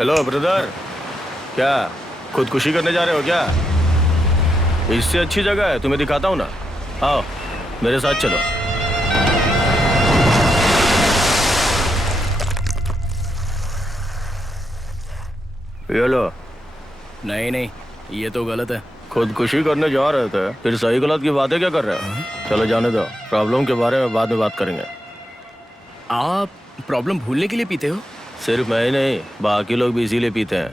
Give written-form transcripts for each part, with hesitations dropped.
Hello brother, क्या खुदकुशी करने जा रहे हो क्या? इससे अच्छी जगह है, तुम्हें दिखाता हूँ ना। आओ मेरे साथ चलो। ये लो। नहीं नहीं, ये तो गलत है। खुदकुशी करने जा रहे थे, फिर सही गलत की बातें क्या कर रहे हैं? चलो जाने दो, प्रॉब्लम के बारे में बाद में बात करेंगे। आप प्रॉब्लम भूलने के लिए पीते हो? सिर्फ मैं ही नहीं, बाकी लोग भी इसीलिए पीते हैं।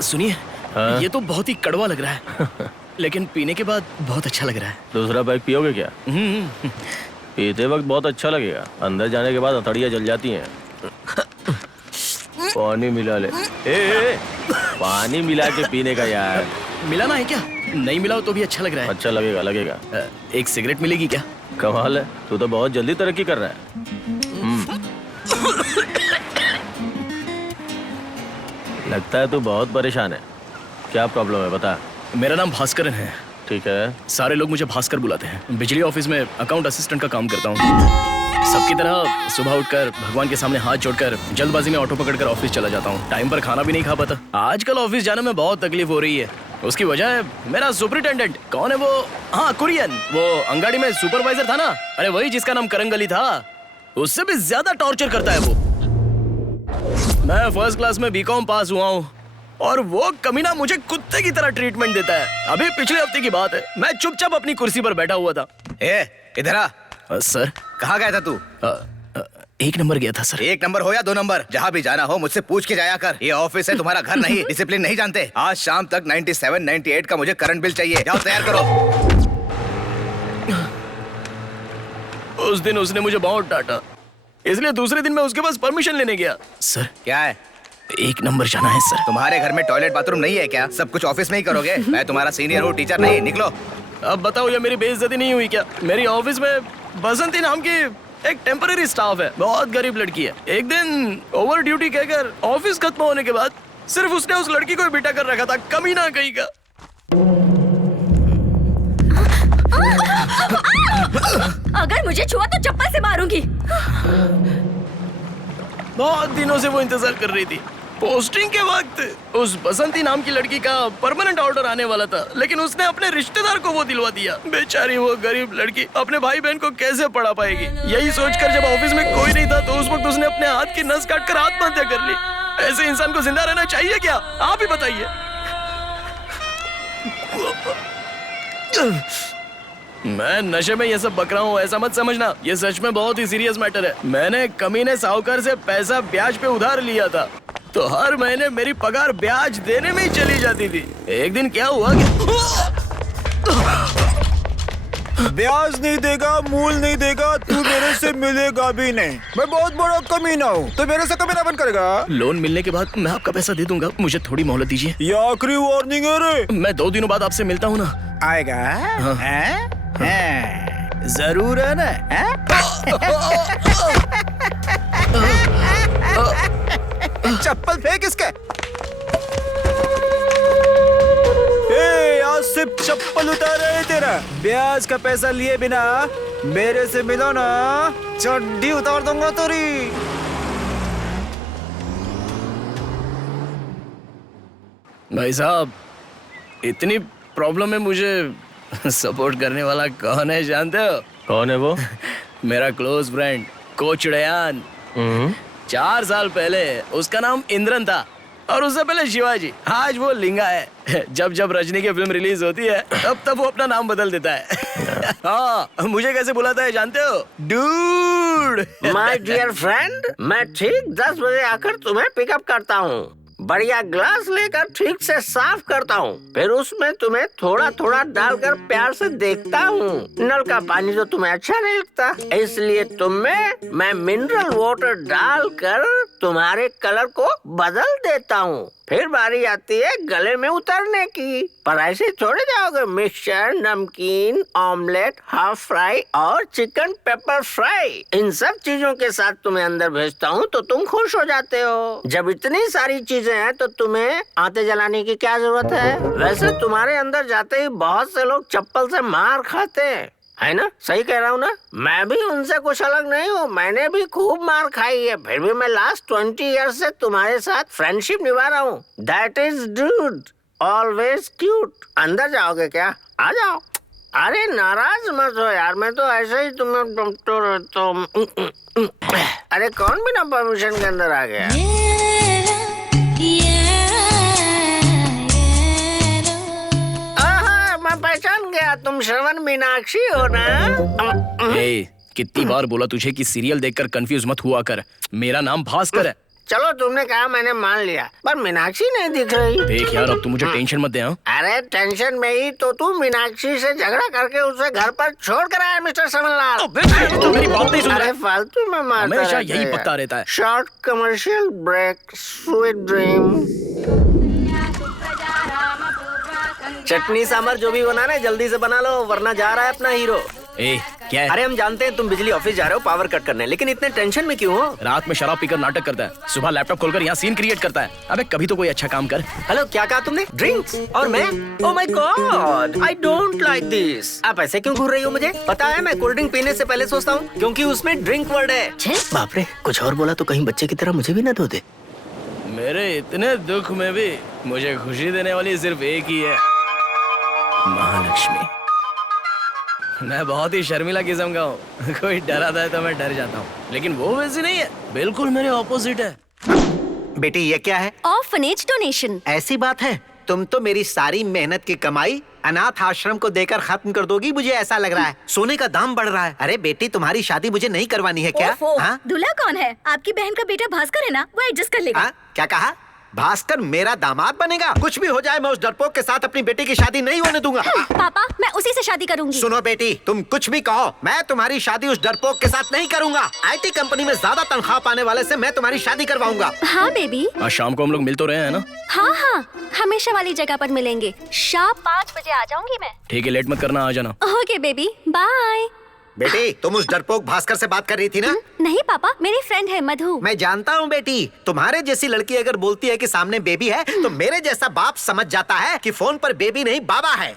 सुनिए, हाँ? ये तो बहुत ही कड़वा लग रहा है लेकिन पीने के बाद बहुत अच्छा लग रहा है। दूसरा पैक पियोगे क्या? पीते वक्त बहुत अच्छा लगेगा, अंदर जाने के बाद हथौड़ियाँ जल जाती हैं। पानी मिला ले। ए, पानी मिला के पीने का यार। मिलाना है क्या? नहीं मिलाओ तो भी अच्छा लग रहा है। अच्छा लगेगा। एक सिगरेट मिलेगी क्या? कमाल है, तू तो बहुत जल्दी तरक्की कर रहा है। लगता है तू बहुत परेशान है। क्या प्रॉब्लम है बता। मेरा नाम भास्करन है। ठीक है। सारे लोग मुझे भास्कर बुलाते हैं। बिजली ऑफिस में अकाउंट असिस्टेंट का काम करता हूँ। सबकी तरह सुबह उठकर भगवान के सामने हाथ जोड़कर जल्दबाजी में ऑटो पकड़कर ऑफिस चला जाता हूँ। टाइम पर खाना भी नहीं खा पाता। आजकल ऑफिस जाने में बहुत तकलीफ हो रही है। उसकी वजह है मेरा सुपरिटेंडेंट। कौन है वो? हाँ, कुरियन। वो अंगाड़ी में सुपरवाइजर था ना, अरे वही जिसका नाम करंगली था। उससे भी ज्यादा टॉर्चर करता है वो। मैं फर्स्ट क्लास में बीकॉम पास हुआ हूँ और वो कमीना मुझे कुत्ते की तरह ट्रीटमेंट देता है। अभी पिछले हफ्ते की बात है, मैं चुपचाप अपनी कुर्सी पर बैठा हुआ था। इधर आ। सर, कहाँ गया था तू? 1 नंबर गया था सर। 1 नंबर हो या 2 नंबर, जहाँ भी जाना हो मुझसे पूछ के जाया कर। ये ऑफिस है, तुम्हारा घर नहीं। डिसिप्लिन नहीं जानते। आज शाम तक 97, 98 का मुझे करंट बिल चाहिए। जाओ तैयार करो। उस दिन उसने मुझे बहुत डांटा, इसलिए दूसरे दिन मैं उसके पास परमिशन लेने गया। सर, क्या है? 1 नंबर जाना है सर। तुम्हारे घर में टॉयलेट बाथरूम नहीं है क्या? सब कुछ ऑफिस में ही करोगे? मैं तुम्हारा सीनियर हूँ, टीचर नहीं। निकलो। अब बताओ, ये मेरी बेइज्जती नहीं हुई क्या? मेरी ऑफिस में बसंती नाम की एक टेम्पररी स्टाफ है, बहुत गरीब लड़की है। एक दिन ओवर ड्यूटी कहकर ऑफिस खत्म होने के बाद सिर्फ उसने उस लड़की को ही बिठा कर रखा था। कमीना कहीं का। अगर मुझे छुआ तो चप्पल से मारूंगी। बहुत दिनों से वो इंतजार कर रही थी। पोस्टिंग के वक्त उस बसंती नाम की लड़की का परमानेंट ऑर्डर आने वाला था, लेकिन उसने अपने रिश्तेदार को वो दिलवा दिया। बेचारी वो गरीब लड़की अपने भाई बहन को कैसे पढ़ा पाएगी? यही सोचकर जब ऑफिस में कोई नहीं था तो उस वक्त उसने अपने हाथ की नस काटकर आत्महत्या कर ली। ऐसे इंसान को जिंदा रहना चाहिए क्या? आप ही बताइए। मैं नशे में ये सब बक रहा हूँ ऐसा मत समझना। ये सच में बहुत ही सीरियस मैटर है। मैंने कमीने साहूकार से पैसा ब्याज पे उधार लिया था, तो हर महीने मेरी पगार ब्याज देने में ही चली जाती थी। एक दिन क्या हुआ कि ब्याज नहीं देगा, मूल नहीं देगा, तू मेरे से मिलेगा भी नहीं। मैं बहुत बड़ा कमीना हूँ, तो मेरे से कमीना बन करेगा। लोन मिलने के बाद मैं आपका पैसा दे दूंगा, मुझे थोड़ी मोहलत दीजिए। ये आखिरी वार्निंग है रे। मैं 2 दिनों बाद आपसे मिलता हूँ ना। आएगा? हाँ। जरूर है ना? चप्पल फेंक इसके। आज से चप्पल उतारे है तेरा। ब्याज का पैसा लिए बिना मेरे से मिलो ना, चड्डी उतार दूंगा तेरी। भाई साहब, इतनी प्रॉब्लम है, मुझे सपोर्ट करने वाला कौन है जानते हो? कौन है वो? मेरा क्लोज फ्रेंड कोच डयान। 4 साल पहले उसका नाम इंद्रन था और उससे पहले शिवाजी। आज वो लिंगा है। जब जब रजनी की फिल्म रिलीज होती है तब वो अपना नाम बदल देता है। हाँ, मुझे कैसे बुलाता है जानते हो? डूड। माय डियर फ्रेंड, मैं ठीक 10 बजे आकर तुम्हें पिकअप करता हूँ। बढ़िया ग्लास लेकर ठीक से साफ करता हूँ, फिर उसमें तुम्हें थोड़ा थोड़ा डालकर प्यार से देखता हूँ। नल का पानी तो तुम्हें अच्छा नहीं लगता, इसलिए तुम्हें मैं मिनरल वाटर डालकर तुम्हारे कलर को बदल देता हूँ। फिर बारी आती है गले में उतरने की, पर ऐसे छोड़े जाओगे। मिक्सचर, नमकीन, ऑमलेट, हाफ फ्राई और चिकन पेपर फ्राई, इन सब चीजों के साथ तुम्हें अंदर भेजता हूँ तो तुम खुश हो जाते हो। जब इतनी सारी चीजें हैं तो तुम्हें आते जलाने की क्या जरूरत है? वैसे तुम्हारे अंदर जाते ही बहुत से लोग चप्पल से मार खाते हैं, है ना? सही कह रहा हूँ ना? मैं भी उनसे कुछ अलग नहीं हूँ, मैंने भी खूब मार खाई है, फिर भी मैं लास्ट 20 ईयर्स से तुम्हारे साथ फ्रेंडशिप निभा रहा हूँ। That is dude, always cute. अंदर जाओगे क्या? आ जाओ। अरे नाराज मत हो यार, मैं तो ऐसे ही तुम्हें तो अरे कौन बिना परमिशन के अंदर आ गया? मैं पहचान गया, तुम श्रवण मीनाक्षी हो ना? ए, कितनी बार बोला तुझे कि सीरियल देखकर कंफ्यूज मत हुआ कर। मेरा नाम भास्कर है। चलो तुमने कहा, मैंने मान लिया, पर मीनाक्षी नहीं दिख रही। देख यार, अब तू मुझे टेंशन मत दे। हाँ? अरे टेंशन में ही तो तू मीनाक्षी से झगड़ा करके उसे घर पर छोड़ कर आया मिस्टर श्रवणलाल। तो मेरी बात नहीं सुन रहा अरे है। फालतू में मारता हमेशा रहता यही है। पकता रहता है। Short commercial break, sweet dream. Chutney sambar जो भी बनाना है जल्दी से बना लो, वरना जा रहा है अपना हीरो। ए, क्या है? अरे हम जानते हैं तुम बिजली ऑफिस जा रहे हो पावर कट करने, लेकिन इतने टेंशन में क्यों हो? रात में शराब पीकर नाटक करता है, सुबह लैपटॉप खोलकर यहाँ सीन क्रिएट करता है। अबे कभी तो कोई अच्छा काम कर। हेलो, क्या कहा तुमने? ड्रिंक्स? और मैं? Oh my God, I don't like this. आप ऐसे क्यों घूर रही हो? मुझे पता है, मैं कोल्ड ड्रिंक पीने से पहले सोचता हूँ, क्योंकि उसमें ड्रिंक वर्ड है। बाप रे, कुछ और बोला तो कहीं बच्चे की तरह मुझे भी ना धो दे। मेरे इतने दुख में भी मुझे खुशी देने वाली सिर्फ एक ही है, महालक्ष्मी। मैं बहुत ही शर्मिला किस्म का हूँ। कोई डराता है तो मैं डर जाता हूँ, लेकिन वो वैसी नहीं है, बिल्कुल मेरे ऑपोजिट है। बेटी ये क्या है? Orphanage donation. ऐसी बात है, तुम तो मेरी सारी मेहनत की कमाई अनाथ आश्रम को देकर खत्म कर दोगी, मुझे ऐसा लग रहा है। सोने का दाम बढ़ रहा है। अरे बेटी, तुम्हारी शादी मुझे नहीं करवानी है क्या? हाँ? दूल्हा कौन है? आपकी बहन का बेटा भास्कर है ना, वो एडजस्ट कर लेगा। क्या कहा? भास्कर मेरा दामाद बनेगा? कुछ भी हो जाए, मैं उस डरपोक के साथ अपनी बेटी की शादी नहीं होने दूंगा। पापा, मैं उसी से शादी करूंगी। सुनो बेटी, तुम कुछ भी कहो, मैं तुम्हारी शादी उस डरपोक के साथ नहीं करूंगा। IT कंपनी में ज्यादा तनख्वाह पाने वाले से मैं तुम्हारी शादी करवाऊंगा। हाँ बेबी। आज शाम को हम लोग मिल तो रहे हैं ना? हाँ हाँ, हमेशा वाली जगह पर मिलेंगे। शाम 5 बजे आ जाऊंगी मैं। ठीक है, लेट मत करना, आ जाना। Okay baby, bye. बेटी, तुम उस डरपोक भास्कर से बात कर रही थी ना? नहीं पापा, मेरी फ्रेंड है मधु। मैं जानता हूँ बेटी, तुम्हारे जैसी लड़की अगर बोलती है कि सामने बेबी है, तो मेरे जैसा बाप समझ जाता है कि फोन पर बेबी नहीं बाबा है।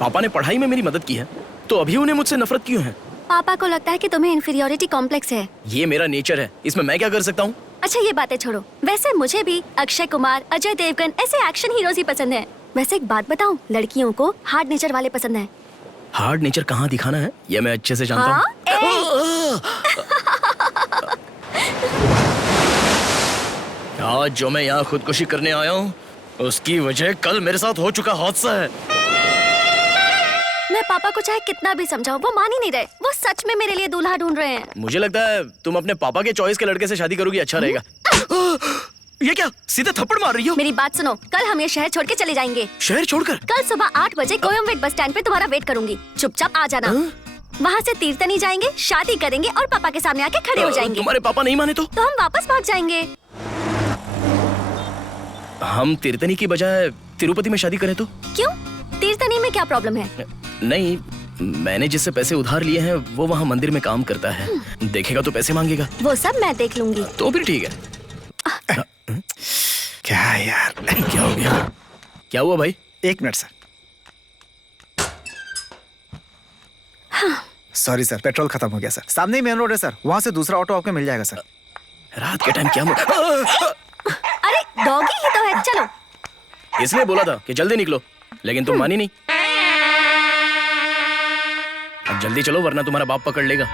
पापा ने पढ़ाई में मेरी मदद की है, तो अभी उन्हें मुझसे नफरत क्यों है? पापा को लगता है कि तुम्हें इन्फीरियोरिटी कॉम्प्लेक्स है। ये मेरा नेचर है, इसमें मैं क्या कर सकता हूँ? अच्छा ये बातें छोड़ो, वैसे मुझे भी अक्षय कुमार, अजय देवगन ऐसे एक्शन हीरोज ही पसंद है। वैसे एक बात बताऊं, लड़कियों को हार्ड नेचर वाले पसंद है। हार्ड नेचर कहाँ दिखाना है, ये मैं अच्छे से जानता हूँ। आज जो मैं यहाँ खुदकुशी करने आया हूँ, उसकी वजह कल मेरे साथ हो चुका हादसा है। मैं पापा को चाहे कितना भी समझाऊं, वो मान ही नहीं रहे। वो सच में मेरे लिए दूल्हा ढूंढ रहे हैं। मुझे लगता है तुम अपने पापा के चॉइस के लड़के से शादी करोगी, अच्छा रहेगा। ये क्या, सीधे थप्पड़ मार रही हो? मेरी बात सुनो, कल हम ये शहर छोड़ के चले जाएंगे। शहर छोड़कर? कल सुबह 8 बजे कोयम्बेड बस स्टैंड पे तुम्हारा वेट करूंगी, चुपचाप आ जाना। वहाँ से तीर्थनी जाएंगे, शादी करेंगे और पापा के सामने आके खड़े हो जाएंगे। तुम्हारे पापा नहीं माने तो हम वापस भाग जाएंगे। हम तीर्थनी की बजाय तिरुपति में शादी करें तो? क्यों? तीर्थनी में क्या प्रॉब्लम है? नहीं, मैंने जिससे पैसे उधार लिए हैं वो वहाँ मंदिर में काम करता है, देखेगा तो पैसे मांगेगा। वो सब मैं देख लूंगी। तो फिर ठीक है। क्या यार, क्या हो गया? क्या हुआ भाई? 1 minute sir. Sorry sir, petrol खत्म हो गया सर। सामने ही मेन रोड है सर, वहाँ से दूसरा ऑटो आपको मिल जाएगा सर। रात के टाइम क्या अरे डॉगी ही तो है, चलो। इसलिए बोला था कि जल्दी निकलो, लेकिन तुम मानी नहीं। अब जल्दी चलो वरना तुम्हारा बाप पकड़ लेगा।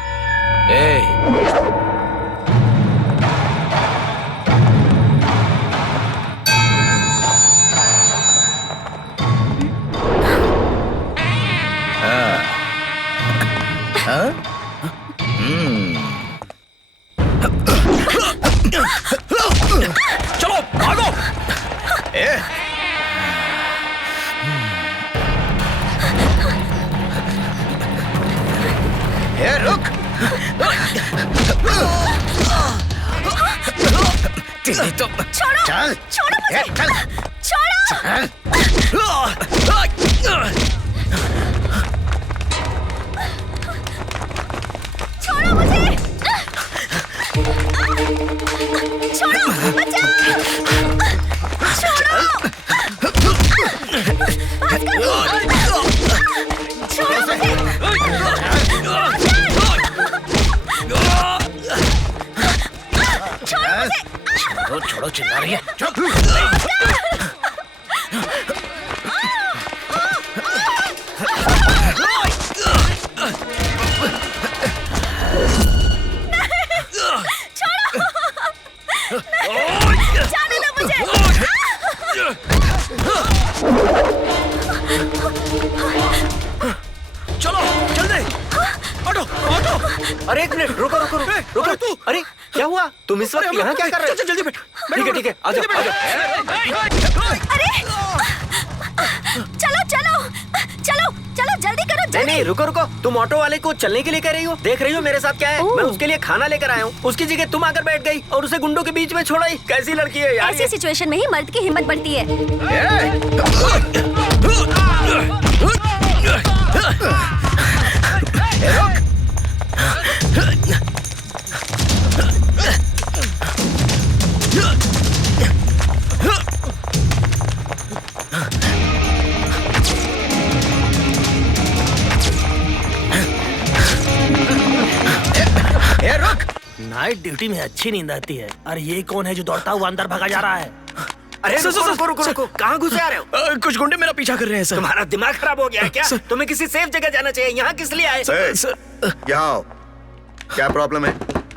चलो भागो। रुक। तो छोड़ो चल छोड़ो मुझे, चल छोड़ो। छोड़ो मुझे, छोड़ो, बचाओ, छोड़ो, छोड़ो मुझे, छोड़ो चिल्ला रही है। जाने दो मुझे। चलो जल्दी। Auto auto. अरे एक मिनट, रुको रुको रुको रुको। तू अरे क्या हुआ? तुम इस वक्त यहाँ क्या कर रहे हो? जल्दी बैठ। ठीक है आ जाओ आ जाओ। अरे चलो चलो चलो चलो जल्दी करो नहीं जल्दी। नहीं रुको रुको, तुम ऑटो वाले को चलने के लिए कह रही हो? देख रही हो मेरे साथ क्या है? ओह। मैं उसके लिए खाना लेकर आया हूँ, उसकी जगह तुम आकर बैठ गई और उसे गुंडों के बीच में छोड़ा। कैसी लड़की है यार ऐसी ये? सिचुएशन में ही मर्द की हिम्मत बढ़ती है। रुक। नाइट ड्यूटी में अच्छी नींद आती है। अरे ये कौन है जो दौड़ता हुआ अंदर भागा जा रहा है? अरे रुको रुको रुको रुको, कहाँ घुसे आ रहे हो? कुछ गुंडे मेरा पीछा कर रहे हैं सर। तुम्हारा दिमाग खराब हो गया है क्या? तुम्हें किसी सेफ जगह जाना चाहिए। यहाँ किस लिए आए? यहाँ आओ। क्या प्रॉब्लम है?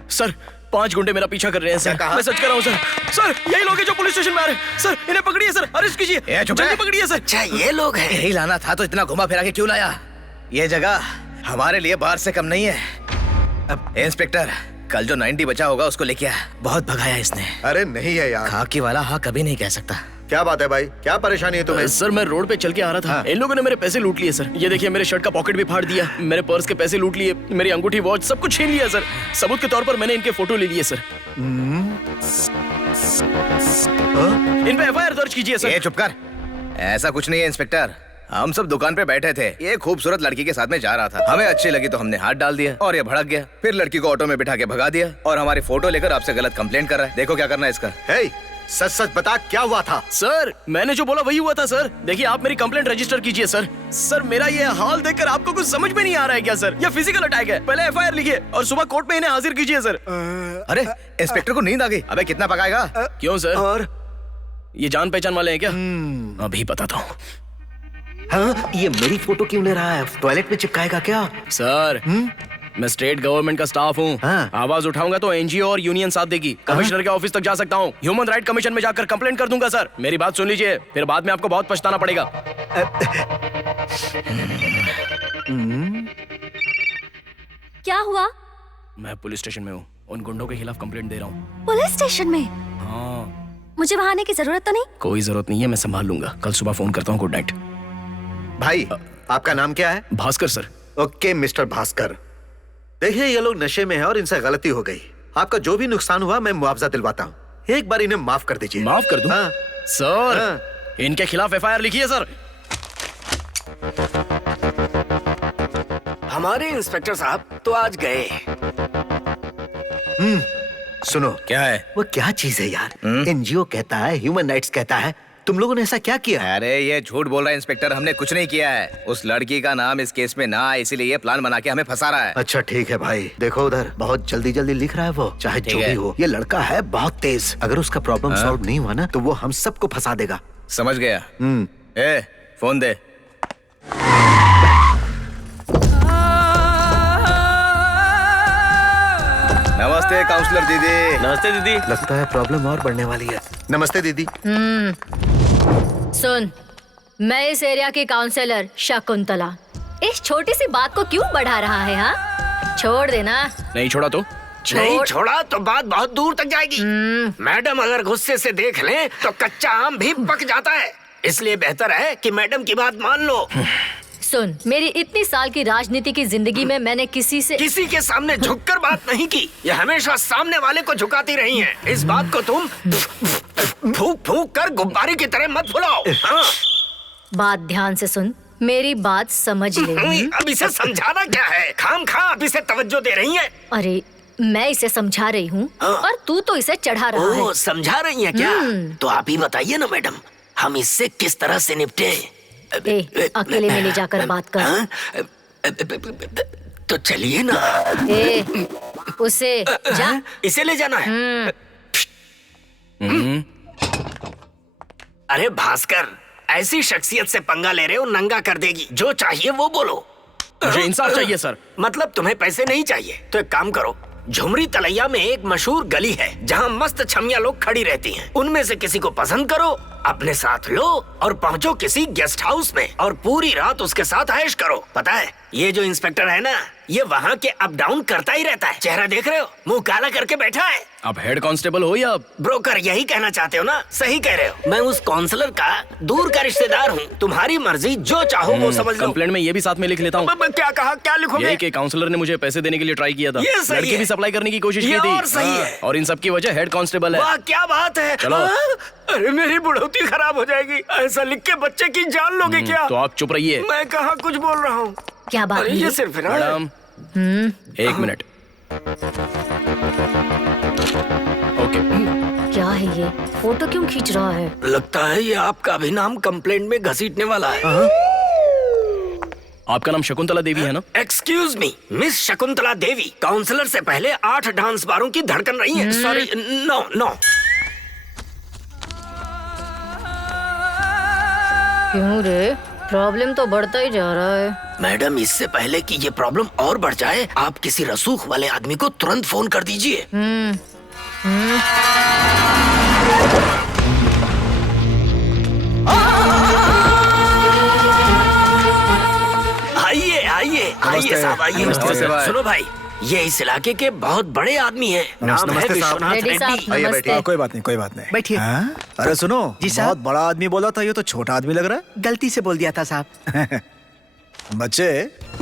सर 5 गुंडे मेरा पीछा कर रहे हैं सर। कहा? मैं सच कर रहा हूँ सर। सर यही लोग हैं जो पुलिस स्टेशन में आ रहे हैं। सर इन्हें पकड़िए सर, अरेस्ट कीजिए, चुप जल्दी रहे। पकड़िए सर। अच्छा ये लोग हैं। यही लाना था तो इतना घुमा फिरा के क्यों लाया? ये जगह हमारे लिए बाहर से कम नहीं है। अब इंस्पेक्टर, कल जो 90 बचा होगा उसको लेके आ। बहुत भगाया इसने। अरे नहीं है यार। खाकी वाला हाँ कभी नहीं कह सकता। क्या बात है भाई, क्या परेशानी है तुम्हें? सर मैं रोड पे चल के आ रहा था, इन लोगों ने मेरे पैसे लूट लिए सर। ये देखिए मेरे शर्ट का पॉकेट भी फाड़ दिया, मेरे पर्स के पैसे लूट लिए, मेरी अंगूठी वॉच सब कुछ छीन लिया सर। सबूत के तौर पर मैंने इनके फोटो ले लिए सर। इन पे FIR दर्ज कीजिए सर। ये चुप कर। ऐसा कुछ नहीं है इंस्पेक्टर, हम सब दुकान पे बैठे थे, ये खूबसूरत लड़की के साथ में जा रहा था, हमें अच्छी लगी तो हमने हाथ डाल दिया और ये भड़क गया। फिर लड़की को ऑटो में बिठा के भगा दिया और हमारी फोटो लेकर आपसे गलत कंप्लेंट कर रहा है। देखो क्या करना है इसका। हे, सच सच बता क्या हुआ था? सर मैंने जो बोला वही हुआ था सर। देखिए आप मेरी कंप्लेंट रजिस्टर कीजिए सर। सर मेरा ये हाल देखकर आपको कुछ समझ में नहीं आ रहा है क्या सर? ये फिजिकल अटैक है। पहले FIR लिखिए और सुबह कोर्ट में इन्हें हाजिर कीजिए सर। अरे इंस्पेक्टर को नींद आ गई। अबे कितना पकाएगा? क्यों सर? और ये जान पहचान वाले हैं क्या? अभी बताता हूँ। हाँ, ये मेरी फोटो क्यों ले रहा है? टॉयलेट में चिपकाएगा क्या? सर मैं स्टेट गवर्नमेंट का स्टाफ हूँ। हाँ। आवाज उठाऊंगा तो NGO और यूनियन साथ देगी। कमिश्नर के ऑफिस तक जा सकता हूँ, ह्यूमन राइट कमीशन में जाकर कंप्लेंट कर दूंगा सर। मेरी बात सुन लीजिए, फिर बाद में आपको बहुत पछताना पड़ेगा। क्या हुआ? मैं पुलिस स्टेशन में हूँ, उन गुंडों के खिलाफ कंप्लेंट दे रहा हूँ। पुलिस स्टेशन में? हाँ मुझे वहाँ आने की जरूरत तो नहीं? कोई जरूरत नहीं है, मैं संभाल लूंगा। कल सुबह फोन करता हूँ। Good night. भाई आपका नाम क्या है? Bhaskar sir. Okay mister Bhaskar, देखिए ये लोग नशे में है और इनसे गलती हो गई। आपका जो भी नुकसान हुआ मैं मुआवजा दिलवाता हूँ। एक बार इन्हें माफ कर दीजिए। माफ कर दूं? हाँ। सर इनके खिलाफ FIR लिखिए सर। हमारे इंस्पेक्टर साहब तो आज गए। सुनो, क्या है? वो क्या चीज है यार? NGO कहता है, ह्यूमन राइट्स कहता है, तुम लोगों ने ऐसा क्या किया? अरे ये झूठ बोल रहा है इंस्पेक्टर, हमने कुछ नहीं किया है। उस लड़की का नाम इस केस में ना आए इसीलिए ये प्लान बना के हमें फंसा रहा है। अच्छा ठीक है भाई, देखो उधर बहुत जल्दी जल्दी लिख रहा है वो। चाहे जो भी हो, ये लड़का है बहुत तेज। अगर उसका प्रॉब्लम सॉल्व नहीं हुआ ना तो वो हम सबको फंसा देगा। समझ गया। ए फोन दे। नमस्ते काउंसलर दीदी। नमस्ते दीदी। लगता है प्रॉब्लम और बढ़ने वाली है। नमस्ते दीदी। सुन, मैं इस एरिया की काउंसलर शकुंतला। इस छोटी सी बात को क्यों बढ़ा रहा है? हाँ, छोड़ देना। नहीं छोड़ा तो? नहीं छोड़ा तो बात बहुत दूर तक जाएगी। मैडम अगर गुस्से से देख लें तो कच्चा आम भी पक जाता है, इसलिए बेहतर है कि मैडम की बात मान लो। सुन, मेरी इतनी साल की राजनीति की जिंदगी में मैंने किसी के सामने झुककर बात नहीं की। ये हमेशा सामने वाले को झुकाती रही हैं। इस बात को तुम फूंक फूंक कर गुब्बारे की तरह मत फुलाओ। हाँ? बात ध्यान से सुन, मेरी बात समझ ले। अब इसे समझाना क्या है? खामखा आप इसे तवज्जो दे रही हैं। अरे मैं इसे समझा रही हूँ और तू तो इसे चढ़ा रहा है। समझा रही हैं क्या? तो आप ही बताइए ना मैडम, हम इससे किस तरह से निपटे? अकेले में ले जाकर बात कर। तो चलिए ना। उसे जा। इसे ले जाना है। अरे भास्कर, ऐसी शख्सियत से पंगा ले रहे हो, नंगा कर देगी। जो चाहिए वो बोलो। मुझे इंसाफ चाहिए सर। मतलब तुम्हें पैसे नहीं चाहिए? तो एक काम करो, झुमरी तलैया में एक मशहूर गली है जहाँ मस्त छमिया लोग खड़ी रहती हैं। उनमें से किसी को पसंद करो, अपने साथ लो और पहुँचो किसी गेस्ट हाउस में और पूरी रात उसके साथ ऐश करो। पता है, ये जो इंस्पेक्टर है ना, ये वहाँ के अप डाउन करता ही रहता है। चेहरा देख रहे हो, मुंह काला करके बैठा है। आप हेड कांस्टेबल हो या ब्रोकर? यही कहना चाहते हो ना? सही कह रहे हो। मैं उस काउंसलर का दूर का रिश्तेदार हूँ। तुम्हारी मर्जी, जो चाहो वो समझ लो। कंप्लेंट में ये भी साथ में लिख लेता हूँ। क्या कहा? क्या लिखोगे? ये कि काउंसलर ने मुझे पैसे देने के लिए ट्राई किया था। ये सही लड़की है। भी सप्लाई करने की कोशिश की ये थी। और सही है। और इन सब की वजह हेड कांस्टेबल है। वाह क्या बात है। चलो। अरे मेरी बुढ़ौती खराब हो जाएगी। ऐसा लिख के बच्चे की जान लोगे क्या? तो आप चुप रहिए। मैं कहाँ कुछ बोल रहा हूँ। क्या बात है? ये सिर्फ है। मैडम, एक मिनट। ओके। क्या है ये? फोटो क्यों खींच रहा है? लगता है ये आपका भी नाम कंप्लेंट में घसीटने वाला है। आपका नाम शकुंतला देवी है ना? Excuse me, miss Shakuntala Devi. Counsellor से पहले 8 डांस बारों की धड़कन रही है। Sorry, no no. क्यों रे? प्रॉब्लम तो बढ़ता ही जा रहा है। मैडम, इससे पहले कि ये प्रॉब्लम और बढ़ जाए, आप किसी रसूख वाले आदमी को तुरंत फोन कर दीजिए। आइए आइए आइए साहब, आइए। नमस्ते भाई। सुनो भाई, ये इस इलाके के बहुत बड़े आदमी हैं। नाम है विश्वनाथ रेड्डी साहब, रेड्डी। नमस्ते। कोई बात नहीं, कोई बात नहीं। बैठिए। हाँ? अरे सुनो जी साहब। बहुत बड़ा आदमी बोला था, ये तो छोटा आदमी लग रहा है। गलती से बोल दिया था साहब। बच्चे,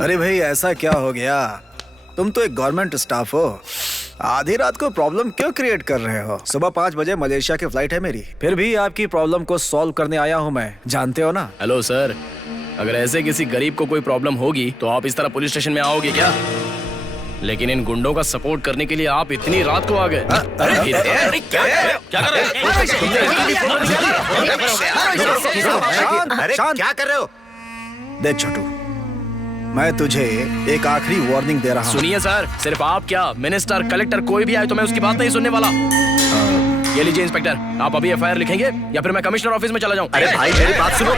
अरे भाई ऐसा क्या हो गया? तुम तो एक गवर्नमेंट स्टाफ हो, आधी रात को प्रॉब्लम क्यों क्रिएट कर रहे हो? सुबह 5 बजे मलेशिया की फ्लाइट है मेरी, फिर भी आपकी प्रॉब्लम को सॉल्व करने आया हूँ मैं, जानते हो ना? हेलो सर, अगर ऐसे किसी गरीब को कोई प्रॉब्लम होगी तो आप इस तरह पुलिस स्टेशन में आओगे क्या? लेकिन इन गुंडों का सपोर्ट करने के लिए आप इतनी रात को आ गए। अरे क्या कर रहे हो? अरे क्या कर रहे हो? देख छोटू, मैं तुझे एक आखिरी वार्निंग दे रहा हूँ। सुनिए सर, सिर्फ आप क्या, मिनिस्टर, कलेक्टर कोई भी आए तो मैं उसकी बात नहीं सुनने वाला। ये लीजिए इंस्पेक्टर, आप अभी एफआईआर लिखेंगे या फिर मैं कमिश्नर ऑफिस में चला जाऊं? अरे भाई मेरी बात सुनो।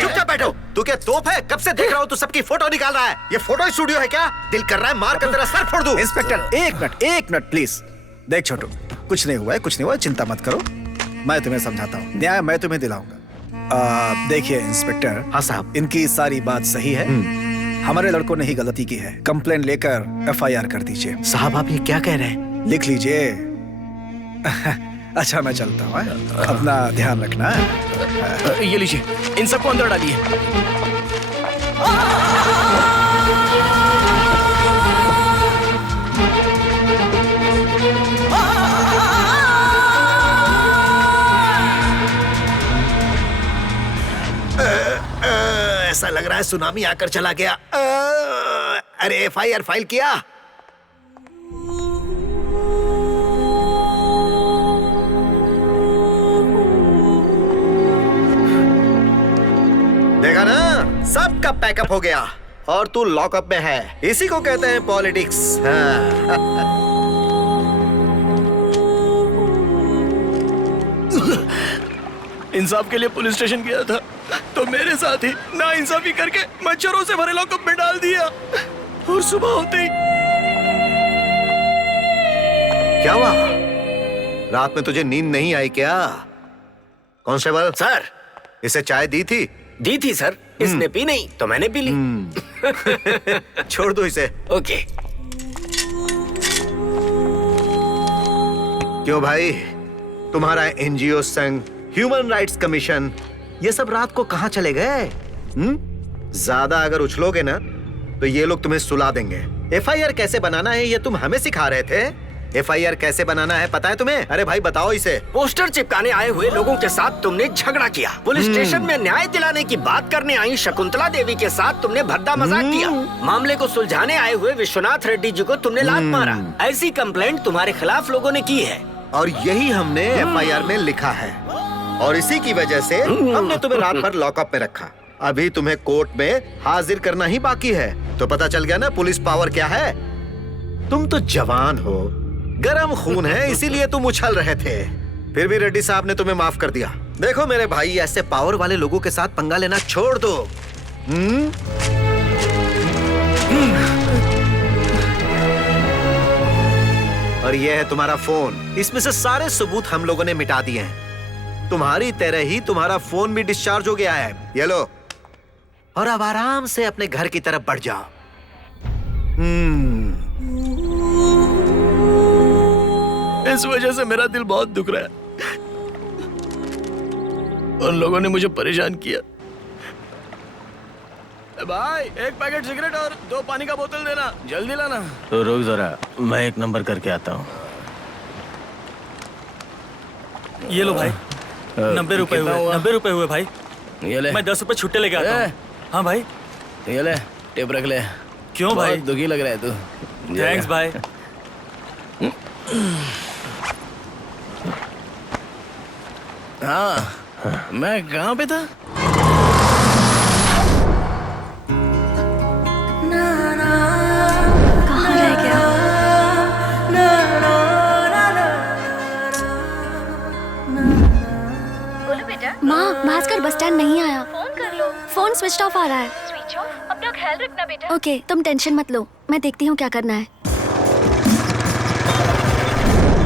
चुपचाप बैठो। तू क्या तोप है? कब से देख रहा हूँ तू सबकी फोटो निकाल रहा है। ये फोटो स्टूडियो है क्या? दिल कर रहा है मार कर तेरा सर फोड़ दूं। इंस्पेक्टर एक मिनट प्लीज। देख छोटू, कुछ नहीं हुआ है, कुछ नहीं हुआ है, चिंता मत करो, मैं तुम्हें समझाता हूँ, न्याय मैं तुम्हें दिलाऊंगा। देखिए इंस्पेक्टर। हाँ साहब। इनकी सारी बात सही है, हमारे लड़कों ने ही गलती की है। कंप्लेन लेकर एफआईआर कर दीजिए। साहब आप ये क्या कह रहे हैं? लिख लीजिए। अच्छा मैं चलता हूँ, अपना ध्यान रखना। ये लीजिए, इन सबको अंदर डालिए। ऐसा लग रहा है सुनामी आकर चला गया। अरे एफआईआर फाइल किया? देखा ना, सबका पैकअप हो गया और तू लॉकअप में है। इसी को कहते हैं पॉलिटिक्स। इंसाफ के लिए पुलिस स्टेशन गया था तो मेरे साथ ही ना इंसाफी करके मच्छरों से भरे लॉकअप में डाल दिया और सुबह होते ही क्या हुआ? रात में तुझे नींद नहीं आई क्या? कांस्टेबल सर, इसे चाय दी थी? दी थी सर, इसने पी नहीं तो मैंने पी ली। छोड़ दो इसे। ओके। क्यों भाई, तुम्हारा एनजीओ संघ, ह्यूमन राइट्स कमीशन, ये सब रात को कहां चले गए? ज्यादा अगर उछलोगे ना तो ये लोग तुम्हें सुला देंगे। एफआईआर कैसे बनाना है ये तुम हमें सिखा रहे थे। एफआईआर कैसे बनाना है पता है तुम्हें? अरे भाई बताओ इसे। पोस्टर चिपकाने आए हुए लोगों के साथ तुमने झगड़ा किया। पुलिस स्टेशन में न्याय दिलाने की बात करने आई शकुंतला देवी के साथ तुमने भद्दा मजाक किया। मामले को सुलझाने आए हुए विश्वनाथ रेड्डी जी को तुमने लात मारा। ऐसी कंप्लेंट तुम्हारे खिलाफ लोगों ने की है और यही हमने एफआईआर में लिखा है और इसी की वजह से हमने तुम्हें रात भर लॉकअप में रखा। अभी तुम्हें कोर्ट में हाजिर करना ही बाकी है। तो पता चल गया ना पुलिस पावर क्या है। तुम तो जवान हो, गरम खून है, इसीलिए तुम उछल रहे थे। फिर भी रेड्डी साहब ने तुम्हें माफ कर दिया। देखो मेरे भाई, ऐसे पावर वाले लोगों के साथ पंगा लेना छोड़ दो। और यह है तुम्हारा फोन। इसमें से सारे सबूत हम लोगों ने मिटा दिए हैं। तुम्हारी तरह ही तुम्हारा फोन भी डिस्चार्ज हो गया है। ये लो, और अब आराम से अपने घर की तरफ बढ़ जाओ। इस वजह से मेरा दिल बहुत दुख रहा है। उन लोगों ने मुझे परेशान किया। भाई, एक पैकेट सिगरेट और 2 पानी का बोतल देना, जल्दी लाना। तो रुक जरा, मैं एक नंबर करके आता हूँ। ये लो भाई, 90 रुपए हुए। 90 रुपए हुए भाई। ये ले। मैं 10 रुपए छुट्टे लेके आता हूँ। हाँ भाई, ये ले, टिप रख ले। क्यों भाई? दुखी लग रहा है तू। थैंक्स भाई। हाँ, मैं कहाँ पे था? कहाँ रह गया? बोलो बेटा। माँ, भास्कर बस स्टैंड नहीं आया। फोन कर लो। फोन स्विच ऑफ आ रहा है। Switch off? अपना ख्याल रखना बेटा। ओके, तुम टेंशन मत लो, मैं देखती हूँ क्या करना है।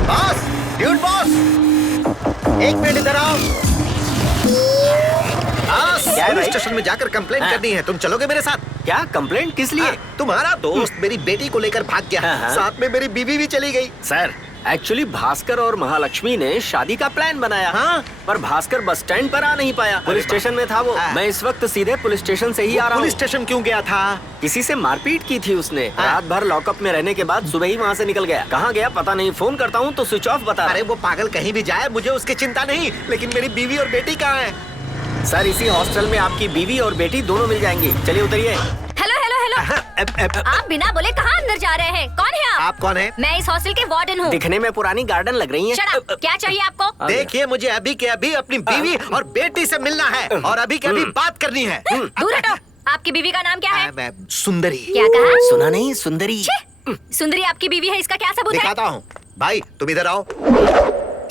बॉस, ड्यूड बॉस, एक मिनट इधर आओ। पुलिस स्टेशन में जाकर कंप्लेंट करनी है। तुम चलोगे मेरे साथ? क्या कंप्लेंट? किस लिए? तुम्हारा दोस्त मेरी बेटी को लेकर भाग गया। साथ में मेरी बीवी भी चली गई। सर, एक्चुअली भास्कर और महालक्ष्मी ने शादी का प्लान बनाया। पर भास्कर बस स्टैंड पर आ नहीं पाया। पुलिस स्टेशन में था वो। मैं इस वक्त सीधे पुलिस स्टेशन से ही आ रहा हूँ। पुलिस स्टेशन क्यों गया था? किसी से मारपीट की थी उसने। रात भर लॉकअप में रहने के बाद सुबह ही वहाँ से निकल गया। कहाँ गया पता नहीं। फोन करता हूँ तो स्विच ऑफ बता। अरे वो पागल कहीं भी जाए, मुझे उसकी चिंता नहीं, लेकिन मेरी बीवी और बेटी कहाँ है? सर, इसी हॉस्टल में आपकी बीवी और बेटी दोनों मिल जाएंगी। चलिए उतरिए। Hello hello hello. आप बिना बोले कहाँ अंदर जा रहे हैं? कौन है आप? आप कौन है? मैं इस हॉस्टल के वार्डन हूँ। दिखने में पुरानी गार्डन लग रही है। Shut up! क्या चाहिए आपको? देखिए, मुझे अभी के अभी अपनी बीवी और बेटी से मिलना है और अभी के अभी बात करनी है। दूर हटो। आपकी बीवी का नाम क्या है? सुंदरी। क्या कहा? सुना नहीं? सुंदरी। सुंदरी आपकी बीवी है, इसका क्या सबूत है? दिखाता हूँ। भाई तुम इधर आओ,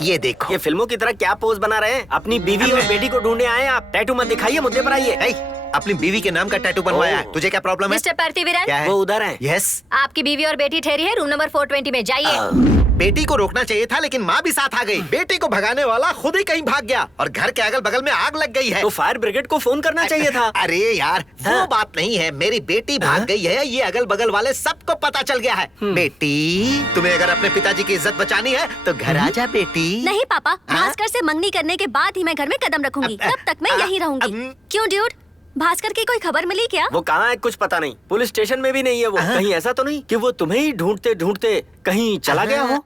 ये देखो। ये फिल्मों की तरह क्या पोज बना रहे हैं? अपनी बीवी और बेटी को ढूंढने आए आप। टैटू मत दिखाइए, मुद्दे पर आइए। अपनी बीवी के नाम का टैटू बनवाया है। तुझे क्या प्रॉब्लम है? मिस्टर पार्थिवीरन, क्या है? वो उधर है। यस। आपकी बीवी और बेटी ठहरी है रूम नंबर 420 में। जाइए। बेटी को रोकना चाहिए था, लेकिन माँ भी साथ आ गई। बेटी को भगाने वाला खुद ही कहीं भाग गया और घर के अगल बगल में आग लग गई है। तो फायर ब्रिगेड को फोन करना चाहिए था। अरे यार, वो बात नहीं है। मेरी बेटी भाग गई है, ये अगल बगल वाले सबको पता चल गया है। बेटी, तुम्हें अगर अपने पिताजी की इज्जत बचानी है तो घर आ जा बेटी। नहीं पापा, भास्कर से मंगनी करने के बाद ही मैं घर में कदम रखूंगी। तब तक मैं यहीं रहूंगी। क्यों ड्यूड, भास्कर की कोई खबर मिली क्या? वो कहाँ है कुछ पता नहीं। पुलिस स्टेशन में भी नहीं है वो। कहीं ऐसा तो नहीं कि वो तुम्हें ही ढूंढते ढूंढते कहीं चला गया हो?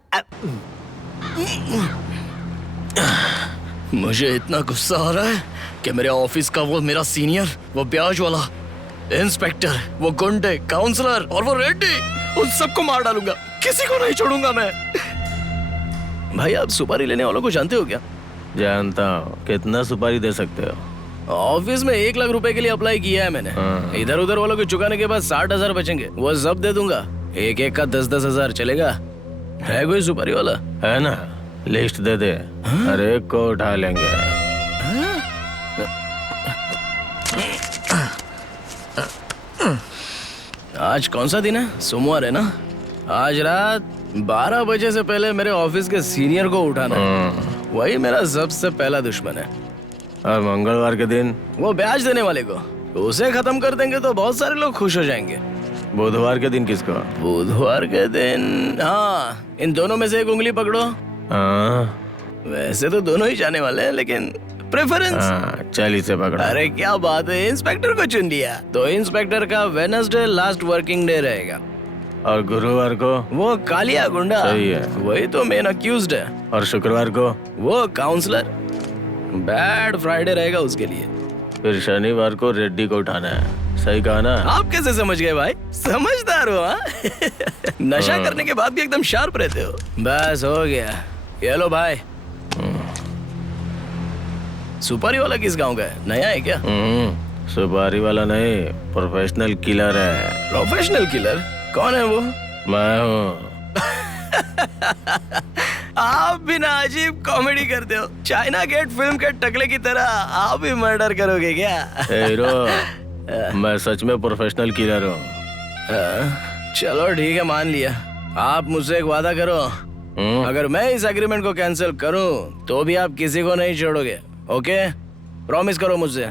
मुझे इतना गुस्सा आ रहा है कि मेरे ऑफिस का वो मेरा सीनियर, वो ब्याज वाला, इंस्पेक्टर, वो गुंडे, काउंसलर और वो रेड्डी, उन सबको मार डालूंगा। किसी को नहीं छोड़ूंगा मैं। भाई, आप सुपारी लेने वालों को जानते हो क्या? जानता हूँ। कितना सुपारी दे सकते हो? ऑफिस में 1 लाख रुपए के लिए अप्लाई किया है मैंने। इधर उधर वालों को चुकाने के बाद 60,000 बचेंगे, वो सब दे दूंगा। एक का 10-10 हजार चलेगा। है कोई सुपारी वाला? है ना, लिस्ट दे दे। हर एक को उठा लेंगे। आज कौन सा दिन है? सोमवार है ना? आज रात 12 बजे से पहले मेरे ऑफिस के सीनियर को उठाना है। वही मेरा सबसे पहला दुश्मन है। और मंगलवार के दिन वो ब्याज देने वाले को, उसे खत्म कर देंगे तो बहुत सारे लोग खुश हो जाएंगे। बुधवार के दिन किसको? बुधवार के दिन, हाँ, इन दोनों में से एक उंगली पकड़ो। हाँ, वैसे तो दोनों ही जाने वाले हैं, लेकिन प्रेफरेंस। चल इसे पकड़ा। अरे क्या बात है, इंस्पेक्टर को चुन लिया। तो इंस्पेक्टर का वेडनेसडे लास्ट वर्किंग डे रहेगा। और गुरुवार को? वो कालिया गुंडा। सही है। वही तो मेन अक्यूज्ड है। और शुक्रवार को? वो काउंसलर। बैड फ्राइडे रहेगा उसके लिए। फिर शनिवार को रेड्डी को उठाना है। सही कहा ना? आप कैसे समझ गए भाई? समझदार हो। हाँ? नशा करने के बाद भी एकदम शार्प रहते हो। बस हो गया। ये लो भाई। सुपारी वाला किस गांव का है? नया है क्या? सुपारी वाला नहीं, प्रोफेशनल किलर है। Professional killer? कौन है वो? मैं हूँ। आप भी ना अजीब कॉमेडी करते हो। चाइना गेट फिल्म के टकले की तरह आप भी मर्डर करोगे क्या? हीरो, मैं सच में प्रोफेशनल किलर हूँ। चलो ठीक है, मान लिया। आप मुझसे एक वादा करो, अगर मैं इस एग्रीमेंट को कैंसिल करूं तो भी आप किसी को नहीं छोड़ोगे। ओके? प्रॉमिस करो मुझसे।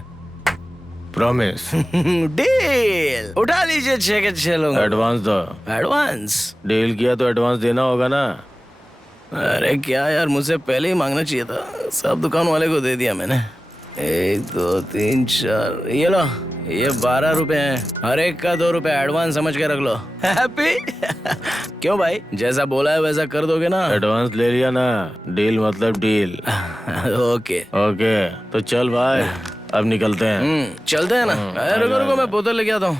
प्रॉमिस। डील। उठा लीजिए 6 के 6 लोग। एडवांस दो। एडवांस? डील किया तो एडवांस देना होगा ना। अरे क्या यार, मुझसे पहले ही मांगना चाहिए था। सब दुकान वाले को दे दिया मैंने। 1 2 3 4, ये लो, ये 12 रुपए हैं। हर एक का 2 रुपए एडवांस समझ के रख लो। हैप्पी? क्यों भाई, जैसा बोला है वैसा कर दोगे ना? एडवांस ले लिया ना, डील मतलब डील। ओके ओके, तो चल भाई, अब निकलते हैं। चलते हैं ना। रुको रुको, मैं बोतल लेके आता हूँ।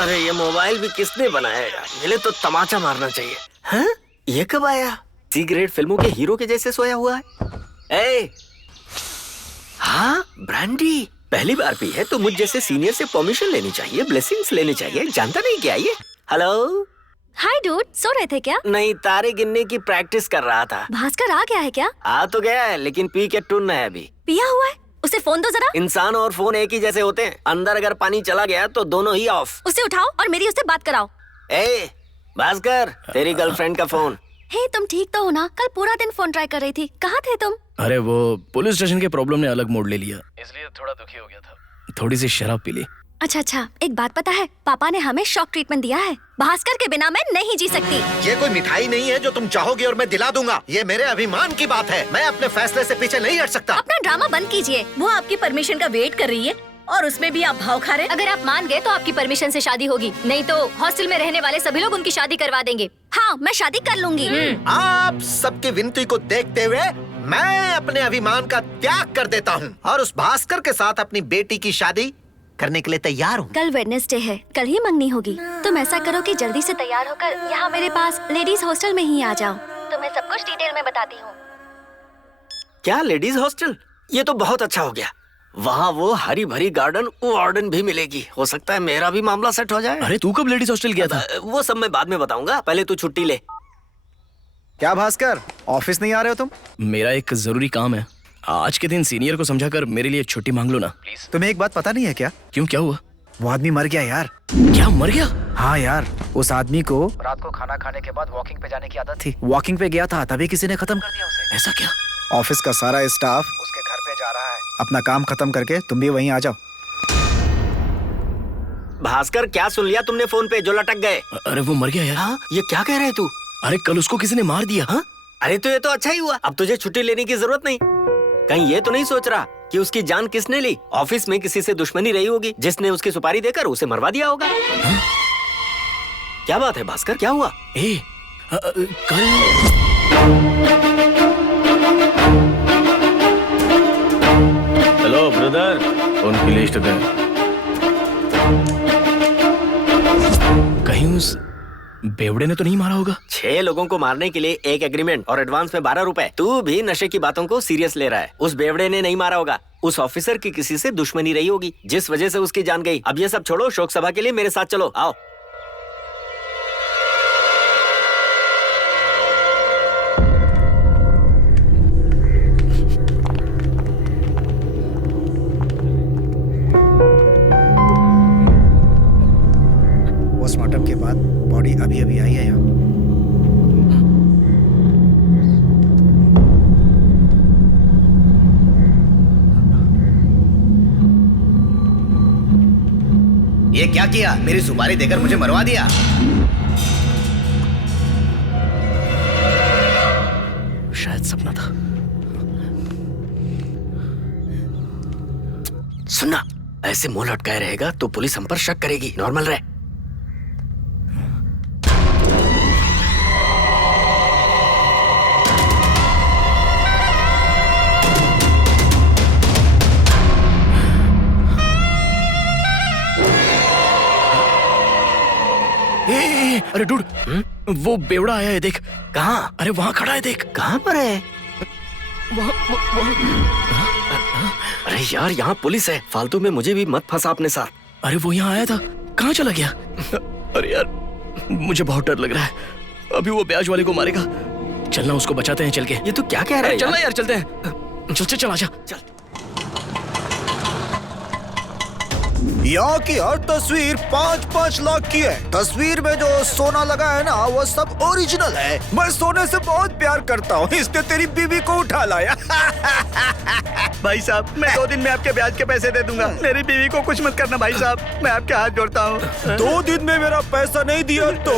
अरे ये मोबाइल भी किसने बनाया यार? मिले तो तमाचा मारना चाहिए। हाँ? ये कब आया? सी ग्रेड फिल्मों के हीरो के जैसे सोया हुआ है। ए, हाँ, ब्रांडी पहली बार पी है तो मुझ जैसे सीनियर से परमिशन लेनी चाहिए, ब्लेसिंग्स लेनी चाहिए। जानता नहीं क्या ये? हेलो, हाय डूड, सो रहे थे क्या? नहीं, तारे गिनने की प्रैक्टिस कर रहा था। भास्कर आ गया है क्या? आ तो गया है, लेकिन पी के टुन है अभी। पिया हुआ है? उसे फोन दो जरा। इंसान और फोन एक ही जैसे होते हैं। अंदर अगर पानी चला गया तो दोनों ही ऑफ। उसे उठाओ और मेरी उससे बात कराओ। ए, भास्कर, तेरी गर्लफ्रेंड का फोन। हे, तुम ठीक तो हो ना? कल पूरा दिन फोन ट्राई कर रही थी। कहाँ थे तुम? अरे वो पुलिस स्टेशन के प्रॉब्लम ने अलग मोड़ ले लिया, इसलिए थोड़ा दुखी हो गया था। थोड़ी सी शराब पी ली। अच्छा, एक बात पता है, पापा ने हमें शॉक ट्रीटमेंट दिया है। भास्कर के बिना मैं नहीं जी सकती। ये कोई मिठाई नहीं है जो तुम चाहोगी और मैं दिला दूंगा। ये मेरे अभिमान की बात है। मैं अपने फैसले से पीछे नहीं हट सकता। अपना ड्रामा बंद कीजिए। वो आपकी परमिशन का वेट कर रही है और उसमें भी आप भाव खा रहे हैं। अगर आप मान गए तो आपकी परमिशन से शादी होगी, नहीं तो हॉस्टल में रहने वाले सभी लोग उनकी शादी करवा देंगे। हाँ, मैं शादी कर लूंगी। आप सबकी विनती को देखते हुए मैं अपने अभिमान का त्याग कर देता हूँ और उस भास्कर के साथ अपनी बेटी की शादी करने के लिए तैयार हूँ। कल वेडनेसडे है, कल ही मंगनी होगी। तुम ऐसा करो कि जल्दी से तैयार होकर यहाँ मेरे पास लेडीज हॉस्टल में ही आ जाओ। तुम्हें सब कुछ डिटेल में बताती हूँ। क्या लेडीज हॉस्टल? ये तो बहुत अच्छा हो गया। वहाँ वो हरी भरी गार्डन वार्डन भी मिलेगी। हो सकता है मेरा भी मामला सेट हो जाए। अरे तू कब लेडीज हॉस्टल गया था? वो सब मैं बाद में बताऊंगा, पहले तू छुट्टी ले। क्या भास्कर, ऑफिस नहीं आ रहे हो तुम? मेरा एक जरूरी काम है। आज के दिन सीनियर को समझाकर मेरे लिए छुट्टी मांग लो ना प्लीज। तुम्हें एक बात पता नहीं है क्या? क्यों, क्या हुआ? वो आदमी मर गया यार। क्या, मर गया? हाँ यार, उस आदमी को रात को खाना खाने के बाद वॉकिंग पे जाने की आदत थी। वॉकिंग पे गया था, तभी किसी ने खत्म कर दिया उसे। ऐसा क्या? ऑफिस का सारा स्टाफ उसके घर पे जा रहा है। अपना काम खत्म करके तुम भी वहीं आ जाओ। भास्कर, क्या सुन लिया तुमने फोन पे जो लटक गए? अरे वो मर गया यार। हाँ, ये क्या कह रहे तू? अरे कल उसको किसी ने मार दिया। हाँ? अरे तो ये तो अच्छा ही हुआ, अब तुझे छुट्टी लेने की जरूरत नहीं। कहीं ये तो नहीं सोच रहा कि उसकी जान किसने ली? ऑफिस में किसी से दुश्मनी रही होगी जिसने उसकी सुपारी देकर उसे मरवा दिया होगा। हाँ? क्या बात है भास्कर, क्या हुआ? कल हेलो ब्रदर, उनकी लिस्ट दे। कहीं उस बेवड़े ने तो नहीं मारा होगा? 6 लोगों को मारने के लिए एक एग्रीमेंट और एडवांस में 12 रुपए। तू भी नशे की बातों को सीरियस ले रहा है। उस बेवड़े ने नहीं मारा होगा, उस ऑफिसर की किसी से दुश्मनी रही होगी जिस वजह से उसकी जान गई। अब ये सब छोड़ो, शोक सभा के लिए मेरे साथ चलो, आओ। पोस्टमार्टम के बाद बॉडी अभी अभी आई है यहाँ। ये क्या किया? मेरी सुपारी देकर मुझे मरवा दिया। शायद सपना था। सुनना, ऐसे मुंह लटकाए रहेगा तो पुलिस हम पर शक करेगी। नॉर्मल रहे। अरे डूड, वो बेवड़ा आया है, देख। कहाँ? अरे वहाँ खड़ा है, देख। कहाँ पर है? अरे यार, यहाँ पुलिस है। फालतू में मुझे भी मत फंसा अपने साथ। अरे वो यहाँ आया था, कहाँ चला गया? अरे यार, मुझे बहुत डर लग रहा है। अभी वो ब्याज वाले को मारेगा। चलना, उसको बचाते हैं चल के। ये तू क्या कह रहा है? चलना यार, चलते हैं। चल आजा। चल। यहाँ की हर तस्वीर 5-5 लाख की है। तस्वीर में जो सोना लगा है ना, वो सब ओरिजिनल है। मैं सोने से बहुत प्यार करता हूँ, इसलिए तेरी बीवी को उठा लाया। भाई साहब, मैं 2 दिन में आपके ब्याज के पैसे दे दूंगा। मेरी बीवी को कुछ मत करना भाई साहब, मैं आपके हाथ जोड़ता हूँ। 2 दिन में मेरा पैसा नहीं दिया तो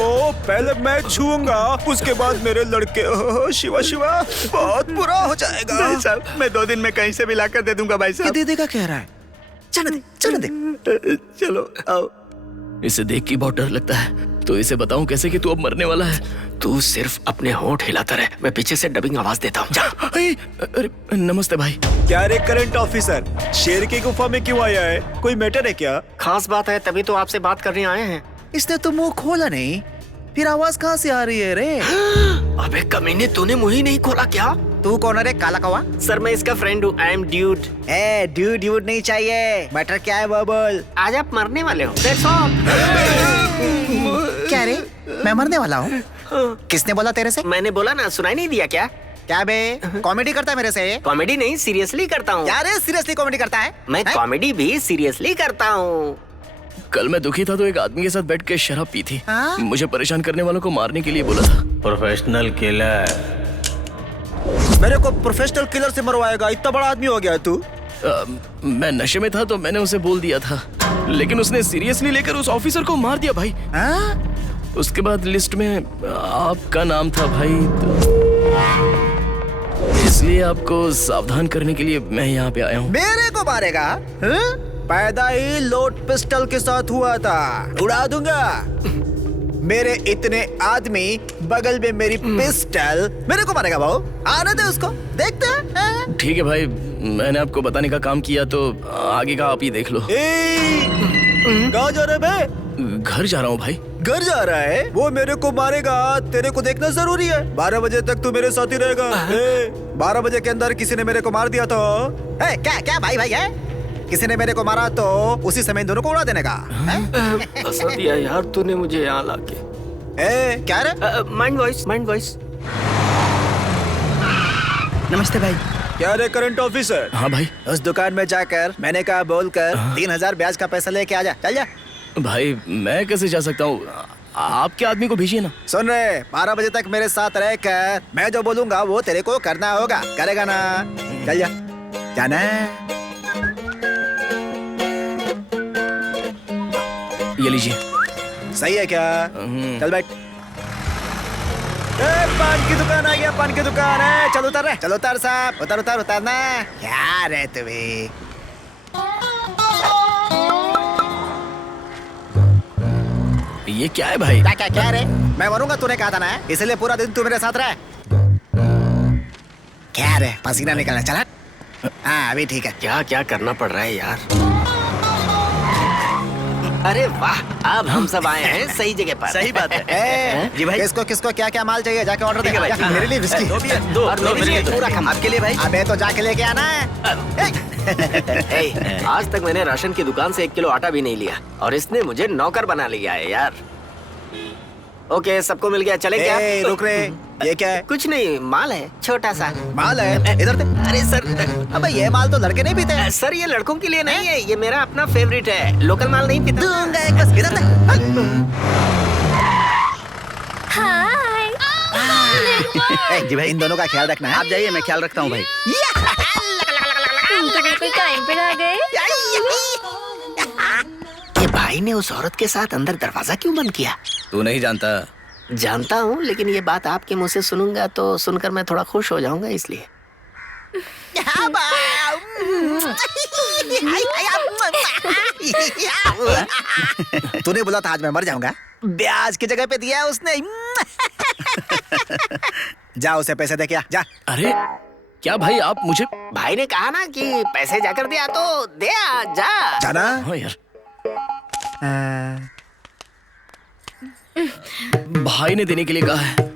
पहले मैं छूऊंगा, उसके बाद मेरे लड़के। शिवा बहुत बुरा हो जाएगा। भाई साहब, मैं 2 दिन में कहीं से भी लाकर दे दूंगा भाई साहब। दे देगा कह रहा है। चल दे। चलो आओ। इसे देख के बहुत डर लगता है। तो इसे बताऊं कैसे कि तू अब मरने वाला है? तू सिर्फ अपने होंठ हिलाता रहे, मैं पीछे से डबिंग आवाज देता हूँ। जा। अरे नमस्ते भाई। क्या रे करंट ऑफिसर, शेर की गुफा में क्यों आया है? कोई मैटर है क्या? खास बात है, तभी तो आपसे बात करने आए हैं। इसने तो मुंह खोला नहीं, फिर आवाज कहाँ से आ रही है रे? अबे कमीने, तूने मुंह ही नहीं खोला क्या? तू कौन है रे काला कौवा? सर मैं इसका फ्रेंड हूँ। I am dude. A dude नहीं चाहिए। मैटर क्या है वो बोल। आज आप मरने वाले हो। That's all। क्या रे, मैं मरने वाला हूँ? किसने बोला तेरे से? मैंने बोला ना, सुनाई नहीं दिया क्या? क्या बे, कॉमेडी करता है मेरे से? कॉमेडी नहीं, सीरियसली करता हूँ। यार सीरियसली कॉमेडी करता है? मैं कॉमेडी भी सीरियसली करता हूँ। कल मैं दुखी था तो एक आदमी के साथ बैठ के शराब पी थी। हाँ? मुझे परेशान करने वालों को मारने के लिए बोला था। Professional killer. मेरे को प्रोफेशनल किलर से मरवाएगा? इतना बड़ा आदमी हो गया तू। मैं नशे में था तो मैंने उसे बोल दिया था, लेकिन उसने सीरियसली लेकर उस ऑफिसर को मार दिया भाई। उसके बाद लिस्ट में आपका नाम था भाई, तो इसलिए आपको सावधान करने के लिए मैं यहाँ पे आया हूँ। मेरे को मारेगा? पैदा ही लोड पिस्टल के साथ हुआ था, उड़ा दूंगा। मेरे इतने आदमी, बगल में मेरी पिस्टल, मेरे को मारेगा भाऊ? आने दे उसको, देखते हैं। ठीक है भाई, मैंने आपको बताने का काम किया तो आगे का आप ही देख लो। कहाँ जा रहे बे? घर जा रहा हूँ भाई। घर जा रहा है? वो मेरे को मारेगा, तेरे को देखना जरूरी है। 12 बजे तक तू मेरे साथ ही रहेगा। 12 बजे के अंदर किसी ने मेरे को मार दिया तो क्या भाई है? किसी ने मेरे को मारा तो उसी समय दोनों को उड़ा देने का। फंसा दिया यार तूने मुझे यहाँ लाके। क्या रे? Mind voice. नमस्ते भाई। क्या रे करंट ऑफिसर? हाँ भाई। उस दुकान में जाकर मैंने कहा बोलकर 3000 ब्याज का पैसा लेके आ जा। चल जा। भाई मैं कैसे जा सकता हूँ? आपके आदमी को भेजिए ना। सुन रहे, 12 बजे तक मेरे साथ रहकर मैं जो बोलूंगा वो तेरे को करना होगा। करेगा ना? चल जा। जाना है? ये लीजिए। सही है क्या? चल बैठ। पान की दुकान आ गया, पान की दुकान है। चल उतर रे, चल उतर साहब, उतरना। क्या रे तुम्हें? ये क्या है भाई? क्या रे? मैं मरूंगा, तूने कहा था ना, इसलिए पूरा दिन तू मेरे साथ रह। क्या रे, पसीना निकलना। चला। हाँ अभी ठीक है। क्या करना पड़ रहा है यार। अरे वाह, अब हम सब आए हैं सही जगह पर। सही बात है। जी भाई, किसको क्या माल चाहिए? जाके ऑर्डर दे। मेरे लिए विस्की दो पूरा कम आपके लिए भाई। अबे तो जाके लेके आना है। आज तक मैंने राशन की दुकान से 1 किलो आटा भी नहीं लिया और इसने मुझे नौकर बना लिया है यार। ओके, सबको मिल गया, चले क्या? रुक रे, ये क्या है? कुछ नहीं, माल है, छोटा सा माल है। इधर दे। अरे सर, अबे ये माल तो लड़के नहीं पीते। सर ये लड़कों के लिए नहीं है, ये मेरा अपना फेवरेट है, लोकल माल नहीं पीता। दूंगा एक बस, इधर दे। जी भाई, इन दोनों का ख्याल रखना है। आप जाइए, मैं ख्याल रखता हूँ भाई। तुम तो बिल्कुल टाइम पे आ गए। ये भाई ने उस औरत के साथ अंदर दरवाजा क्यों बंद किया? तू नहीं जानता। जानता हूँ, लेकिन ये बात आपके मुंह से सुनूंगा तो सुनकर मैं थोड़ा खुश हो जाऊंगा, इसलिए। तूने बोला था आज मैं मर जाऊंगा, ब्याज की जगह पे दिया है उसने। जा उसे पैसे दे क्या, जा। अरे क्या भाई, आप मुझे भाई ने कहा ना कि पैसे जाकर दिया तो दे, आ जा। जाना। हाँ यार, भाई ने देने के लिए कहा है।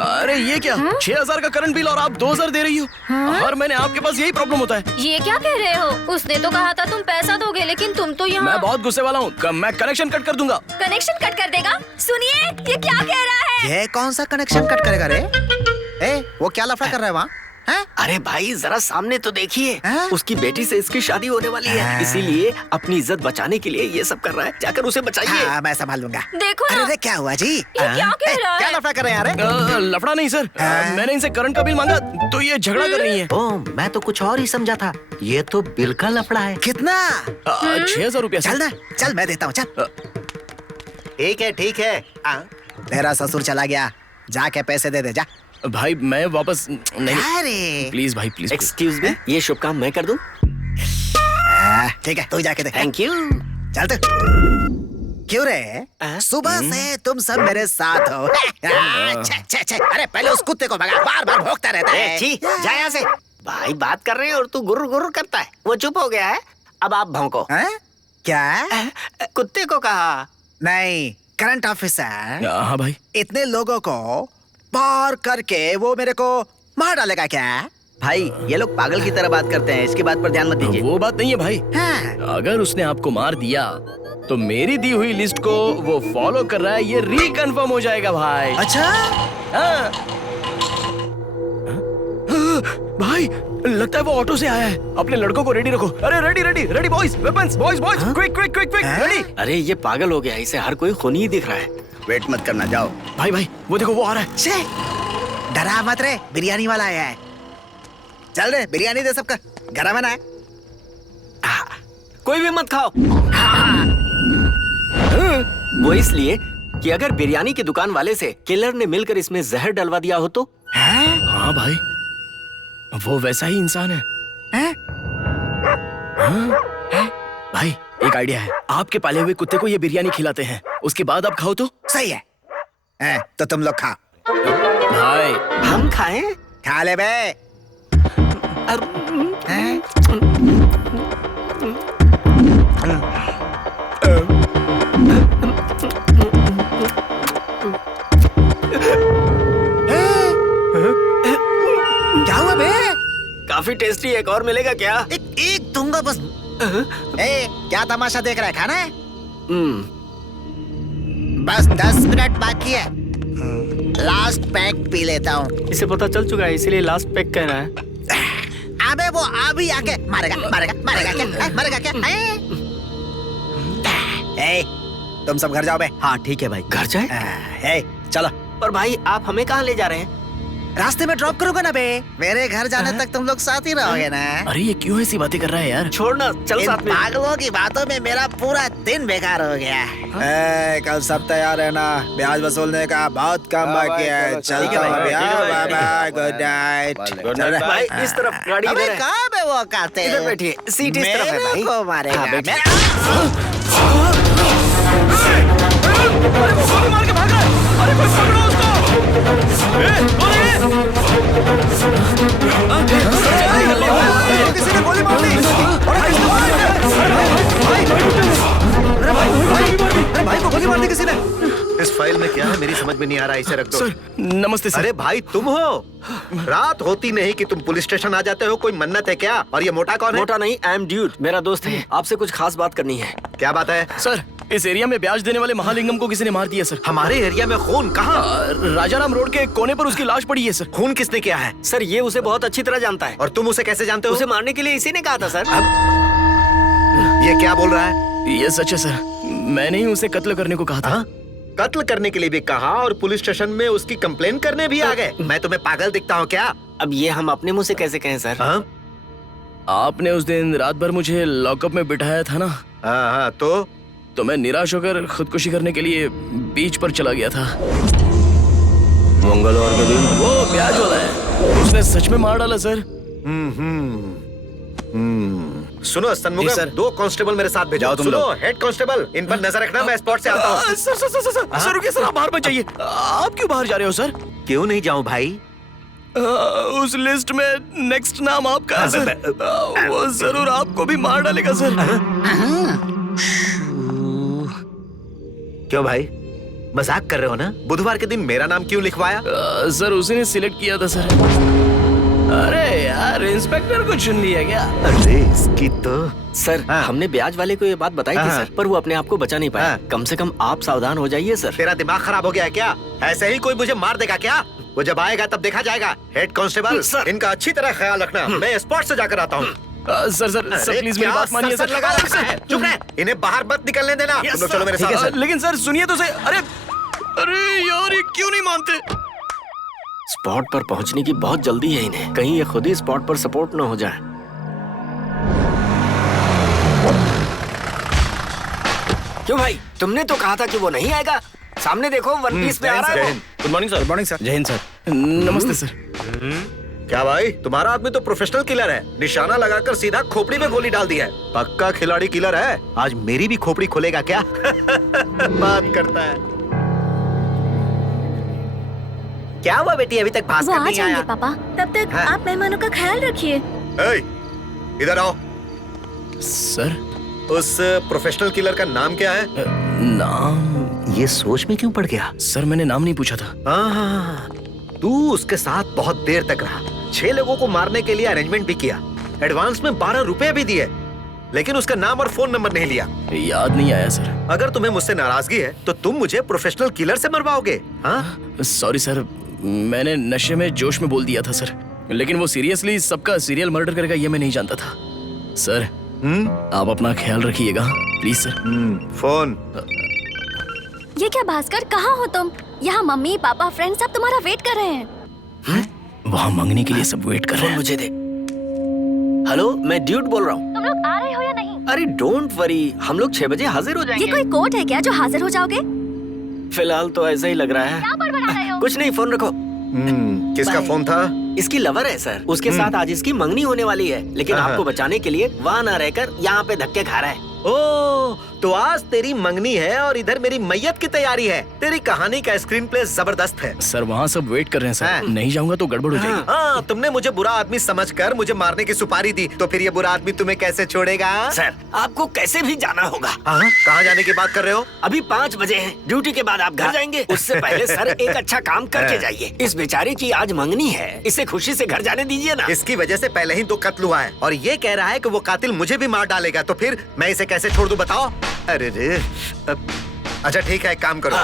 अरे ये क्या, 6000 का करंट बिल और आप 2000 दे रही हो। हर महीने आपके पास यही प्रॉब्लम होता है। ये क्या कह रहे हो? उसने तो कहा था तुम पैसा दोगे, लेकिन तुम तो यहाँ। मैं बहुत गुस्से वाला हूँ, मैं कनेक्शन कट कर दूंगा। कनेक्शन कट कर देगा? सुनिए, ये क्या कह रहा है? ये कौन सा कनेक्शन कट करेगा रे? वो क्या लफड़ा कर रहा है वहाँ? अरे भाई जरा सामने तो देखिए, उसकी बेटी से इसकी शादी होने वाली है, इसीलिए अपनी इज्जत बचाने के लिए ये सब कर रहा है। जाकर उसे बचाइए। मैं संभाल लूंगा। देखो ना। अरे क्या हुआ जी? ये क्या कह रहा है? क्या लफड़ा कर रहे हैं यार? लफड़ा नहीं सर, मैंने इनसे करंट का बिल मांगा तो ये झगड़ा कर रही है। मैं तो कुछ और ही समझा था, ये तो बिल का लफड़ा है। कितना? 6000 रुपया। चल ना, चल मैं देता हूँ, चल। ठीक है। तेरा ससुर चला गया, जाके पैसे दे दे, जा। भाई मैं वापस नहीं। अरे प्लीज भाई, प्लीज। एक्सक्यूज मी, ये शुभ काम मैं कर दूं? ठीक है, तू जाके दे। Thank you. चल तू। क्यों रे? सुबह से तुम सब मेरे साथ हो। अरे पहले उस कुत्ते को भगा, बार बार भौंकता रहता है। जा यहाँ से। भाई बात कर रहे हैं और तू गुर्र गुर्र करता है। वो चुप हो गया है, अब आप भौंको। क्या? कुत्ते को कहा? नहीं, करंट ऑफिसर। हाँ भाई। इतने लोगों को पार करके वो मेरे को मार डालेगा क्या? भाई ये लोग पागल की तरह बात करते हैं, इसकी बात पर ध्यान मत दीजिए। वो बात नहीं है भाई। अगर उसने आपको मार दिया तो मेरी दी हुई लिस्ट को वो फॉलो कर रहा है, ये रिकन्फर्म हो जाएगा भाई। अच्छा? हाँ। भाई लगता है वो ऑटो से आया है। अपने लड़कों को रेडी रखो। अरे ready ready ready boys, weapons boys boys, quick quick quick quick, ready. अरे ये पागल हो गया, इसे हर कोई खून ही दिख रहा है। वेट मत करना, जाओ। भाई भाई वो देखो, वो आ रहा है। डरा मत रे, बिरयानी वाला आया है। चल रे, बिरयानी दे सबका, गरम है ना? कोई भी मत खाओ। वो इसलिए कि अगर बिरयानी की दुकान वाले से किलर ने मिलकर इसमें जहर डलवा दिया हो तो। हाँ भाई, वो वैसा ही इंसान है। भाई एक आइडिया है, आपके पाले हुए कुत्ते को ये बिरयानी खिलाते हैं, उसके बाद आप खाओ तो सही है। तो तुम लोग खा। भाई हम खाएं? खा ले बे। क्या हुआ बे? काफी टेस्टी, एक और मिलेगा क्या? एक दूंगा बस। क्या तमाशा देख रहा है, खाना है? बस 10 मिनट बाकी है, लास्ट पैक पी लेता हूँ। इसे पता चल चुका है, इसीलिए लास्ट पैक कह रहा है। अबे वो अभी आके मारेगा मारेगा मारेगा क्या? मारेगा क्या? तुम सब घर जाओ बे। हाँ ठीक है भाई। घर जाए? चलो। पर भाई आप हमें कहाँ ले जा रहे हैं? रास्ते में ड्रॉप करोगे ना बे? मेरे घर जाने तक तुम लोग साथ ही रहोगे ना? अरे ये क्यों ऐसी बातें कर रहा है यार? छोड़ना, चल साथ में। पागलों की बातों में मेरा पूरा दिन बेकार हो गया। कल सब तैयार है ना? ब्याज वसूलने का बहुत काम बाकी है। चलता हूँ भैया, bye bye, good night. Good night भाई इस तरफ गाड़ी इधर है। कहाँ पे वो काते? इधर बैठिए, सीट इस तरफ है भाई। को मारेगा। हाँ, बैठिए। अरे वो गोली मार के भाग रहा है। अरे कोई पकड़ो उसको। किसी ने गोली मार दी। भाई को गोली मार दी किसी ने। इस फाइल में क्या है मेरी समझ में नहीं आ रहा, इसे रख दो। सर नमस्ते सर। अरे भाई तुम हो? रात होती नहीं कि तुम पुलिस स्टेशन आ जाते हो, कोई मन्नत है क्या? और ये मोटा कौन है? मोटा नहीं, आई एम ड्यूड, मेरा दोस्त है। आपसे कुछ खास बात करनी है। क्या बात है? सर इस एरिया में ब्याज देने वाले महालिंगम को किसी ने मार दिया सर। हमारे एरिया में खून? कहाँ? राजाराम रोड के कोने पर उसकी लाश पड़ी है सर। खून किसने किया है? सर ये उसे बहुत अच्छी तरह जानता है। और तुम उसे कैसे जानते हो? उसे मारने के लिए इसी ने कहा था सर। ये क्या बोल रहा है? ये सच है सर, मैंने ही उसे कत्ल करने को कहा था। कत्ल करने के लिए भी कहा और पुलिस स्टेशन में उसकी कंप्लेन करने भी आ गए। मैं तुम्हें पागल दिखता हूँ क्या? अब ये हम अपने मुंह से कैसे कहें सर? हाँ आपने उस दिन रात भर मुझे लॉकअप में बिठाया था ना, हाँ, तो मैं निराश होकर खुदकुशी करने के लिए बीच पर चला गया था। मंगलवार के दिन वो ब्याज वाला है, उसने सच में मार डाला सर। सुनो सनमुगम, 2 कांस्टेबल मेरे साथ भेजो। तुम सुनो हेड कांस्टेबल, इन पर नजर रखना, मैं स्पॉट से आता हूँ। सर रुकिए सर, आप बाहर मत जाइए। आप क्यों बाहर जा रहे हो सर? क्यों नहीं जाऊं भाई? उस लिस्ट में नेक्स्ट नाम आपका है सर। वो जरूर आपको भी मार डालेगा सर। क्यों भाई, मजाक कर रहे हो ना? बुधवार के दिन मेरा नाम क्यों लिखवाया? सर उसी ने सिलेक्ट किया था सर। अरे यार, इंस्पेक्टर को चुन लिया क्या? अरे इसकी तो सर हमने ब्याज वाले को ये बात बताई थी सर, पर वो अपने आप को बचा नहीं पाया। कम से कम आप सावधान हो जाइए सर। तेरा दिमाग खराब हो गया है क्या? ऐसे ही कोई मुझे मार देगा क्या? वो जब आएगा तब देखा जाएगा। हेड कांस्टेबल, इनका अच्छी तरह ख्याल रखना, मैं स्पॉट से जाकर आता हूँ। सर प्लीज मेरी बात मानिए सर। लगा रखा है, चुप रहे, इन्हें बाहर मत निकलने देना। तुम लोग चलो मेरे साथ। लेकिन सर सुनिए तो सही। अरे यार, ये क्यों नहीं मानते? स्पॉट पर पहुंचने की बहुत जल्दी है इन्हें, कहीं ये खुद ही स्पॉट पर सपोर्ट न हो जाए। क्यों भाई, तुमने तो कहा था कि वो नहीं आएगा। सामने देखो, वन पीस में आ रहा है। Good morning sir. Good morning sir. जय हिंद सर। नमस्ते सर। क्या भाई, तुम्हारा आदमी तो प्रोफेशनल किलर है, निशाना लगाकर सीधा खोपड़ी में गोली डाल दी है। पक्का खिलाड़ी किलर है। आज मेरी भी खोपड़ी खोलेगा क्या? बात करता है। क्या हुआ बेटी, अभी तक वो भास्कर आ नहीं जाएंगे आया? पापा। तब तक आप मेहमानों का ख्याल रखिए। इधर आओ। सर उस प्रोफेशनल किलर का नाम क्या है? नाम? ये सोच में क्यों पड़ गया? सर मैंने नाम नहीं पूछा था। तू उसके साथ बहुत देर तक रहा, 6 लोगों को मारने के लिए अरेंजमेंट भी किया, एडवांस में 12 रुपए भी दिए, लेकिन उसका नाम और फोन नंबर नहीं लिया। याद नहीं आया सर। अगर तुम्हें मुझसे नाराजगी है तो तुम मुझे प्रोफेशनल किलर से मरवाओगे? हाँ? सॉरी सर, मैंने नशे में जोश में बोल दिया था सर, लेकिन वो सीरियसली सबका सीरियल मर्डर करेगा ये मैं नहीं जानता था। सर आप अपना ख्याल रखिएगा प्लीज सर। फोन। ये क्या भास्कर, कहाँ हो तुम? यहाँ मम्मी पापा फ्रेंड सब तुम्हारा वेट कर रहे हैं। वहाँ मांगने के लिए सब वेट कर रहे हैं। मुझे दे। हेलो, मैं ड्यूड बोल रहा हूँ। तुम लोग आ रहे हो या नहीं? अरे डोंट वरी, हम लोग 6 बजे हाजिर हो जाएंगे। ये कोई कोर्ट है क्या जो हाजिर हो जाओगे? फिलहाल तो ऐसा ही लग रहा है। क्या बड़बड़ा रहे हो? कुछ नहीं, फोन रखो। किसका फोन था? इसकी लवर है सर, उसके साथ आज इसकी मंगनी होने वाली है, लेकिन आपको बचाने के लिए वहाँ ना रहकर यहाँ पे धक्के खा रहा है। ओ, तो आज तेरी मंगनी है और इधर मेरी मैयत की तैयारी है। तेरी कहानी का स्क्रीन प्ले जबरदस्त है। सर वहाँ सब वेट कर रहे हैं सर, नहीं जाऊंगा तो गड़बड़ हो जाएगी। हाँ, तुमने मुझे बुरा आदमी समझकर मुझे मारने की सुपारी दी, तो फिर ये बुरा आदमी तुम्हें कैसे छोड़ेगा? सर आपको कैसे भी जाना होगा। कहाँ जाने की बात कर रहे हो? अभी 5 बजे है, ड्यूटी के बाद आप घर जाएंगे। उससे पहले सर एक अच्छा काम करके जाइए। इस बेचारे की आज मंगनी है, इसे खुशी से घर जाने दीजिए ना। इसकी वजह से पहले ही 2 कत्ल हुआ है और ये कह रहा है कि वो कातिल मुझे भी मार डालेगा, तो फिर मैं इसे कैसे छोड़ दूं बताओ? अरे रे, अच्छा ठीक है, एक काम करो,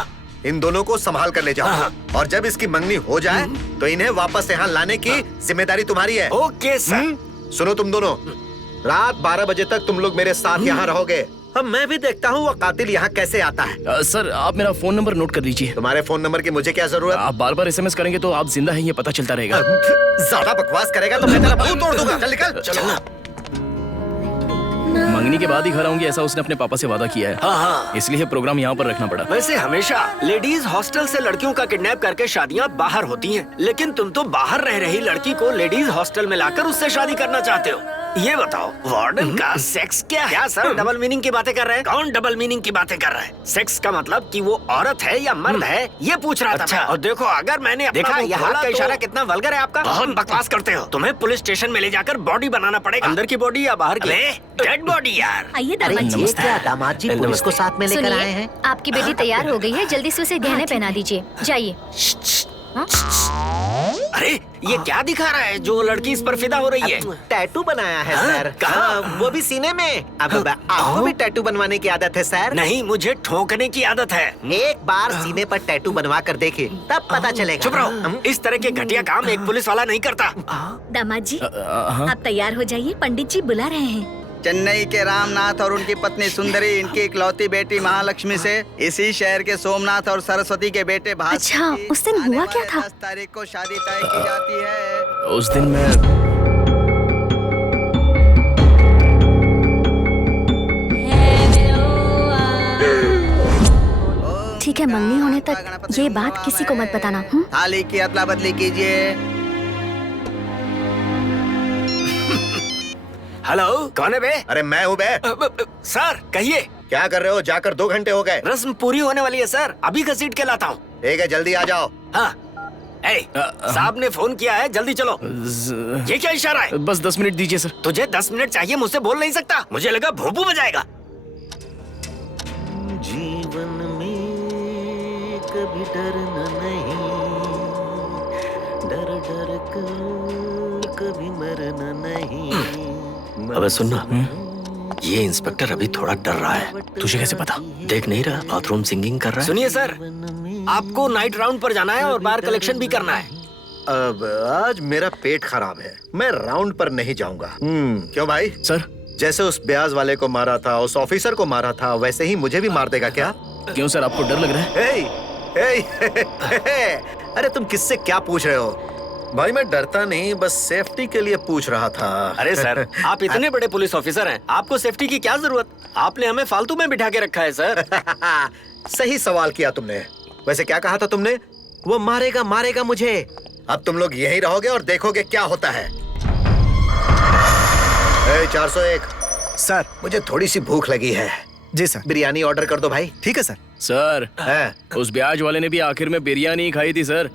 इन दोनों को संभाल कर ले जाओ और जब इसकी मंगनी हो जाए तो इन्हें वापस यहाँ लाने की जिम्मेदारी तुम्हारी है। Okay sir. सुनो तुम दोनों, रात 12 बजे तक तुम लोग मेरे साथ यहाँ रहोगे। अब मैं भी देखता हूँ वो कातिल यहाँ कैसे आता है। सर आप मेरा फोन नंबर नोट कर लीजिए। तुम्हारे फोन नंबर की मुझे क्या जरूरत? आप बार बार SMS करेंगे तो आप जिंदा हैं ये पता चलता रहेगा। ज्यादा बकवास करेगा तो मैं तेरा मुंह तोड़ दूंगा। चल निकल। चलो ना। मंगनी के बाद ही घर आऊंगी ऐसा उसने अपने पापा से वादा किया है। हाँ। इसलिए प्रोग्राम यहाँ पर रखना पड़ा। वैसे हमेशा लेडीज हॉस्टल से लड़कियों का किडनैप करके शादियाँ बाहर होती हैं, लेकिन तुम तो बाहर रह रही लड़की को लेडीज हॉस्टल में लाकर उससे शादी करना चाहते हो। ये बताओ, वार्डन का सेक्स क्या है? क्या सर डबल मीनिंग की बातें कर रहे हैं? कौन डबल मीनिंग की बातें कर रहा है? सेक्स का मतलब कि वो औरत है या मर्द है, ये पूछ रहा था मैं। और देखो, अगर मैंने देखा ये हाथ का इशारा कितना वल्गर है आपका। बहुत बकवास करते हो। तुम्हें पुलिस स्टेशन में ले जाकर बॉडी बनाना पड़ेगा। अंदर की बॉडी या बाहर की? डेड बॉडी यार। आइए अरे दामाद जी। ये क्या दामाद जी पुलिस को साथ में लेकर आए हैं? आपकी बेटी तैयार हो गई है, जल्दी से उसे गहने पहना दीजिए। जाइए। अरे ये क्या दिखा रहा है जो लड़की इस पर फिदा हो रही है? टैटू बनाया है सर। कहाँ? वो भी सीने में। अब आपको भी टैटू बनवाने की आदत है सर? नहीं, मुझे ठोकने की आदत है। एक बार सीने पर टैटू बनवा कर देखिए, तब पता चलेगा। चुप रहो, इस तरह के घटिया काम एक पुलिस वाला नहीं करता। दामाद जी आप तैयार हो जाइए, पंडित जी बुला रहे हैं। चेन्नई के रामनाथ और उनकी पत्नी सुंदरी, इनकी इकलौती बेटी महालक्ष्मी से इसी शहर के सोमनाथ और सरस्वती के बेटे भास्कर अच्छा, की उस दिन हुआ क्या था? 10 तारीख को शादी तय की जाती है। उस दिन मैं ठीक है, मंगनी होने तक ये बात किसी को मत बताना। थाली की अदला बदली कीजिए। हेलो, कौन है बे? अरे मैं हूँ बे। सर कहिए। क्या कर रहे हो? जाकर 2 घंटे हो गए। रस्म पूरी होने वाली है सर, अभी घसीट के लाता हूँ। ठीक है, जल्दी आ जाओ। हाँ, साहब ने फोन किया है, जल्दी चलो। ये क्या इशारा है? बस 10 मिनट दीजिए सर। तुझे 10 मिनट चाहिए, मुझसे बोल नहीं सकता? मुझे लगा भोपू बजाएगा। जीवन में कभी डरना नहीं, डर डर कर कभी मरना नहीं। अबे सुनना, ये इंस्पेक्टर अभी थोड़ा डर रहा है। तुझे कैसे पता? देख नहीं रहा, बाथरूम सिंगिंग कर रहा है। सुनिए सर, आपको नाइट राउंड पर जाना है और बार कलेक्शन भी करना है। अब आज मेरा पेट खराब है, मैं राउंड पर नहीं जाऊंगा। क्यों भाई? सर, जैसे उस ब्याज वाले को मारा था, उस ऑफिसर को मारा था, वैसे ही मुझे भी मार देगा क्या? क्यों सर, आपको डर लग रहा है? अरे तुम किससे क्या पूछ रहे हो? भाई मैं डरता नहीं, बस सेफ्टी के लिए पूछ रहा था। अरे सर, आप इतने बड़े पुलिस ऑफिसर हैं, आपको सेफ्टी की क्या जरूरत? आपने हमें फालतू में बिठा के रखा है सर। सही सवाल किया तुमने। वैसे क्या कहा था तुमने? वो मारेगा मारेगा मुझे। अब तुम लोग यहीं रहोगे और देखोगे क्या होता है। 401 सर, मुझे थोड़ी सी भूख लगी है। जी सर। बिरयानी ऑर्डर कर दो भाई। ठीक है सर। सर, उस ब्याज वाले ने भी आखिर में बिरयानी खाई थी सर।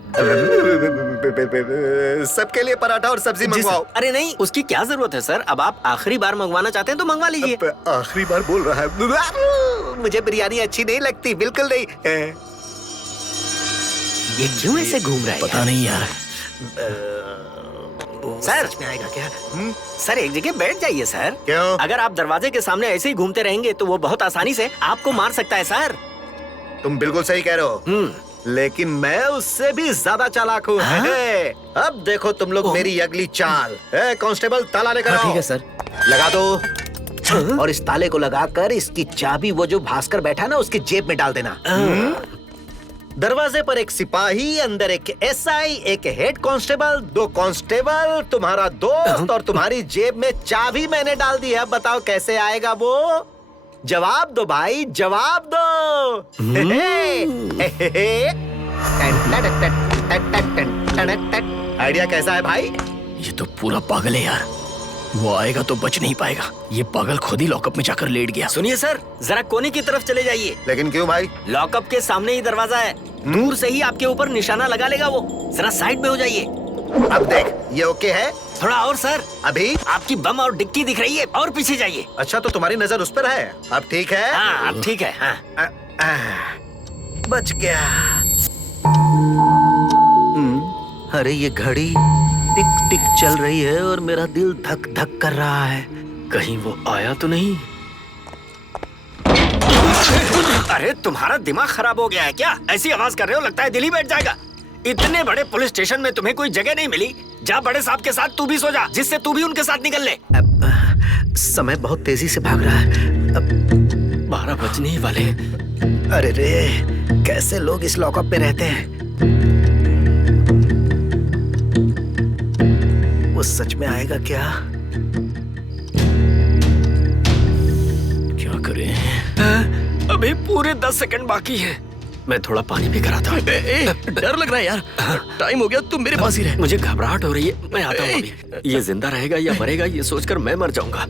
सबके लिए पराठा और सब्जी मंगवाओ। अरे नहीं, उसकी क्या जरूरत है सर? अब आप आखिरी बार मंगवाना चाहते हैं तो मंगवा लीजिए। आखिरी बार बोल रहा है। मुझे बिरयानी अच्छी नहीं लगती, बिल्कुल नहीं। ये क्यों ऐसे घूम रहा है? पता नहीं यार। सर, में आएगा क्या? सर एक जगह बैठ जाइए सर। क्यों? अगर आप दरवाजे के सामने ऐसे ही घूमते रहेंगे तो वो बहुत आसानी से आपको मार सकता है सर। तुम बिल्कुल सही कह रहे हो, लेकिन मैं उससे भी ज्यादा चालाक हूँ। अब देखो तुम लोग मेरी अगली चाल। कांस्टेबल, ताला लेकर आओ। ठीक है सर। लगा दो। और इस ताले को लगाकर इसकी चाबी वो जो भास्कर बैठा ना उसकी जेब में डाल देना। दरवाजे पर एक सिपाही, अंदर एक एसआई, एक हेड कांस्टेबल, 2 कांस्टेबल, तुम्हारा दोस्त और तुम्हारी जेब में चाबी मैंने डाल दी है। बताओ कैसे आएगा वो? जवाब दो भाई, जवाब दो। आइडिया कैसा है भाई? ये तो पूरा पागल है यार। वो आएगा तो बच नहीं पाएगा। ये पागल खुद ही लॉकअप में जाकर लेट गया। सुनिए सर, जरा कोने की तरफ चले जाइए। लेकिन क्यों भाई? लॉकअप के सामने ही दरवाजा है, दूर से ही आपके ऊपर निशाना लगा लेगा वो। जरा साइड में हो जाइए। अब देख, ये ओके है? थोड़ा और सर। अभी? आपकी बम और डिक्की दिख रही है, और पीछे जाइए। अच्छा, तो तुम्हारी नजर उस पर है। अब ठीक है? हाँ, अब ठीक है। हाँ। बच गया। अरे ये घड़ी टिक टिक चल रही है और मेरा दिल धक धक कर रहा है। कहीं वो आया तो नहीं? अरे तुम्हारा दिमाग खराब हो गया है क्या? ऐसी आवाज कर रहे हो, लगता है दिल ही बैठ जाएगा। इतने बड़े पुलिस स्टेशन में तुम्हें कोई जगह नहीं मिली? जा बड़े साहब के साथ तू भी सो जा, जिससे तू भी उनके साथ निकल ले। समय बहुत तेजी से भाग रहा है। 12 बजने ही वाले। अरे रे, कैसे लोग इस लॉकअप पे रहते हैं? वो सच में आएगा क्या? क्या करें? अभी पूरे 10 सेकंड बाकी है। मैं थोड़ा पानी पी कर आता हूँ। डर लग रहा है यार। टाइम हो गया, तुम मेरे पास ही रह। मुझे घबराहट हो रही है, मैं आता हूँ अभी। ये जिंदा रहेगा या मरेगा ये सोचकर मैं मर जाऊंगा।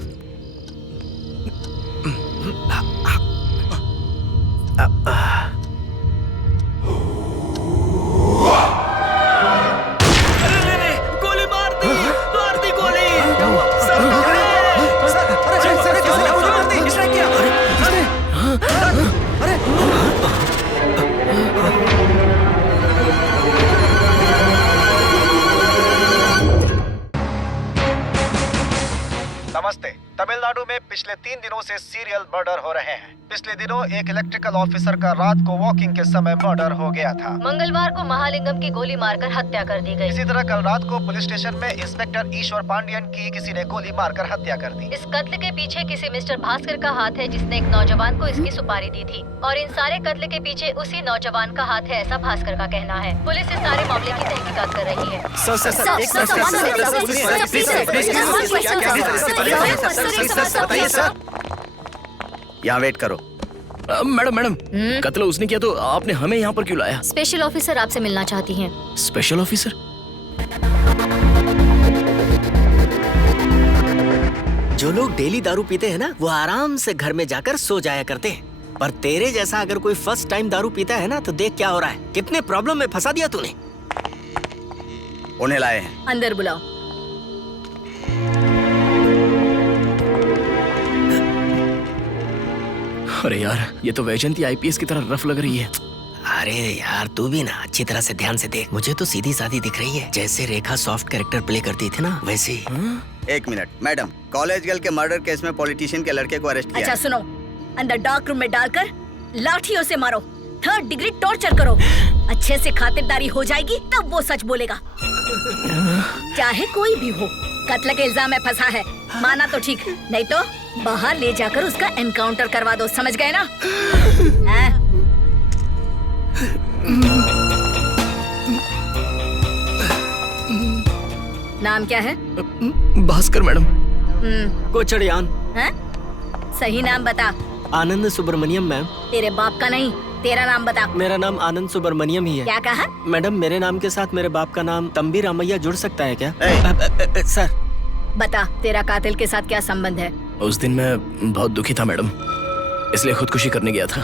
गोली मार दी गोली। नमस्ते। तमिलनाडु में पिछले 3 दिनों से सीरियल मर्डर हो रहे हैं। पिछले दिनों एक इलेक्ट्रिकल ऑफिसर का रात को वॉकिंग के समय मर्डर हो गया था। मंगलवार को महालिंगम की गोली मारकर हत्या कर दी गई। इसी तरह कल रात को पुलिस स्टेशन में इंस्पेक्टर ईश्वर पांडियन की किसी ने गोली मारकर हत्या कर दी। इस कत्ल के पीछे किसी मिस्टर भास्कर का हाथ है, जिसने एक नौजवान को इसकी सुपारी दी थी, और इन सारे कत्ल के पीछे उसी नौजवान का हाथ है, ऐसा भास्कर का कहना है। पुलिस इस सारे मामले की तहकीकात कर रही है। यहाँ वेट करो। मैडम कत्ल उसने किया तो आपने हमें यहाँ पर क्यों लाया? स्पेशल ऑफिसर आपसे मिलना चाहती हैं। Special officer? जो लोग डेली दारू पीते हैं ना, वो आराम से घर में जाकर सो जाया करते हैं। पर तेरे जैसा अगर कोई फर्स्ट टाइम दारू पीता है ना, तो देख क्या हो रहा है। कितने प्रॉब्लम में फंसा दिया तूने। उन्हें लाए हैं। अंदर बुलाओ। अरे यार, ये तो वैजयंती आईपीएस की तरह रफ लग रही है। अरे यार, तू भी ना अच्छी तरह से ध्यान से देख। मुझे तो सीधी सादी दिख रही है, जैसे रेखा सॉफ्ट कैरेक्टर प्ले करती थी ना, वैसे ही। एक मिनट मैडम, कॉलेज गर्ल के मर्डर केस में पॉलिटिशियन के लड़के को अरेस्ट किया अच्छा है। सुनो, अंदर डार्क रूम में डालकर लाठियों से मारो, 3rd डिग्री टॉर्चर करो। अच्छे से खातिरदारी हो जाएगी तब वो सच बोलेगा। चाहे कोई भी हो, कत्ल के इल्जाम में फंसा है, माना तो ठीक, नहीं तो बाहर ले जाकर उसका एनकाउंटर करवा दो। समझ गए ना? नाम क्या है? भास्कर मैडम। कोचड़ियान। सही नाम बता। आनंद सुब्रमण्यम मैम। तेरे बाप का नहीं, तेरा नाम बता। मेरा नाम आनंद सुब्रमण्यम ही है। क्या कहा? मैडम, मेरे नाम के साथ मेरे बाप का नाम तंबी रामैया जुड़ सकता है क्या? सर बता, तेरा कातिल के साथ क्या संबंध है? उस दिन मैं बहुत दुखी था मैडम, इसलिए खुदकुशी करने गया था।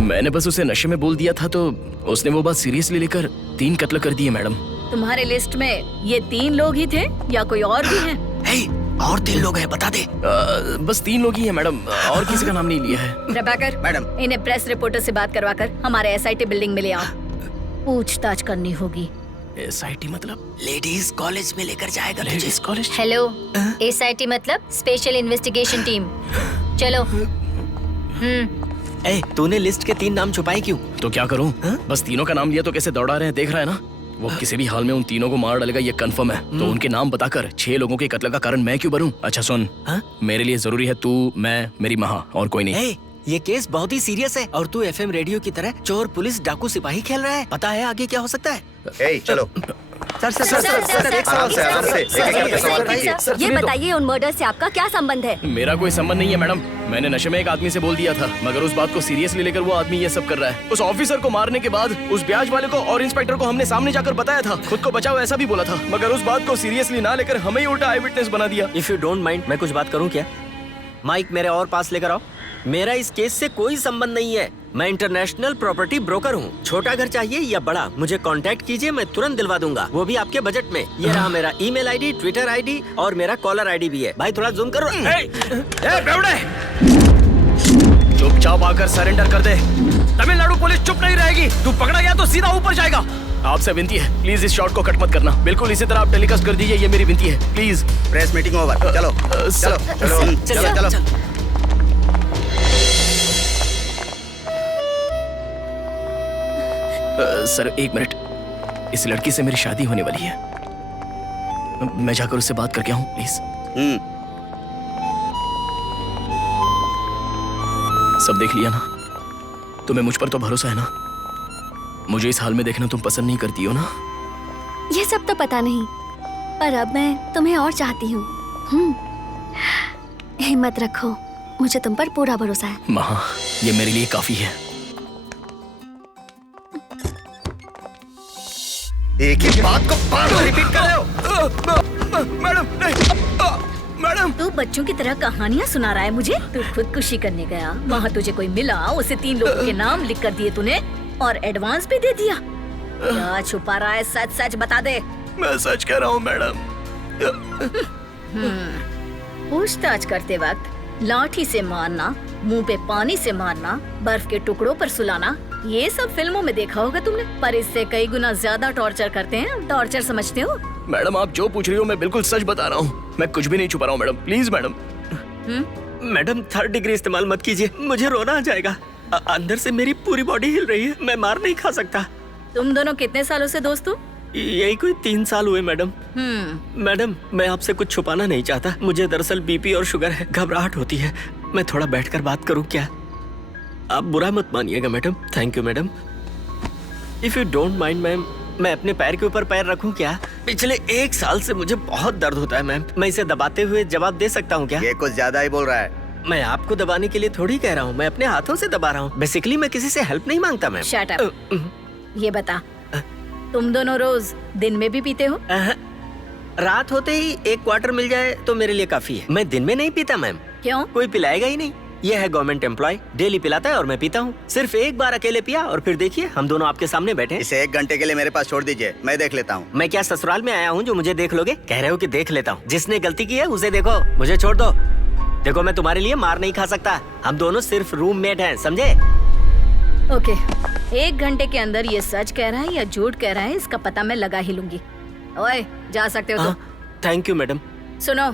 मैंने बस उसे नशे में बोल दिया था, तो उसने वो बात सीरियसली लेकर 3 कत्ल कर दिए मैडम। तुम्हारे लिस्ट में ये 3 लोग ही थे या कोई और भी हैं? और 3 लोग हैं, बता दे। बस 3 लोग ही हैं मैडम, और किसी का नाम नहीं लिया है। प्रभाकर मैडम, इन्हें प्रेस रिपोर्टर से बात करवाकर हमारे एसआईटी बिल्डिंग में ले आओ। पूछताछ करनी होगी। एसआईटी मतलब? लेडीज कॉलेज में लेकर जाएगा तुझे। Ladies college? हेलो, एसआईटी मतलब स्पेशल इन्वेस्टिगेशन टीम। चलो। तूने लिस्ट के 3 नाम छुपाए क्यों? तो क्या करूं? बस तीनों का नाम लिया तो कैसे दौड़ा रहे हैं, देख रहा है ना? वो किसी भी हाल में उन तीनों को मार डालेगा, ये कंफर्म है। तो उनके नाम बताकर 6 लोगों के कत्ल का कारण मैं क्यों बनूं? अच्छा सुन, मेरे लिए जरूरी है तू, मैं, मेरी माँ, और कोई नहीं। ये केस बहुत ही सीरियस है, और तू एफएम रेडियो की तरह चोर पुलिस डाकू सिपाही खेल रहा है। पता है आगे क्या हो सकता है? चलो। ये बताइए, उन मर्डर से आपका क्या संबंध है? मेरा कोई संबंध नहीं है मैडम। मैंने नशे में एक आदमी से बोल दिया था, मगर उस बात को सीरियसली लेकर वो आदमी ये सब कर रहा है। उस ऑफिसर को मारने के बाद उस ब्याज वाले को और इंस्पेक्टर को हमने सामने जाकर बताया था, खुद को बचाओ ऐसा भी बोला था, मगर उस बात को सीरियसली ना लेकर हमें ही उल्टा आई विटनेस बना दिया। इफ यू डोंट माइंड, मैं कुछ बात करूं क्या? माइक मेरे और पास लेकर आओ। मेरा इस केस से कोई संबंध नहीं है। मैं इंटरनेशनल प्रॉपर्टी ब्रोकर हूँ। छोटा घर चाहिए या बड़ा, मुझे कांटेक्ट कीजिए, मैं तुरंत दिलवा दूंगा, वो भी आपके बजट में। ये रहा मेरा ईमेल आईडी, ट्विटर आईडी और मेरा कॉलर आईडी भी है। भाई थोड़ा जूम करो। चुपचाप आकर सरेंडर कर दे। तमिलनाडु पुलिस चुप नहीं रहेगी। तू पकड़ा गया तो सीधा ऊपर जाएगा। आपसे विनती है, प्लीज इस शॉट को कट मत करना। बिल्कुल इसी तरह आप टेलीकास्ट कर दीजिए, ये मेरी विनती है, प्लीज। Press meeting over. चलो चलो चलो चलो चलो। सर 1 मिनट, इस लड़की से मेरी शादी होने वाली है, मैं जाकर उससे बात करके आऊं प्लीज। सब देख लिया ना? तुम्हें मुझ पर तो भरोसा है ना? मुझे इस हाल में देखना तुम पसंद नहीं करती हो ना? ये सब तो पता नहीं, पर अब मैं तुम्हें और चाहती हूँ। हिम्मत रखो, मुझे तुम पर पूरा भरोसा है। माँ, ये मेरे लिए काफी है। एक ही बात को बार-बार रिपीट कर रहे हो। मैडम नहीं, मैडम। तू बच्चों की तरह कहानियाँ सुना रहा है मुझे। तू खुदकुशी करने गया, वहाँ तुझे कोई मिला, उसे 3 लोगों के नाम लिख कर दिए तूने, और एडवांस भी दे दिया। क्या छुपा रहा है? सच सच बता दे। मैं सच कह रहा हूँ मैडम। पूछताछ करते वक्त लाठी से मारना, मुंह पे पानी से मारना, बर्फ के टुकड़ों पर सुलाना, ये सब फिल्मों में देखा होगा तुमने, पर इससे कई गुना ज्यादा टॉर्चर करते हैं। टॉर्चर समझते हो? मैडम आप जो पूछ रही हो मैं बिल्कुल सच बता रहा हूँ, मैं कुछ भी नहीं छुपा रहा हूँ madam, please madam. Madam 3rd degree इस्तेमाल मत कीजिए, मुझे रोना आ जाएगा। अंदर से मेरी पूरी बॉडी हिल रही है, मैं मार नहीं खा सकता। तुम दोनों कितने सालों से दोस्त हो? यही कोई 3 साल हुए मैडम। मैडम मैं आपसे कुछ छुपाना नहीं चाहता, मुझे दरअसल बीपी और शुगर है, घबराहट होती है। मैं थोड़ा बैठकर बात करूं क्या? आप बुरा मत मानिएगा madam. Thank you madam. If you don't mind ma'am, मैं अपने पैर के ऊपर पैर रखूं क्या? पिछले 1 साल से मुझे बहुत दर्द होता है मैम, मैं इसे दबाते हुए जवाब दे सकता हूँ क्या? ये कुछ ज्यादा ही बोल रहा है। मैं आपको दबाने के लिए थोड़ी कह रहा हूँ, मैं अपने हाथों से दबा रहा हूँ। बेसिकली मैं किसी से हेल्प नहीं मांगता मैम। Shut up. ये बता, तुम दोनों रोज दिन में भी पीते हो? रात होते ही 1 क्वार्टर मिल जाए तो मेरे लिए काफी है। मैं दिन में नहीं पीता मैम। क्यों? कोई पिलाएगा ही नहीं। ये है गवर्नमेंट एम्प्लॉय, डेली पिलाता है और मैं पीता हूँ। सिर्फ 1 बार अकेले पिया और फिर देखिए हम दोनों आपके सामने बैठे। इसे 1 घंटे के लिए मेरे पास छोड़ दीजिए, मैं देख लेता हूँ। मैं क्या ससुराल में आया हूँ जो मुझे देख लोगे? कह रहे हो कि देख लेता हूँ। जिसने गलती की है उसे देखो, मुझे छोड़ दो। देखो मैं तुम्हारे लिए मार नहीं खा सकता, हम दोनों सिर्फ रूममेट हैं, समझे? ओके, 1 घंटे के अंदर ये सच कह रहा है या झूठ कह रहा है इसका पता मैं लगा ही लूंगी। ओए जा सकते हो तो। Thank you madam. सुनो,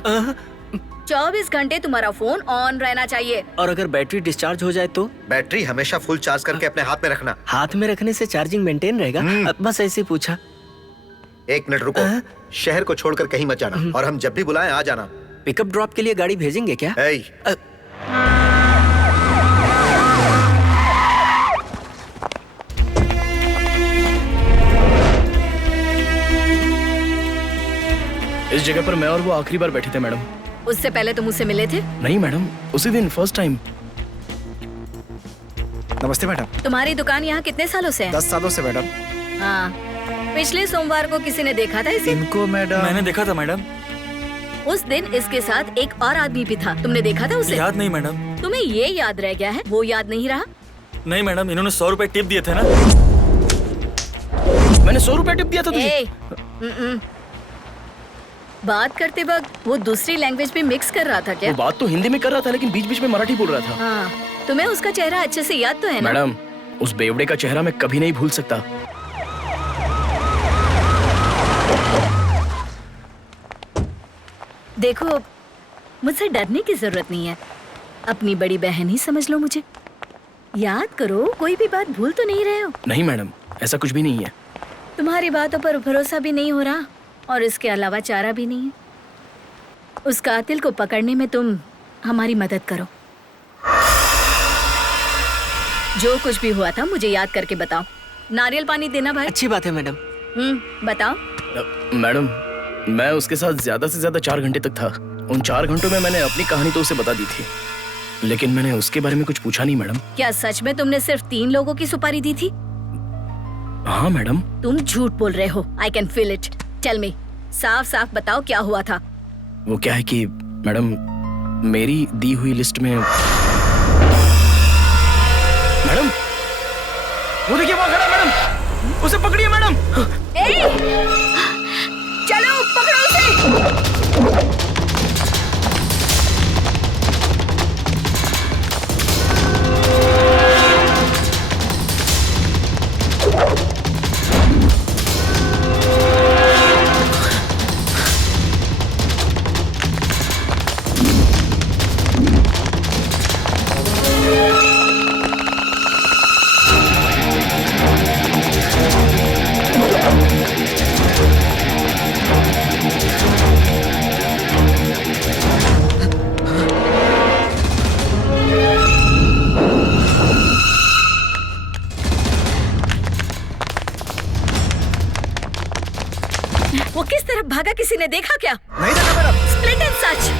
24 घंटे तुम्हारा फोन ऑन रहना चाहिए। और अगर बैटरी डिस्चार्ज हो जाए तो? बैटरी हमेशा फुल चार्ज करके अपने हाथ में रखना। हाथ में रखने से चार्जिंग मेंटेन रहेगा? बस ऐसे ही पूछा। 1 मिनट रुको, शहर को छोड़कर कहीं मत जाना और हम जब भी बुलाएं आ जाना। पिकअप ड्रॉप के लिए गाड़ी भेजेंगे क्या? इस जगह पर मैं और वो आखिरी बार बैठे थे मैडम। उससे पहले तुम उससे मिले थे? नहीं मैडम, उसी दिन फर्स्ट टाइम। नमस्ते मैडम। तुम्हारी दुकान यहाँ कितने सालों से है? 10 सालों से मैडम। हाँ, पिछले सोमवार को किसी ने देखा था इसे? इनको मैडम मैंने देखा था मैडम। उस दिन इसके साथ एक और आदमी भी था, तुमने देखा था उसे? याद नहीं मैडम। तुम्हें ये याद रह गया है, वो याद नहीं रहा? नहीं मैडम, इन्होंने 100 रुपए टिप दिए थे ना। मैंने 100 रुपए टिप दिया था तुझे? बात करते वक्त वो दूसरी लैंग्वेज में मिक्स कर रहा था क्या? वो बात तो हिंदी में कर रहा था लेकिन बीच बीच में मराठी बोल रहा था। हाँ, तुम्हें उसका चेहरा अच्छे से याद तो है ना? मैडम, उस बेवड़े का चेहरा मैं कभी नहीं भूल सकता। देखो, मुझसे डरने की जरूरत नहीं है, अपनी बड़ी बहन ही समझ लो मुझे। याद करो, कोई भी बात भूल तो नहीं रहे हो? नहीं मैडम, ऐसा कुछ भी नहीं है। तुम्हारी बातों पर भरोसा भी नहीं हो रहा और इसके अलावा चारा भी नहीं है। उस कातिल को पकड़ने में तुम हमारी मदद करो। जो कुछ भी हुआ था मुझे याद करके बताओ। नारियल पानी देना भाई। अच्छी बात है मैडम। बताओ। मैडम, मैं उसके साथ ज्यादा से ज्यादा 4 घंटे तक था। उन 4 घंटों में मैंने अपनी कहानी तो उसे बता दी थी, लेकिन मैंने उसके बारे में कुछ पूछा नहीं मैडम। क्या सच में तुमने सिर्फ 3 लोगों की सुपारी दी थी? हाँ मैडम। तुम झूठ बोल रहे हो। I can feel it. Tell me, साफ साफ बताओ क्या हुआ था। वो क्या है कि मैडम, मेरी दी हुई लिस्ट में मैडम, वो देखिए वहाँ खड़ा मैडम, उसे पकड़िए मैडम। चलो पकड़ो उसे। वो किस तरफ भागा, किसी ने देखा क्या? नहीं देखा मैडम। Split and such.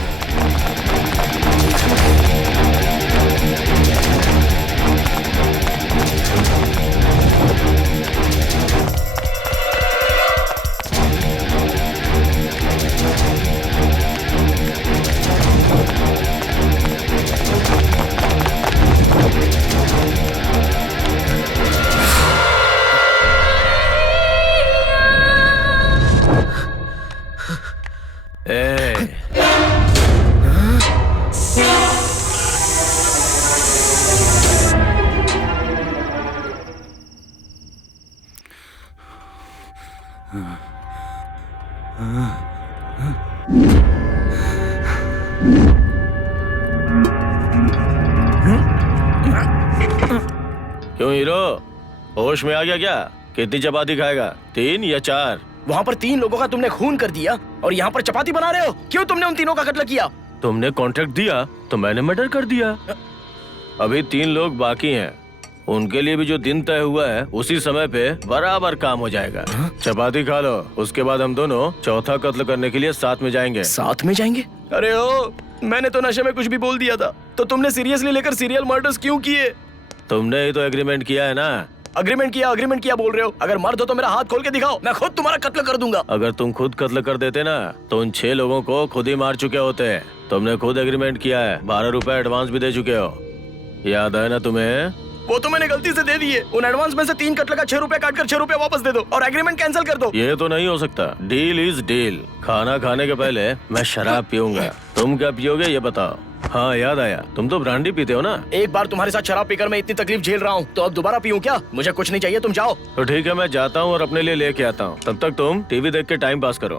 क्यों हीरो, होश में आ गया क्या? कितनी चपाती खाएगा, 3 या 4? वहाँ पर 3 लोगों का तुमने खून कर दिया और यहाँ पर चपाती बना रहे हो। क्यों तुमने उन तीनों का कत्ल किया? तुमने कॉन्ट्रैक्ट दिया तो मैंने मर्डर कर दिया। अभी 3 लोग बाकी हैं, उनके लिए भी जो दिन तय हुआ है उसी समय पे बराबर काम हो जाएगा। चपाती खा लो, उसके बाद हम दोनों चौथा कत्ल करने के लिए साथ में जाएंगे। साथ में जाएंगे? अरे ओ, मैंने तो नशे में कुछ भी बोल दिया था। तो तुमने सीरियसली लेकर सीरियल मर्डर्स क्यों किए? तुमने ही तो एग्रीमेंट किया है ना। अग्रीमेंट किया बोल रहे हो? अगर मर्द हो तो मेरा हाथ खोल के दिखाओ, मैं खुद तुम्हारा कत्ल कर दूंगा। अगर तुम खुद कत्ल कर देते ना तो उन 6 लोगों को खुद ही मार चुके होते। तुमने खुद एग्रीमेंट किया है, 12 रुपए एडवांस भी दे चुके हो, याद है ना तुम्हें? वो तो मैंने गलती से दे दिए। उन एडवांस में से 3 कत्ल का 6 रुपए काटकर 6 रुपए वापस दे दो और एग्रीमेंट कैंसिल कर दो। ये तो नहीं हो सकता। Deal is deal. खाना खाने के पहले मैं शराब पीऊंगा, तुम क्या पियोगे ये बताओ। हाँ याद आया, तुम तो ब्रांडी पीते हो ना। एक बार तुम्हारे साथ शराब पीकर मैं इतनी तकलीफ झेल रहा हूँ, तो अब दोबारा पीऊं क्या? मुझे कुछ नहीं चाहिए, तुम जाओ। तो ठीक है, मैं जाता हूँ और अपने लिए लेके आता हूँ। तब तक तुम टीवी देख के टाइम पास करो।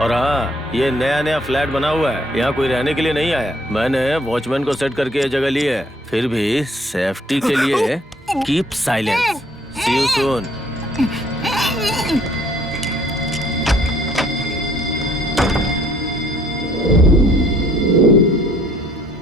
और हाँ, ये नया फ्लैट बना हुआ है, यहाँ कोई रहने के लिए नहीं आया। मैंने वॉचमैन को सेट करके ये जगह ली है। फिर भी सेफ्टी के लिए keep silence. See you soon.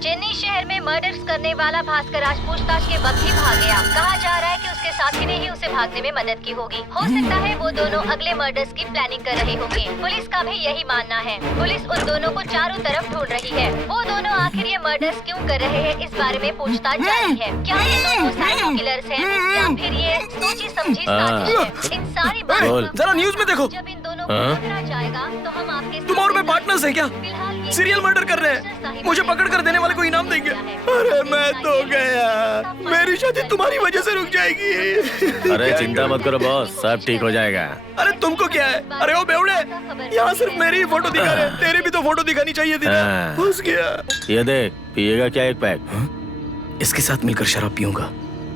Chennai शहर में मर्डर्स करने वाला भास्कर आज पूछताछ के वक्त ही भाग गया। कहा जा रहा है कि उसके साथी ने ही उसे भागने में मदद की होगी। हो सकता है वो दोनों अगले मर्डर्स की प्लानिंग कर रहे होंगे। पुलिस का भी यही मानना है। पुलिस उन दोनों को चारों तरफ ढूंढ रही है। वो दोनों आखिर ये मर्डर्स क्यों कर रहे हैं, इस बारे में पूछताछ जारी है। क्या ये दोनों साइको किलर्स हैं या फिर ये सोची समझी साजिश है? इन सारी बातों जरा न्यूज में देखो। जब इन दोनों को पकड़ा जाएगा तो हम आपके तुम और मैं पार्टनर्स हैं क्या? सीरियल मर्डर कर रहे हैं, मुझे पकड़ कर देने वाले को इनाम देंगे। अरे मैं तो गया, मेरी शादी तुम्हारी वजह से रुक जाएगी। अरे चिंता मत करो बॉस, सब ठीक हो जाएगा। अरे तुमको क्या है? अरे ओ बेवड़े, यहाँ सिर्फ मेरी ही फोटो दिखा रहे, तेरी भी तो फोटो दिखानी चाहिए थी ना। फंस गया। ये देख, पिएगा क्या 1 पैक? इसके साथ मिलकर शराब पीऊंगा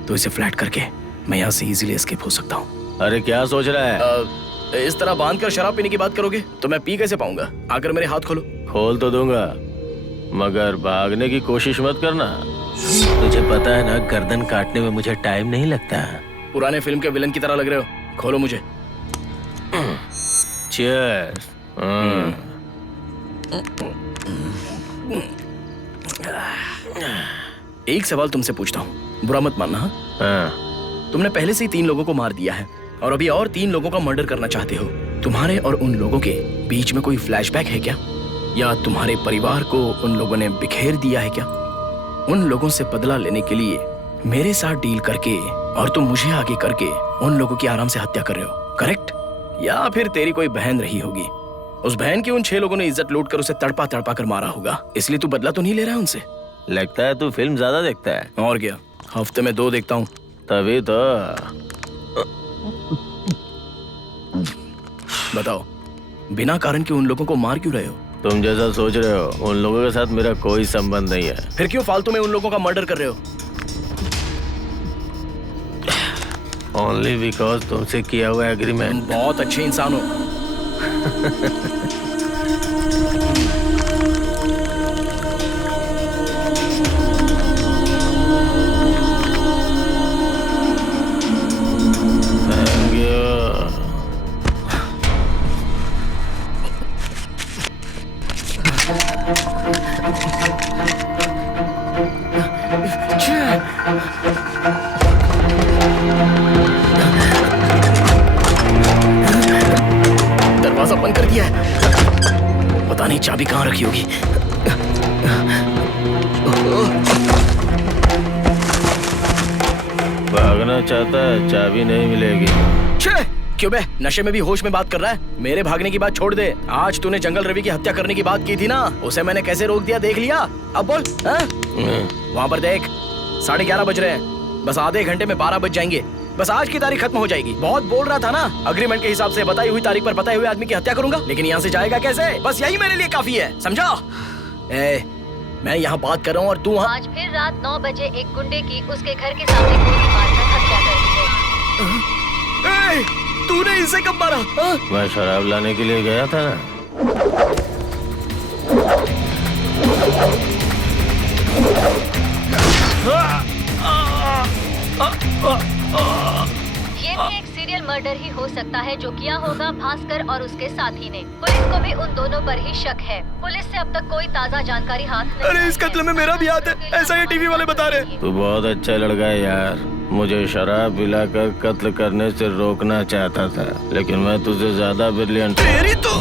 तो इसे फ्लैट करके मैं यहाँ से इजीली एस्केप हो सकता हूँ। अरे क्या सोच रहा है? इस तरह बांध कर शराब पीने की बात करोगे तो मैं पी कैसे पाऊंगा? आकर मेरे हाथ खोलो। खोल तो दूंगा, मगर भागने की कोशिश मत करना। तुझे पता है ना, गर्दन काटने में मुझे टाइम नहीं लगता। पुराने फिल्म के विलन की तरह लग रहे हो। खोलो मुझे। चीयर्स। एक सवाल तुमसे पूछता हूँ, बुरा मत मानना। हाँ? तुमने पहले से ही 3 लोगों को मार दिया है और अभी और 3 लोगों का मर्डर करना चाहते हो। तुम्हारे और उन लोगों के बीच में कोई फ्लैशबैक है क्या? या तुम्हारे परिवार को उन लोगों ने बिखेर दिया है क्या? उन लोगों से बदला लेने के लिए मेरे साथ डील करके और तुम मुझे आगे करके उन लोगों की आराम से हत्या कर रहे हो, करेक्ट? या फिर तेरी कोई बहन रही होगी, उस बहन की उन 6 लोगों ने इज्जत लूट कर उसे तड़पा तड़पा कर मारा होगा, इसलिए तू बदला तो नहीं ले रहा है उनसे? लगता है तू फिल्म ज्यादा देखता है। और क्या, हफ्ते में 2 देखता हूँ। तभी तो। बताओ, बिना कारण के उन लोगों को मार क्यों रहे हो? तुम जैसा सोच रहे हो, उन लोगों के साथ मेरा कोई संबंध नहीं है। फिर क्यों फालतू में उन लोगों का मर्डर कर रहे हो? ओनली बिकॉज तुमसे किया हुआ एग्रीमेंट। बहुत अच्छे इंसान हो। दरवाजा बंद कर दिया है, पता नहीं चाबी कहाँ रखी होगी। भागना चाहता है, चाबी नहीं मिलेगी। क्यों बे, नशे में भी होश में बात कर रहा है? मेरे भागने की बात छोड़ दे। आज तूने जंगल रवि की हत्या करने की बात की थी ना, उसे मैंने कैसे रोक दिया देख लिया? अब बोल। वहाँ पर देख, 11:30 बज रहे हैं, बस आधे घंटे में 12 बज जाएंगे। बस आज की तारीख खत्म हो जाएगी। बहुत बोल रहा था ना, अग्रीमेंट के हिसाब से बताई हुई तारीख पर बताए हुए आदमी की हत्या करूंगा, लेकिन यहाँ से जाएगा कैसे? बस यही मेरे लिए काफी है, समझा? मैं यहाँ बात कर रहा हूँ और तू आज फिर रात 9 बजे एक गुंडे की उसके घर के सामने गोली मारकर हत्या कर दी है। तूने इसे कब मारा? मैं शराब लाने के लिए गया था ना। सकता है जो किया होगा भास्कर और उसके साथी ने। पुलिस को भी उन दोनों पर ही शक है। पुलिस से अब तक कोई ताज़ा जानकारी हाथ नहीं। अरे इस कत्ल में मेरा भी हाथ है, ऐसा ये टीवी वाले बता रहे। तू बहुत अच्छा लड़का है यार। मुझे शराब पिलाकर कत्ल करने से रोकना चाहता था, लेकिन मैं तुझे ज्यादा ब्रिलियंट। तेरी तो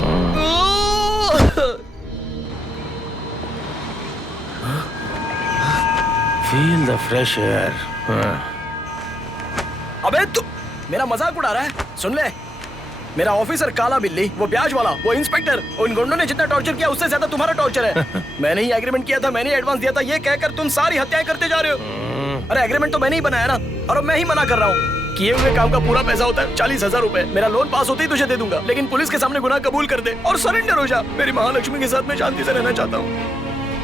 फील द फ्रेश एयर। अबे तू मेरा मजाक उड़ा रहा है? सुन ले, मेरा ऑफिसर काला बिल्ली, वो ब्याज वाला, वो इंस्पेक्टर, उन गुंडों ने जितना टॉर्चर किया उससे ज्यादा तुम्हारा टॉर्चर है। मैंने ही एग्रीमेंट किया था, मैंने ही एडवांस दिया था, ये कहकर तुम सारी हत्याएं करते जा रहे हो। अरे एग्रीमेंट तो मैंने ही बनाया ना, और अब मैं ही मना कर रहा हूँ। किए हुए काम का पूरा पैसा होता है 40,000 रुपए। मेरा लोन पास होते ही तुझे दे दूंगा, लेकिन पुलिस के सामने गुनाह कबूल कर दे और सरेंडर हो जा। मेरी महालक्ष्मी के साथ मैं शांति से रहना चाहता हूँ।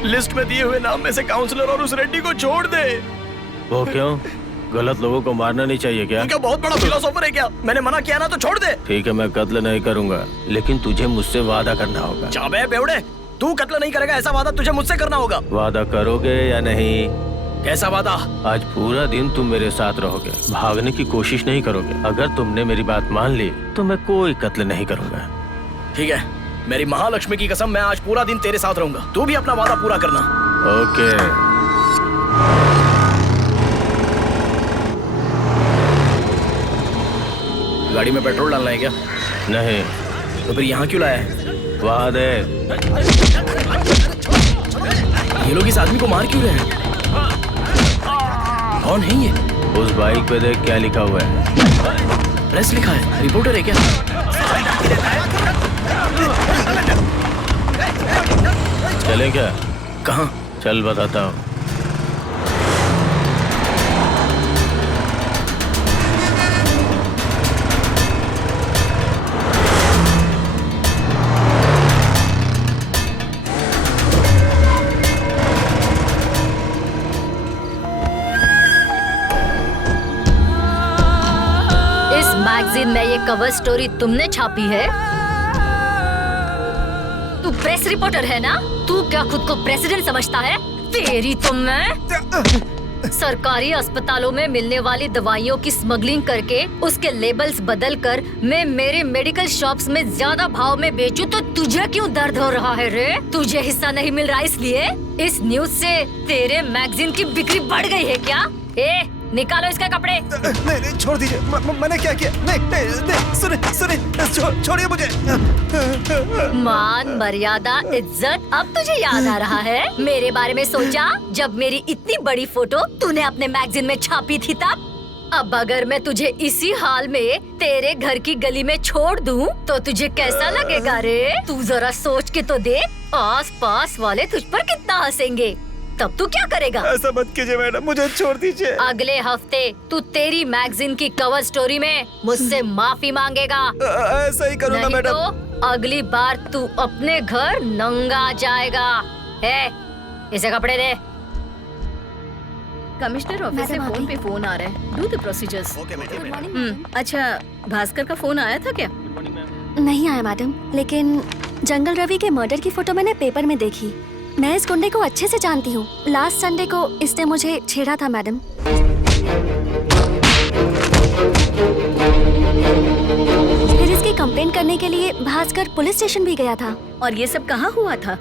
लिस्ट में दिए हुए नाम में से काउंसलर और उस रेड्डी को छोड़ दे। वो क्यों? गलत लोगों को मारना नहीं चाहिए क्या? क्या बहुत बड़ा फिलोसोफर है क्या? मैंने मना किया ना तो छोड़ दे। ठीक है, मैं कत्ल नहीं करूंगा, लेकिन तुझे मुझसे वादा करना होगा। जाबे बेवड़े, तू कत्ल नहीं करेगा ऐसा वादा तुझे मुझसे करना होगा। वादा करोगे या नहीं? कैसा वादा? आज पूरा दिन तुम मेरे साथ रहोगे, भागने की कोशिश नहीं करोगे। अगर तुमने मेरी बात मान ली तो मैं कोई कत्ल नहीं करूंगा। ठीक है, मेरी महालक्ष्मी की कसम, मैं आज पूरा दिन तेरे साथ रहूंगा। तू भी अपना वादा पूरा करना। ओके। गाड़ी में पेट्रोल डालना है क्या? नहीं। तो फिर यहाँ क्यों लाया है? वहाँ दे। ये लोग इस आदमी को मार क्यों रहे हैं? कौन है ये? उस बाइक पे देख क्या लिखा हुआ है। प्रेस लिखा है, रिपोर्टर है क्या? चलें क्या? कहाँ? चल बताता हूँ। मैगजीन में ये कवर स्टोरी तुमने छापी है? तू प्रेस रिपोर्टर है ना? तू क्या खुद को प्रेसिडेंट समझता है? तेरी तो मैं सरकारी अस्पतालों में मिलने वाली दवाइयों की स्मगलिंग करके उसके लेबल्स बदल कर मैं मेरे मेडिकल शॉप्स में ज्यादा भाव में बेचूं तो तुझे क्यों दर्द हो रहा है रे? तुझे हिस्सा नहीं मिल रहा इसलिए? इस न्यूज से तेरे मैगजीन की बिक्री बढ़ गई है क्या? निकालो इसके कपड़े। नहीं, छोड़ दीजिए। मैंने क्या किया? नहीं, सुनिए, छोड़िए मुझे। मान मर्यादा इज्जत अब तुझे याद आ रहा है? मेरे बारे में सोचा जब मेरी इतनी बड़ी फोटो तूने अपने मैगजीन में छापी थी तब? अब अगर मैं तुझे इसी हाल में तेरे घर की गली में छोड़ दूं तो तुझे कैसा लगेगा रे? तू जरा सोच के तो देख, आस पास वाले तुझ पर कितना हंसेंगे। तब तू क्या करेगा? ऐसा मत कीजिए मैडम, मुझे छोड़ दीजिए। अगले हफ्ते तू तेरी मैगजीन की कवर स्टोरी में मुझसे माफी मांगेगा। ऐसा ही करूँगा मैडम। तो अगली बार तू अपने घर नंगा जाएगा। इसे कपड़े दे। कमिश्नर ऑफिस से फोन पे फोन आ रहा है। Do the procedures. अच्छा, भास्कर का फोन आया था क्या? नहीं आया मैडम, लेकिन जंगल रवि के मर्डर की फोटो मैंने पेपर में देखी। मैं इस गुंडे को अच्छे से जानती हूँ। लास्ट संडे को इसने मुझे छेड़ा था मैडम। फिर इसकी कंप्लेंट करने के लिए भास्कर पुलिस स्टेशन भी गया था। और ये सब कहाँ हुआ था?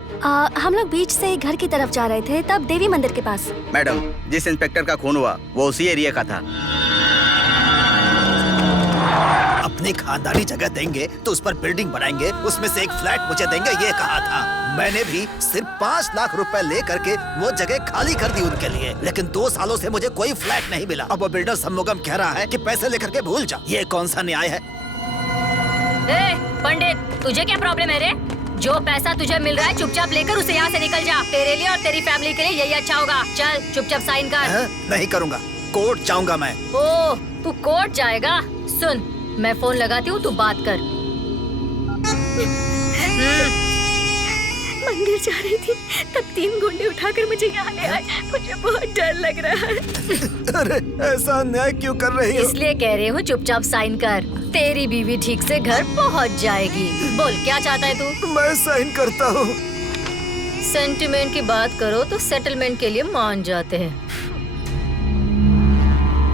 हम लोग बीच से घर की तरफ जा रहे थे, तब देवी मंदिर के पास। मैडम, जिस इंस्पेक्टर का खून हुआ वो उसी एरिया का था। अपनी खानदानी जगह देंगे तो उस पर बिल्डिंग बनाएंगे, उसमें से एक फ्लैट मुझे देंगे, ये कहा था। मैंने भी सिर्फ 5 लाख रुपए ले करके वो जगह खाली कर दी उनके लिए, लेकिन 2 सालों से मुझे कोई फ्लैट नहीं मिला। अब वो बिल्डर सम्मुगम कह रहा है कि पैसे लेकर के भूल जा। ये कौन सा न्याय है? पंडित, तुझे क्या प्रॉब्लम है रे? जो पैसा तुझे मिल रहा है चुपचाप लेकर उसे यहाँ से निकल जा। तेरे लिए और तेरी फैमिली के लिए यही अच्छा होगा। चल चुपचाप साइन कर। नहीं करूँगा, कोर्ट जाऊँगा मैं। ओह, तू कोर्ट जाएगा? सुन, मैं फोन लगाती हूँ, तू बात कर। मंदिर जा रही थी तब 3 गुंडे उठाकर मुझे यहाँ ले आए। मुझे बहुत डर लग रहा है। अरे ऐसा अन्याय क्यों कर रही हो? इसलिए कह रही हूँ चुपचाप साइन कर। तेरी बीवी ठीक से घर पहुँच जाएगी। बोल, क्या चाहता है तू? मैं साइन करता हूँ। सेंटिमेंट की बात करो तो सेटलमेंट के लिए मान जाते हैं।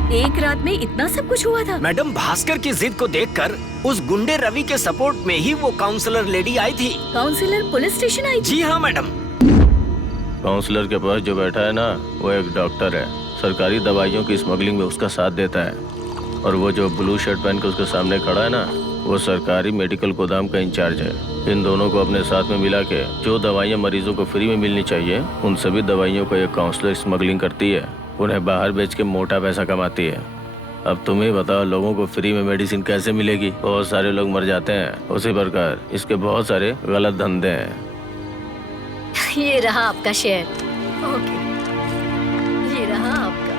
एक रात में इतना सब कुछ हुआ था? मैडम, भास्कर की जिद को देखकर उस गुंडे रवि के सपोर्ट में ही वो काउंसलर लेडी आई थी। काउंसलर पुलिस स्टेशन आई थी? जी हाँ मैडम। काउंसलर के पास जो बैठा है ना, वो एक डॉक्टर है। सरकारी दवाइयों की स्मगलिंग में उसका साथ देता है। और वो जो ब्लू शर्ट पहन के उसके सामने खड़ा है ना, वो सरकारी मेडिकल गोदाम का इंचार्ज है। इन दोनों को अपने साथ में मिला के जो दवाइयाँ मरीजों को फ्री में मिलनी चाहिए, उन सभी दवाइयों को ये काउंसलर स्मगलिंग करती है। उन्हें बाहर बेच के मोटा पैसा कमाती है। अब तुम ही बताओ, लोगों को फ्री में मेडिसिन कैसे मिलेगी? बहुत सारे लोग मर जाते हैं। उसी प्रकार इसके बहुत सारे गलत धंधे हैं। ये रहा आपका शेयर। ओके, ये रहा आपका।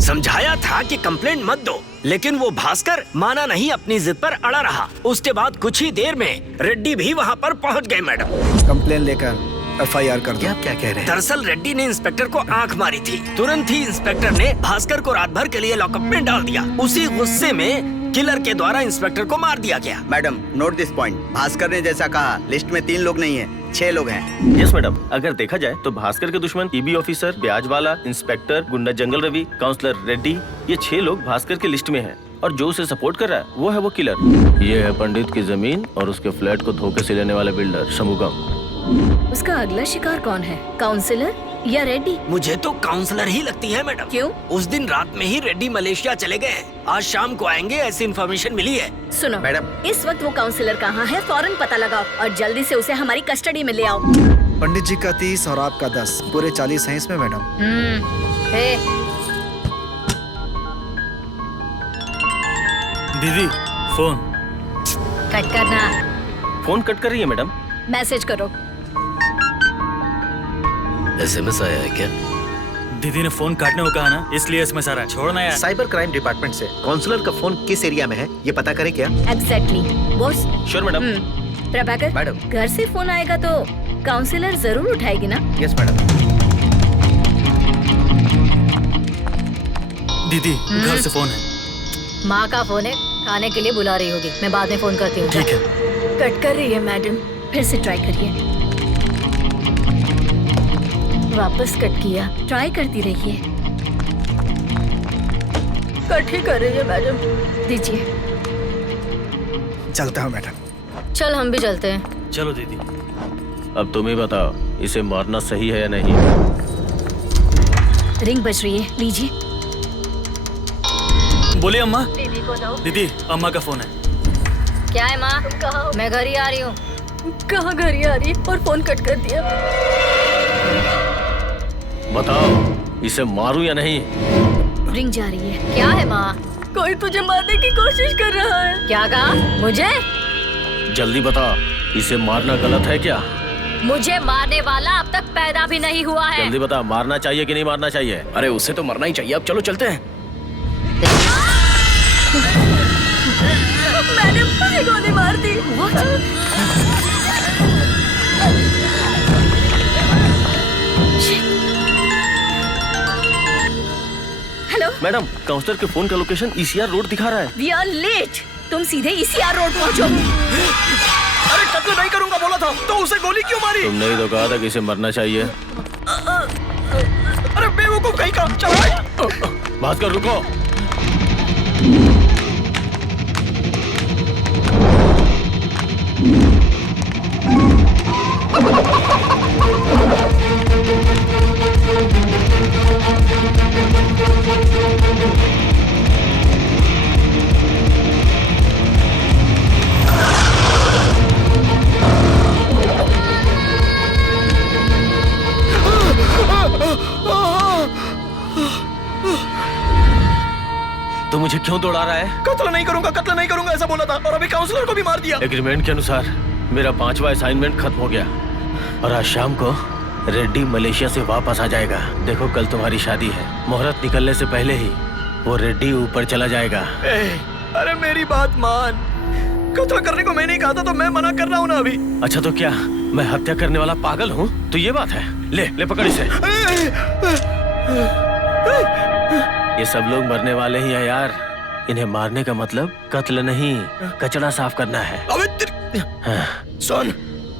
समझाया था कि कंप्लेंट मत दो, लेकिन वो भास्कर माना नहीं, अपनी जिद पर अड़ा रहा। उसके बाद कुछ ही देर में रेड्डी भी वहाँ पर पहुँच गए। मैडम, कंप्लेन लेकर FIR कर दो। आप क्या कह रहे हैं? दरअसल रेड्डी ने इंस्पेक्टर को आंख मारी थी। तुरंत ही इंस्पेक्टर ने भास्कर को रात भर के लिए लॉकअप में डाल दिया। उसी गुस्से में किलर के द्वारा इंस्पेक्टर को मार दिया गया। Madam, note this point. Bhaskar ने जैसा कहा, लिस्ट में 3 लोग नहीं है, 6 लोग हैं। यस मैडम, अगर देखा जाए तो भास्कर के दुश्मन EB ऑफिसर, ब्याज वाला, इंस्पेक्टर, गुंडा जंगल रवि, काउंसलर रेड्डी, ये 6 लोग भास्कर की लिस्ट में हैं। और जो उसे सपोर्ट कर रहा है वो है वो किलर। ये है पंडित की जमीन और उसके फ्लैट को धोखे से लेने वाला बिल्डर शमुगम। उसका अगला शिकार कौन है, काउंसलर या रेड्डी? मुझे तो काउंसलर ही लगती है मैडम। क्यों? उस दिन रात में ही रेड्डी मलेशिया चले गए। आज शाम को आएंगे, ऐसी इन्फॉर्मेशन मिली है। सुनो मैडम, इस वक्त वो काउंसलर कहाँ है, फौरन पता लगाओ और जल्दी से उसे हमारी कस्टडी में ले आओ। पंडित जी का 30 और आपका 10, पूरे 40 हैं इसमें मैडम। दीदी फोन कट करना। फोन कट कर रही है मैडम। मैसेज करो। SMS आया है क्या? दीदी ने फोन काटने को कहा ना, इसलिए SMS आ रहा है। छोड़ना यार। साइबर क्राइम डिपार्टमेंट से काउंसलर का फोन किस एरिया में है, ये पता करें क्या? Exactly boss. Sure madam. Prabhakar, madam. घर से फोन आएगा तो काउंसलर जरूर उठाएगी ना? Yes madam. दीदी घर से फोन है। माँ का फोन है, खाने के लिए बुला रही होगी। मैं बाद में फोन करती हूँ। ठीक है। कट कर रही है मैडम, फिर से ट्राई करिए। वापस कट किया, ट्राई करती रहिए। कट ही कर रही है मैडम, दीजिए। चलता हूँ मैडम। चल हम भी चलते हैं। चलो दीदी। अब तुम ही बताओ, इसे मारना सही है या नहीं? रिंग बज रही है, लीजिए। बोलिए अम्मा। दीदी को दो। दीदी, अम्मा का फोन है। क्या है माँ? मैं घर ही आ रही हूँ। कहाँ घर ही आ रही है और फोन कट कर दिया। बताओ, इसे मारूं या नहीं? रिंग जा रही है। क्या है माँ? कोई तुझे मारने की कोशिश कर रहा है। क्या कहा? मुझे? जल्दी बता, इसे मारना गलत है क्या? मुझे मारने वाला अब तक पैदा भी नहीं हुआ है। जल्दी बता, मारना चाहिए कि नहीं मारना चाहिए? अरे उसे तो मरना ही चाहिए। अब चलो चलते हैं। मैंने मुझे गोली मार दी। हेलो मैडम, काउंसलर के फोन का लोकेशन ECR रोड दिखा रहा है। We are late. तुम सीधे ECR रोड पहुंचो। अरे कत्ल नहीं करूंगा बोला था, तो उसे गोली क्यों मारी? तुमने ही तो कहा था कि इसे मरना चाहिए। अरे बेवकूफ कहीं का। चलो भास्कर रुको। तो मुझे क्यों दौड़ा रहा है? कत्ल नहीं करूंगा ऐसा बोला था, और अभी काउंसलर को भी मार दिया। एग्रीमेंट के अनुसार मेरा 5वां असाइनमेंट खत्म हो गया और आज शाम को रेड्डी मलेशिया से वापस आ जाएगा। देखो, कल तुम्हारी शादी है। मुहूर्त निकलने से पहले ही वो रेड्डी ऊपर चला जाएगा। अरे मेरी बात मान, कत्ल करने को मैंने कहा था, तो मैं मना कर रहा हूँ ना अभी। अच्छा तो क्या मैं हत्या करने वाला पागल हूँ? तो ये बात है। ले पकड़ इसे। ये सब लोग मरने वाले ही हैं यार। इन्हें मारने का मतलब कत्ल नहीं, कचरा साफ करना है। सुन,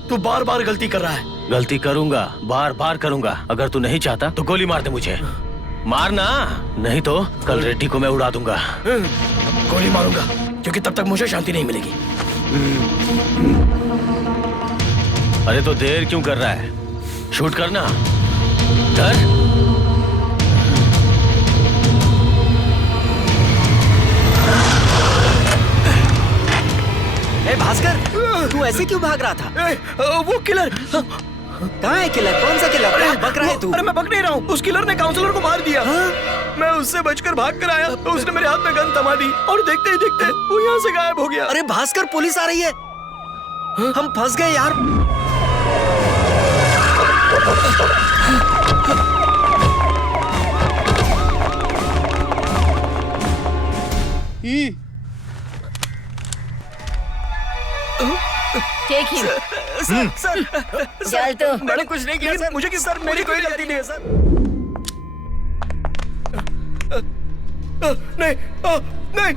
तू बार बार गलती कर रहा है। गलती करूंगा, बार बार करूंगा। अगर तू नहीं चाहता तो गोली मार दे मुझे। मारना, नहीं तो कल रेड्डी को मैं उड़ा दूंगा। गोली मारूंगा क्योंकि तब तक मुझे शांति नहीं मिलेगी। अरे तो देर क्यों कर रहा है? शूट करना। कर। ए भास्कर, तू ऐसे क्यों भाग रहा था? वो किलर कहाँ है? किलर? कौन सा किलर? क्या बक रहा है तू? अरे मैं बक नहीं रहा हूँ, उस किलर ने काउंसलर को मार दिया। मैं उससे बचकर भाग कर आया तो उसने मेरे हाथ में गन थमा दी और देखते ही देखते वो यहाँ से गायब हो गया। अरे भास्कर, पुलिस आ रही है। हम फंस गए यार। Take him. सर चल तो। मैंने कुछ नहीं किया सर, मुझे किस सर, मेरी कोई गलती नहीं है सर। नहीं नहीं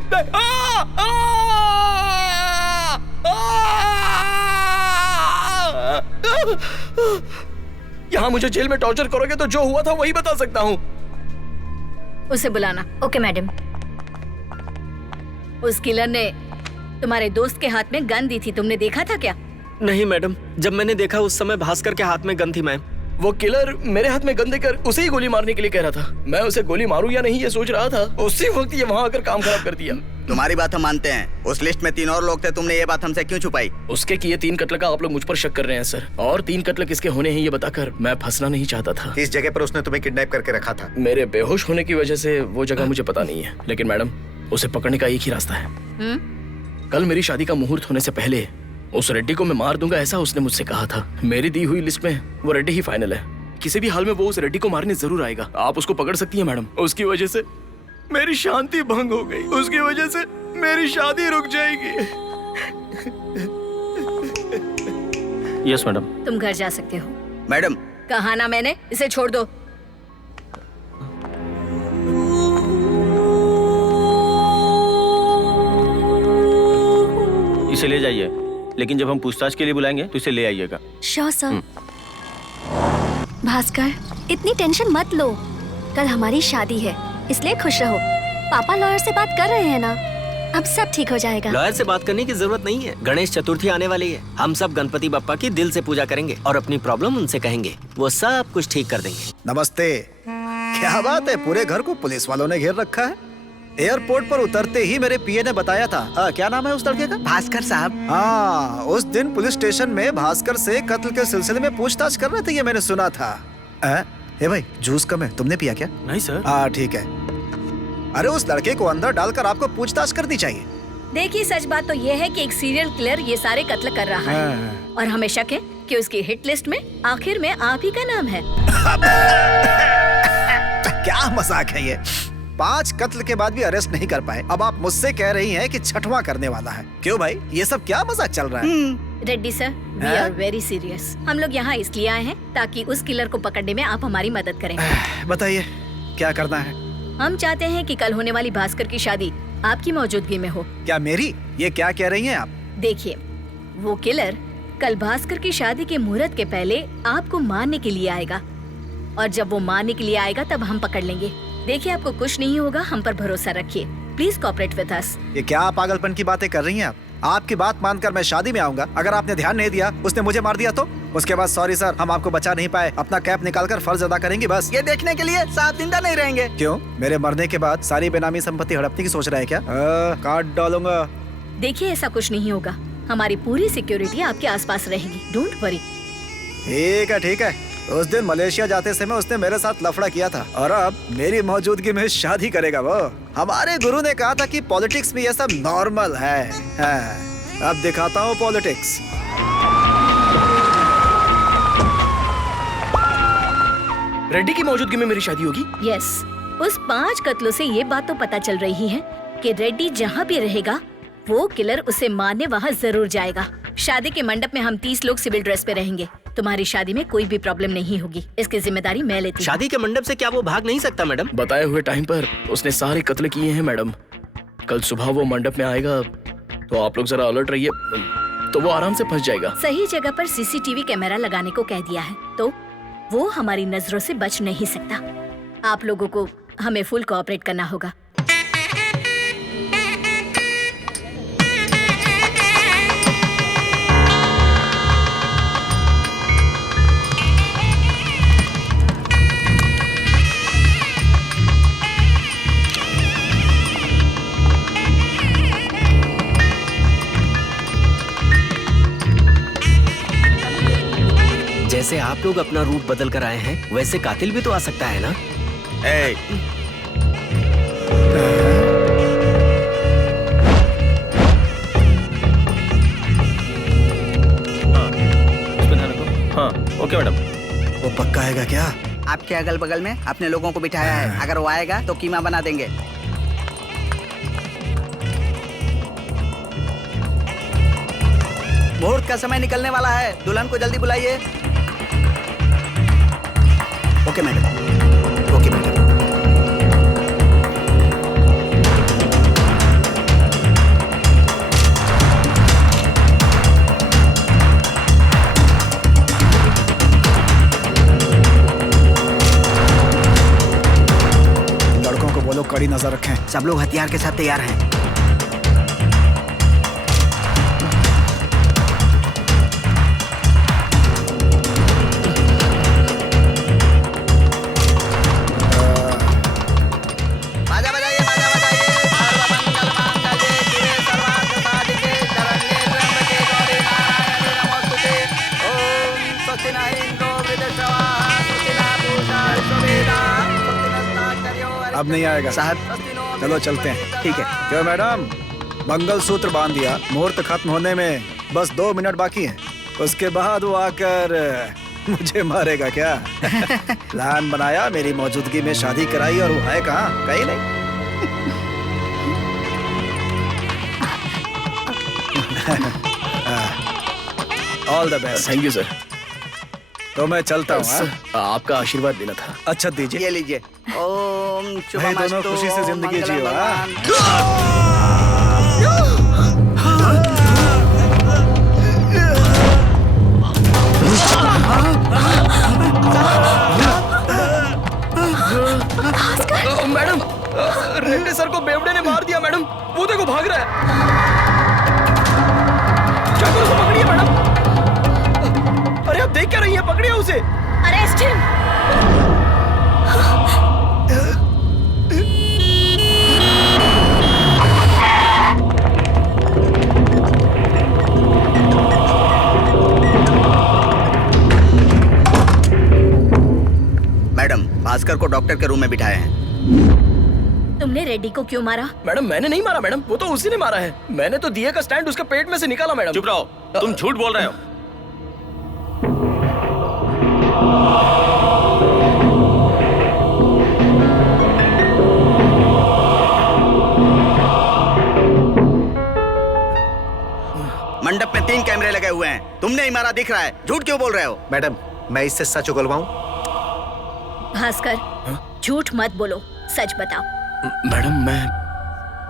यहाँ मुझे जेल में टॉर्चर करोगे तो जो हुआ था वही बता सकता हूँ। उसे बुलाना। Okay madam. उस किलर ने तुम्हारे दोस्त के हाथ में गन दी थी, तुमने देखा था क्या? नहीं मैडम, जब मैंने देखा उस समय भास्कर के हाथ में गन थी मैम। वो किलर मेरे हाथ में गन देकर उसे ही गोली मारने के लिए कह रहा था। मैं उसे गोली मारूं या नहीं ये सोच रहा था, उसी वक्त ये वहाँ आकर काम खराब कर दिया। तुम्हारी बात हम मानते हैं, उस लिस्ट में 3 और लोग थे, तुमने ये बात हमसे क्यों छुपाई? उसके किए 3 कत्ल का आप लोग मुझ पर शक कर रहे हैं सर, और 3 कत्ल किसके होने हैं ये बताकर मैं फंसना नहीं चाहता था। इस जगह पर उसने तुम्हें किडनैप करके रखा था। मेरे बेहोश होने की वजह से वो जगह मुझे पता नहीं है, लेकिन मैडम उसे पकड़ने का एक ही रास्ता है। कल मेरी शादी का मुहूर्त होने से पहले उस रेड्डी को मैं मार दूंगा, ऐसा उसने मुझसे कहा था। मेरी दी हुई लिस्ट में वो रेड्डी ही फाइनल है। किसी भी हाल में वो उस रेड्डी को मारने जरूर आएगा। आप उसको पकड़ सकती हैं मैडम। उसकी वजह से मेरी शांति भंग हो गई, उसकी वजह से मेरी शादी रुक जाएगी। Yes madam. तुम घर जा सकते हो। मैडम, कहा ना मैंने, इसे छोड़ दो। इसे ले जाइए, लेकिन जब हम पूछताछ के लिए बुलाएंगे तो इसे ले आइएगा। Sure sir. भास्कर, इतनी टेंशन मत लो, कल हमारी शादी है, इसलिए खुश रहो। पापा लॉयर से बात कर रहे हैं ना, अब सब ठीक हो जाएगा। लॉयर से बात करने की जरूरत नहीं है, गणेश चतुर्थी आने वाली है। हम सब गणपति बप्पा की दिल से पूजा करेंगे और अपनी प्रॉब्लम उनसे कहेंगे, वो सब कुछ ठीक कर देंगे। नमस्ते। क्या बात है, पूरे घर को पुलिस वालों ने घेर रखा है। एयरपोर्ट पर उतरते ही मेरे पीए ने बताया था। क्या नाम है उस लड़के का? भास्कर साहब। हाँ, उस दिन पुलिस स्टेशन में भास्कर से कत्ल के सिलसिले में पूछताछ कर रहे थे, ये मैंने सुना था। ए भाई, जूस कम है, तुमने पिया क्या? नहीं सर। हाँ ठीक है। अरे उस लड़के को अंदर डालकर आपको पूछताछ करनी चाहिए। देखिए, सच बात तो ये है कि एक सीरियल किलर ये सारे कत्ल कर रहा है और हमें शक है कि उसकी हिट लिस्ट में आखिर में आप ही का नाम है। क्या मजाक है ये? 5 कत्ल के बाद भी अरेस्ट नहीं कर पाए, अब आप मुझसे कह रही हैं कि 6वां करने वाला है। क्यों भाई, ये सब क्या मजाक चल रहा है? Reddy sir, we are very serious. हम लोग यहाँ इसलिए आए हैं ताकि उस किलर को पकड़ने में आप हमारी मदद करें। बताइए क्या करना है? हम चाहते हैं कि कल होने वाली भास्कर की शादी आपकी मौजूदगी में हो। क्या मेरी? ये क्या कह रही हैं आप? देखिए, वो किलर कल भास्कर की शादी के मुहूर्त के पहले आपको मारने के लिए आएगा, और जब वो मारने के लिए आएगा तब हम पकड़ लेंगे। देखिए, आपको कुछ नहीं होगा, हम पर भरोसा रखिए। Please cooperate with us. ये क्या पागलपन की बातें कर रही हैं आप? आपकी बात मानकर मैं शादी में आऊंगा, अगर आपने ध्यान नहीं दिया, उसने मुझे मार दिया तो? उसके बाद सॉरी सर, हम आपको बचा नहीं पाए, अपना कैप निकालकर फर्ज अदा करेंगे बस। ये देखने के लिए साहब जिंदा नहीं रहेंगे। क्यों, मेरे मरने के बाद सारी बेनामी संपत्ति हड़पने की सोच रहा है क्या? काट डालूंगा। देखिए, ऐसा कुछ नहीं होगा, हमारी पूरी सिक्योरिटी आपके आसपास रहेगी, डोंट वरी। ठीक है। उस दिन मलेशिया जाते समय उसने मेरे साथ लफड़ा किया था और अब मेरी मौजूदगी में शादी करेगा वो। हमारे गुरु ने कहा था कि पॉलिटिक्स में ये सब नॉर्मल है। अब दिखाता हूँ पॉलिटिक्स। रेड्डी की मौजूदगी में मेरी शादी होगी? यस। उस 5 कत्लों से ये बात तो पता चल रही है कि रेड्डी जहाँ भी रहेगा वो किलर उसे मारने वहाँ जरूर जाएगा। शादी के मंडप में हम 30 लोग सिविल ड्रेस पे रहेंगे। तुम्हारी शादी में कोई भी प्रॉब्लम नहीं होगी, इसकी जिम्मेदारी मैं लेती हूँ। शादी के मंडप से क्या वो भाग नहीं सकता मैडम? बताए हुए टाइम पर उसने सारे कत्ल किए हैं मैडम। कल सुबह वो मंडप में आएगा तो आप लोग जरा अलर्ट रहिए, तो वो आराम से फंस जाएगा। सही जगह पर सीसीटीवी कैमरा लगाने को कह दिया है तो वो हमारी नजरों से बच नहीं सकता। आप लोगों को हमें फुल कोऑपरेट करना होगा। जैसे आप लोग अपना रूप बदल कर आए हैं, वैसे कातिल भी तो आ सकता है ना? हाँ, ओके मैडम। वो पक्का आएगा क्या? आपके अगल बगल में अपने लोगों को बिठाया है, अगर वो आएगा तो कीमा बना देंगे। मुहूर्त का समय निकलने वाला है, दुल्हन को जल्दी बुलाइए। Okay madam, okay madam. लड़कों को बोलो कड़ी नजर रखें। सब लोग हथियार के साथ तैयार हैं। अब नहीं आएगा साहब। चलो चलते हैं। ठीक है। क्यों मैडम, मंगलसूत्र बांध दिया, मुहूर्त खत्म होने में बस 2 मिनट बाकी हैं। उसके बाद वो आकर मुझे मारेगा क्या? प्लान बनाया, मेरी मौजूदगी में शादी कराई, और वो है कहाँ? कहीं नहीं। All the best. Thank you sir. तो मैं चलता हूँ। सर, आपका आशीर्वाद लेना था। अच्छा दीजिए। ये लीजिए। ओम भाई दोनों खुशी से जिंदगी जियो। मैडम, रेड्डी सर को बेवड़े ने मार दिया मैडम। वो देखो भाग रहा है। क्या करो, उसको पकड़िए मैडम। अरे आप देख क्या रही हैं? पकड़िए उसे। Arrest him. मैडम, भास्कर को डॉक्टर के रूम में बिठाए हैं। तुमने रेड्डी को क्यों मारा? मैडम मैंने नहीं मारा मैडम, वो तो उसी ने मारा है। मैंने तो दिए का स्टैंड उसके पेट में से निकाला मैडम। चुप रहो, तुम झूठ बोल रहे हो। मंडप में 3 कैमरे लगे हुए हैं, तुमने ही मारा दिख रहा है, झूठ क्यों बोल रहे हो? मैडम, मैं इससे सच उगलवाऊं? भास्कर, झूठ मत बोलो, सच बताओ। मैडम मैं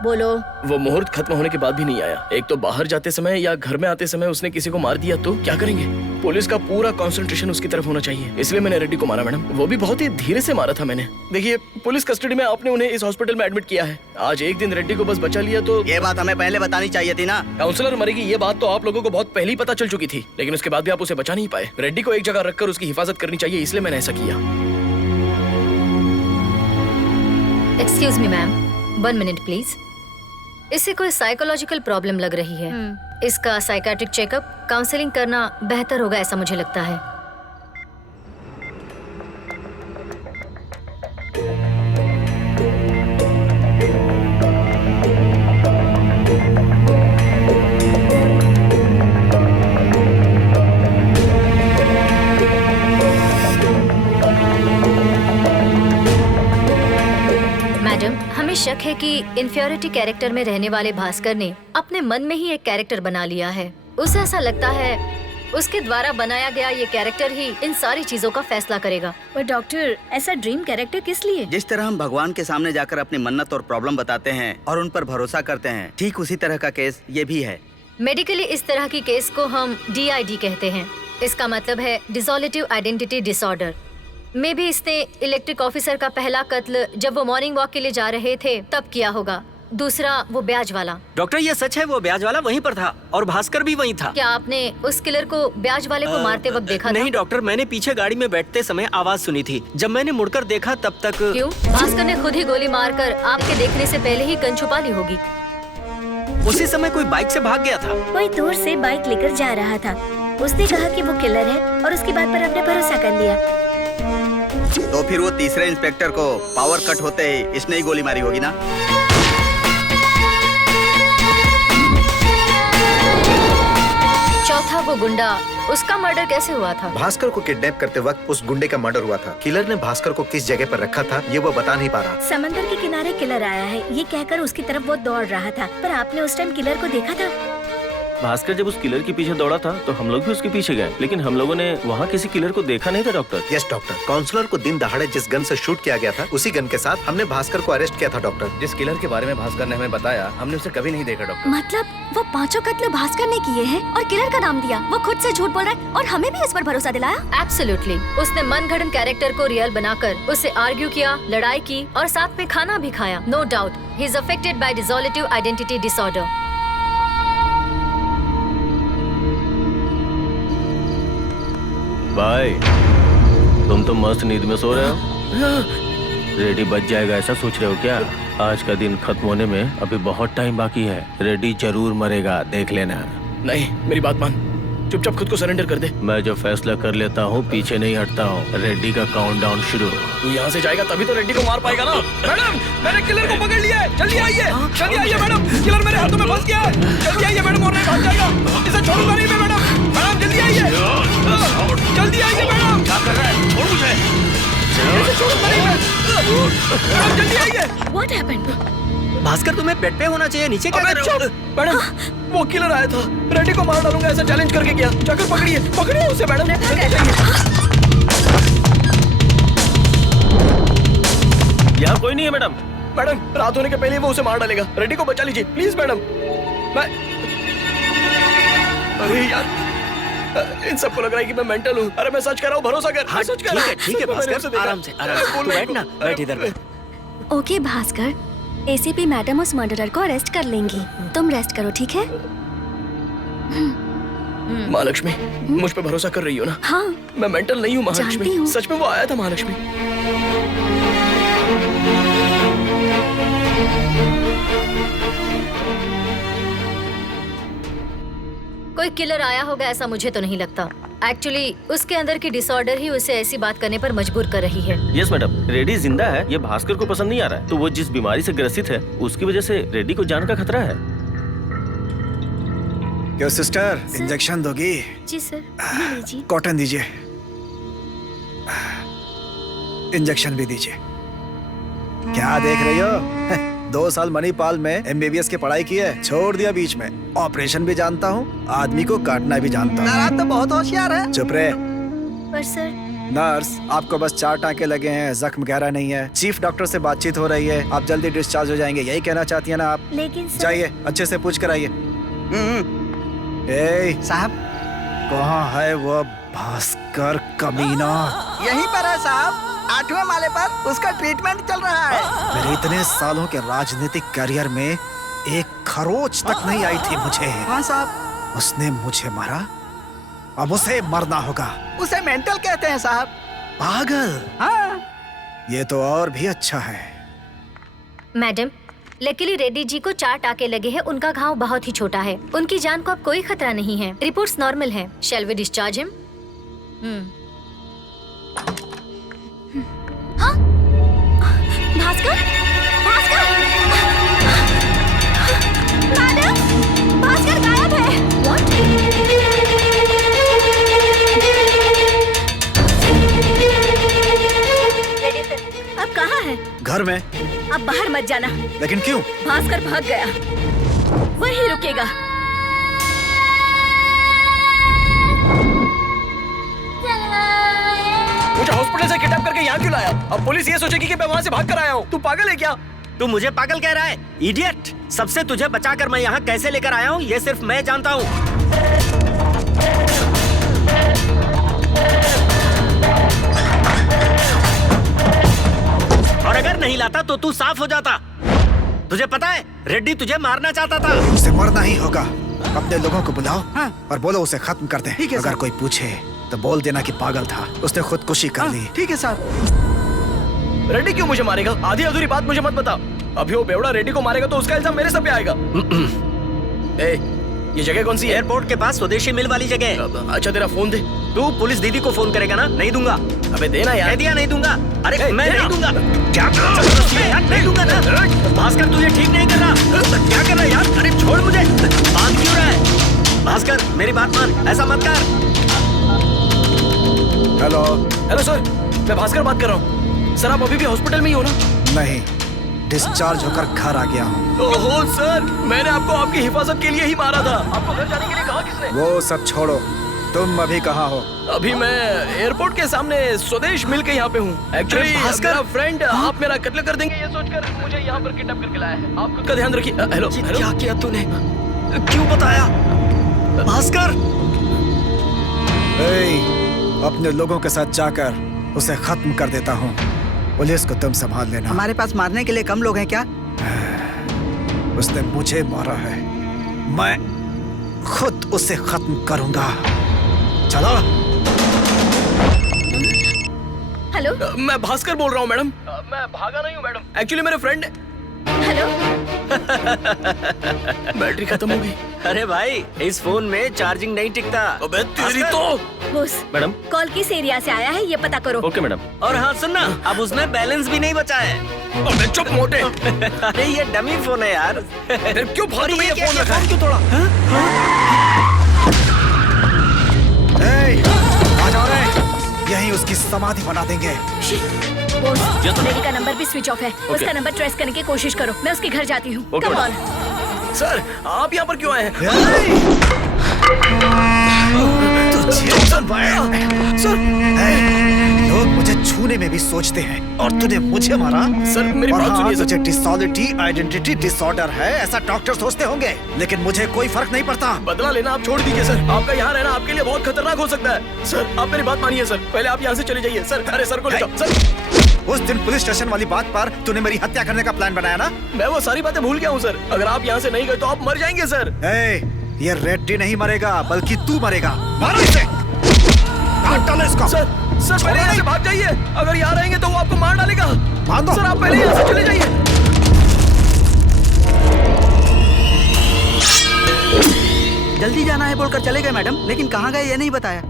बोलो। वो मुहूर्त खत्म होने के बाद भी नहीं आया। एक तो बाहर जाते समय या घर में आते समय उसने किसी को मार दिया तो क्या करेंगे? पुलिस का पूरा कंसंट्रेशन उसकी तरफ होना चाहिए, इसलिए मैंने रेड्डी को मारा मैडम। वो भी बहुत ही धीरे से मारा था मैंने। देखिए, पुलिस कस्टडी में आपने उन्हें इस हॉस्पिटल में एडमिट किया है। आज एक दिन रेड्डी को बस बचा लिया तो ये बात हमें पहले बतानी चाहिए थी ना। काउंसलर मरेगी ये बात तो आप लोगों को बहुत पहले ही पता चल चुकी थी, लेकिन उसके बाद भी आप उसे बचा नहीं पाए। रेड्डी को एक जगह रखकर उसकी हिफाजत करनी चाहिए, इसलिए मैंने ऐसा किया। Excuse me ma'am, 1 minute please. इसे कोई साइकोलॉजिकल प्रॉब्लम लग रही है। इसका साइकाट्रिक चेकअप, काउंसलिंग करना बेहतर होगा ऐसा मुझे लगता है। हमें शक है कि इन्फीरियरिटी कैरेक्टर में रहने वाले भास्कर ने अपने मन में ही एक कैरेक्टर बना लिया है। उसे ऐसा लगता है उसके द्वारा बनाया गया ये कैरेक्टर ही इन सारी चीजों का फैसला करेगा। पर डॉक्टर, ऐसा ड्रीम कैरेक्टर किस लिए? जिस तरह हम भगवान के सामने जाकर अपनी मन्नत और प्रॉब्लम बताते हैं और उन पर भरोसा करते हैं, ठीक उसी तरह का केस ये भी है। मेडिकली इस तरह की केस को हम DID कहते हैं। इसका मतलब है डिसोल्यूटिव आइडेंटिटी डिसऑर्डर। मे भी इसने इलेक्ट्रिक ऑफिसर का पहला कत्ल जब वो मॉर्निंग वॉक के लिए जा रहे थे तब किया होगा। दूसरा वो ब्याज वाला। डॉक्टर ये सच है, वो ब्याज वाला वहीं पर था और भास्कर भी वहीं था। क्या आपने उस किलर को ब्याज वाले को मारते वक्त देखा नहीं था? डॉक्टर, मैंने पीछे गाड़ी में बैठते समय आवाज सुनी थी। जब मैंने मुड़कर देखा तब तक। क्यों? भास्कर ने खुद ही गोली मारकर आपके देखने से पहले ही गन छुपा ली होगी। उसी समय कोई बाइक से भाग गया था। कोई दूर से बाइक लेकर जा रहा था। उसने कहा कि वो किलर है और उसकी बात पर हमने भरोसा कर लिया। तो फिर वो तीसरे इंस्पेक्टर को पावर कट होते ही इसने ही गोली मारी होगी ना? चौथा वो गुंडा, उसका मर्डर कैसे हुआ था? भास्कर को किडनैप करते वक्त उस गुंडे का मर्डर हुआ था। किलर ने भास्कर को किस जगह पर रखा था ये वो बता नहीं पा रहा। समंदर के किनारे किलर आया है, ये कहकर उसकी तरफ वो दौड़ रहा था। पर आपने उस टाइम किलर को देखा था? भास्कर जब उस किलर के पीछे दौड़ा था तो हम लोग भी उसके पीछे गए, लेकिन हम लोगों ने वहाँ किसी किलर को देखा नहीं था डॉक्टर। यस डॉक्टर, काउंसलर को दिन दहाड़े जिस गन से शूट किया गया था उसी गन के साथ हमने भास्कर को अरेस्ट किया था डॉक्टर। जिस किलर के बारे में भास्कर ने हमें बताया हमने उसे कभी नहीं देखा डॉक्टर। मतलब वो 5 कत्ल भास्कर ने किए हैं और किलर का नाम दिया। वो खुद से झूठ बोल रहा है और हमें भी इस पर भरोसा दिलाया। एब्सोल्युटली। उसने मनगढ़ंत कैरेक्टर को रियल बनाकर उससे आर्ग्यू किया, लड़ाई की और साथ में खाना भी खाया। No doubt he is affected by dissociative identity disorder. भाई तुम तो मस्त नींद में सो रहे हो। रेडी बच जाएगा ऐसा सोच रहे हो क्या? आज का दिन खत्म होने में अभी बहुत टाइम बाकी है। रेडी जरूर मरेगा, देख लेना। नहीं, मेरी बात मान, चुपचाप खुद को सरेंडर कर दे। मैं जो फैसला कर लेता हूँ पीछे नहीं हटता हूँ। रेडी का काउंटडाउन शुरू। तू यहाँ से जाएगा तभी तो रेड्डी को मार पाएगा ना। मैडम, मैंने किलर को पकड़ लिया है, जल्दी आइए, जल्दी आइए मैडम, किलर मेरे हाथों में फंस गया है। जल्दी आइए मैडम, और नहीं भाग जाएगा, इसे छोड़ूंगा नहीं मैं मैडम। मैडम जल्दी आइए, जल्दी आइए मैडम। क्या कर रहा है? छोड़ मुझे, इसे छोड़ूंगा नहीं मैं। मैडम जल्दी आइए। What happened? भास्कर तुम्हें बेड पे होना चाहिए, नीचे क्या कर रहे हो? मैडम वो किलर आया था, रेड्डी को मार डालूंगा ऐसा चैलेंज करके गया। जाकर पकड़िए, पकड़िए उसे मैडम, जल्दी जाइए। यहाँ कोई नहीं है मैडम। मैडम रात होने के पहले वो उसे मार डालेगा, रेड्डी को बचा लीजिए प्लीज मैडम। मैं अरे यार इन सबको लग रहा है कि मैं मेंटल हूँ। अरे मैं सच कर रहा हूँ, भरोसा कर। हाँ, सच कर रहा हूँ। ठीक है भास्कर, आराम से तू बैठ ना, बैठ इधर। ओके भास्कर, एसीपी मैडम उस मर्डरर को अरेस्ट कर लेंगी। तुम रेस्ट करो, ठीक है? महालक्ष्मी, मुझ पे भरोसा कर रही हो ना? हाँ। मैं मेंटल नहीं हूँ जानती महालक्ष्मी, हूँ। सच में वो आया था महालक्ष्मी। कोई किलर आया होगा ऐसा मुझे तो नहीं लगता। एक्चुअली उसके अंदर की डिसऑर्डर ही उसे ऐसी बात करने पर मजबूर कर रही है। यस मैडम, रेडी जिंदा है, ये भास्कर को पसंद नहीं आ रहा है। तो वो जिस बीमारी से ग्रसित है उसकी वजह से रेडी को जान का खतरा है। क्यों सिस्टर, इंजेक्शन दोगी? जी सर, ये लीजिए। कॉटन दीजिए, इंजेक्शन भी दीजिए। क्या देख रही हो? 2 साल मणिपाल में MBBS की पढ़ाई की है, छोड़ दिया बीच में। ऑपरेशन भी जानता हूँ, आदमी को काटना भी जानता हूँ। आप तो बहुत होशियार है। चुप रहे। पर सर नर्स, आपको बस 4 टांके लगे हैं, जख्म गहरा नहीं है। चीफ डॉक्टर से बातचीत हो रही है, आप जल्दी डिस्चार्ज हो जाएंगे, यही कहना चाहती है ना आप? लेकिन सर... जाइए, अच्छे से पूछ कर आइए। साहब कहाँ है वो भास्कर कमीना? यहीं पर है साहब, 8वें माले पर उसका ट्रीटमेंट चल रहा है। मेरे इतने सालों के राजनीतिक करियर में एक खरोच तक नहीं आई थी मुझे। हाँ साहब। उसने मुझे मारा, अब उसे मरना होगा। उसे मेंटल कहते हैं साहब। पागल? हाँ। ये तो और भी अच्छा है। मैडम, लकीली रेड्डी जी को 4 टाके लगे हैं, उनका घाव बहुत ही छोटा है, उनकी जान को अब कोई खतरा नहीं है। रिपोर्ट्स नॉर्मल हैं। Shall we discharge him? हाँ? भास्कर? भास्कर? मैडम, भास्कर गायब है। What? अब कहाँ है? घर में। अब बाहर मत जाना। लेकिन क्यों? भास्कर भाग गया, वहीं रुकेगा। मुझे हॉस्पिटल से किडनैप करके यहाँ क्यों लाया? अब पुलिस ये सोचेगी कि मैं वहाँ से भाग कर आया हूँ। तू पागल है क्या? तू मुझे पागल कह रहा है? इडियट! सबसे तुझे बचाकर मैं यहाँ कैसे लेकर आया हूँ ये सिर्फ मैं जानता हूँ। जाता तो तू साफ हो जाता। तुझे पता है रेड्डी तुझे मारना चाहता था। उसे मरना ही होगा। अपने लोगों को बुलाओ और बोलो उसे खत्म कर दे। अगर कोई पूछे तो बोल देना कि पागल था, उसने खुदकुशी कर ली। ठीक है साहब। रेड्डी क्यों मुझे मारेगा? आधी अधूरी बात मुझे मत बता। अभी वो बेवड़ा रेड्डी को मारेगा तो उसका इल्जाम मेरे सर पे आएगा। ये जगह कौन सी है? एयरपोर्ट के पास स्वदेशी मिल वाली जगह। अच्छा तेरा फोन दे। तू पुलिस दीदी को फोन करेगा ना? नहीं दूंगा। अबे देना यार। कह दिया नहीं दूंगा। अरे मैं नहीं दूंगा। क्या यार, नहीं दूंगा ना। भास्कर तुझे ठीक नहीं कर रहा। क्या कर रहा है यार? अरे छोड़ मुझे। बांध क्यों रहा है? भास्कर मेरी बात मान, ऐसा मत कर। हेलो हेलो सर, मैं भास्कर बात कर रहा हूँ। सर आप अभी भी हॉस्पिटल में ही हो ना? नहीं, डिस्चार्ज होकर घर आ गया हूँ। ओहो सर, मैंने आपको आपकी हिफाजत के लिए ही मारा था। आपको घर जाने के लिए कहा किसने? वो सब छोड़ो, तुम अभी कहाँ हो? अभी मैं एयरपोर्ट के सामने स्वदेश मिल के यहाँ पे हूँ। एक्चुअली मेरा फ्रेंड आप मेरा कत्ल कर देंगे ये सोचकर मुझे यहाँ पर किडनैप करके लाया है। आप खुद का ध्यान रखिए। हेलो, क्या किया तूने? क्यों बताया भास्कर? अपने लोगों के साथ जाकर उसे खत्म कर देता हूँ। पुलिस को तुम संभाल लेना। हमारे पास मारने के लिए कम लोग हैं क्या? उसने मुझे मारा है, मैं खुद उसे खत्म करूंगा। चलो। हेलो, मैं भास्कर बोल रहा हूँ मैडम। मैं भागा नहीं हूँ मैडम, एक्चुअली मेरे फ्रेंड। हेलो। बैटरी खत्म हो गई। अरे भाई इस फोन में चार्जिंग नहीं टिकता। अबे तेरी तो। बॉस मैडम कॉल किस एरिया से आया है ये पता करो। Okay madam. और हाँ सुनना, अब उसमें बैलेंस भी नहीं बचा है। अबे चुप मोटे। अरे ये डमी फोन है यार। क्यों फालतू में ये फोन रखा है? क्यों तोड़ा? आ जाओ रे, यहीं उसकी समाधि बना देंगे। बॉस लेडी का नंबर भी स्विच ऑफ है। उसका नंबर ट्रेस करने की कोशिश करो। मैं उसके घर जाती हूँ। Come on. सर आप यहाँ पर क्यों आए हैं? लोग मुझे छूने में भी सोचते हैं और तूने मुझे मारा। सर मेरी बात सुनिए। तुझे डिसऑर्डरिटी आइडेंटिटी डिसऑर्डर है ऐसा डॉक्टर सोचते होंगे, लेकिन मुझे कोई फर्क नहीं पड़ता। बदला लेना आप छोड़ दीजिए सर। आपका यहाँ रहना आपके लिए बहुत खतरनाक हो सकता है। सर आप मेरी बात मानिए सर, पहले आप यहाँ से चले जाइए। सर अरे सर को ले जाओ। सर उस दिन पुलिस स्टेशन वाली बात पर तूने मेरी हत्या करने का प्लान बनाया ना? मैं वो सारी बातें भूल गया हूँ सर। अगर आप यहाँ से नहीं गए तो आप मर जाएंगे सर। ये रेड्डी नहीं मरेगा बल्कि तू मरेगा। मारो इसे। इसको। सर पहले यहाँ से भाग जाइए। अगर यहाँ रहेंगे तो वो आपको मार डालेगा। सर आप पहले यहाँ से चले जाइए। जल्दी जाना है बोलकर चले गए मैडम, लेकिन कहाँ गए ये नहीं बताया।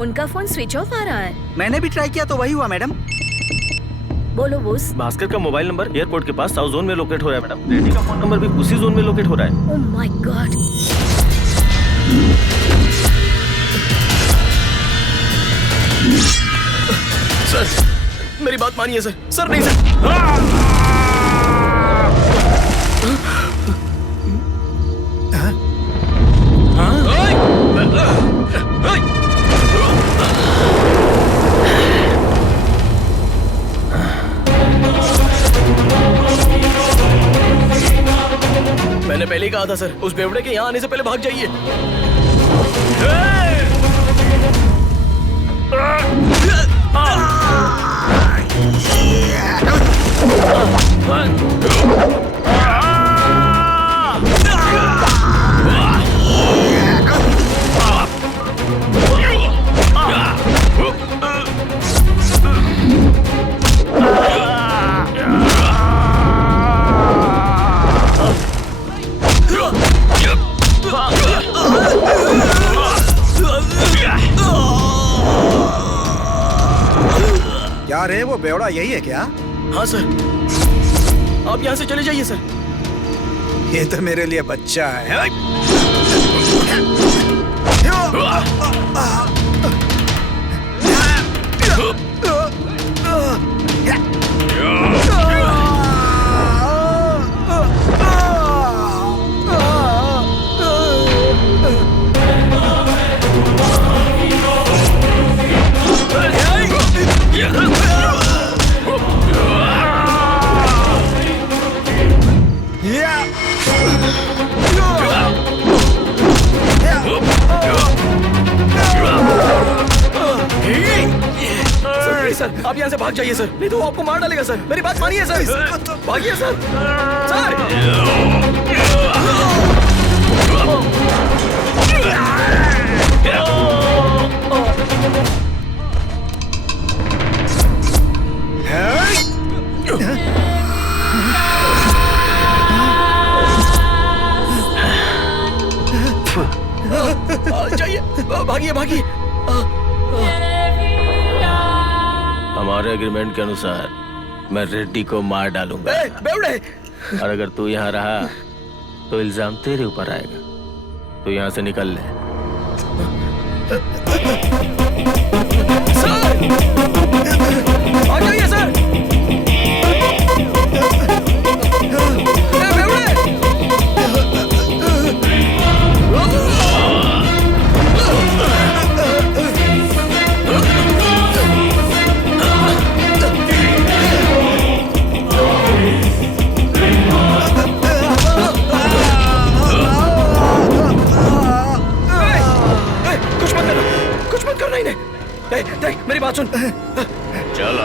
उनका फोन स्विच ऑफ आ रहा है। मैंने भी ट्राई किया तो वही हुआ मैडम। बोलो बॉस। भास्कर का मोबाइल नंबर एयरपोर्ट के पास साउथ जोन में लोकेट हो रहा है मैडम। रेड्डी का फोन नंबर भी उसी जोन में लोकेट हो रहा है। Oh my God. सर मेरी बात मानिए सर। सर नहीं सर। मैंने पहले ही कहा था सर, उस बेवड़े के यहाँ आने से पहले भाग जाइए। क्या रे, वो बेवड़ा यही है क्या? हाँ सर, आप यहाँ से चले जाइए सर। ये तो मेरे लिए बच्चा है। सर, आप यहाँ से भाग जाइए सर, नहीं तो वो आपको मार डालेगा सर। मेरी बात मानिए सर, भागिए सर। जाइए, भागिए भागिए। हमारे एग्रीमेंट के अनुसार मैं रेड्डी को मार डालूंगा। बेवड़े। और अगर तू यहाँ रहा तो इल्जाम तेरे ऊपर आएगा। तू यहाँ से निकल ले। आ जाइए सर। कुछ मत करना इन्हें। देख मेरी बात सुन। चल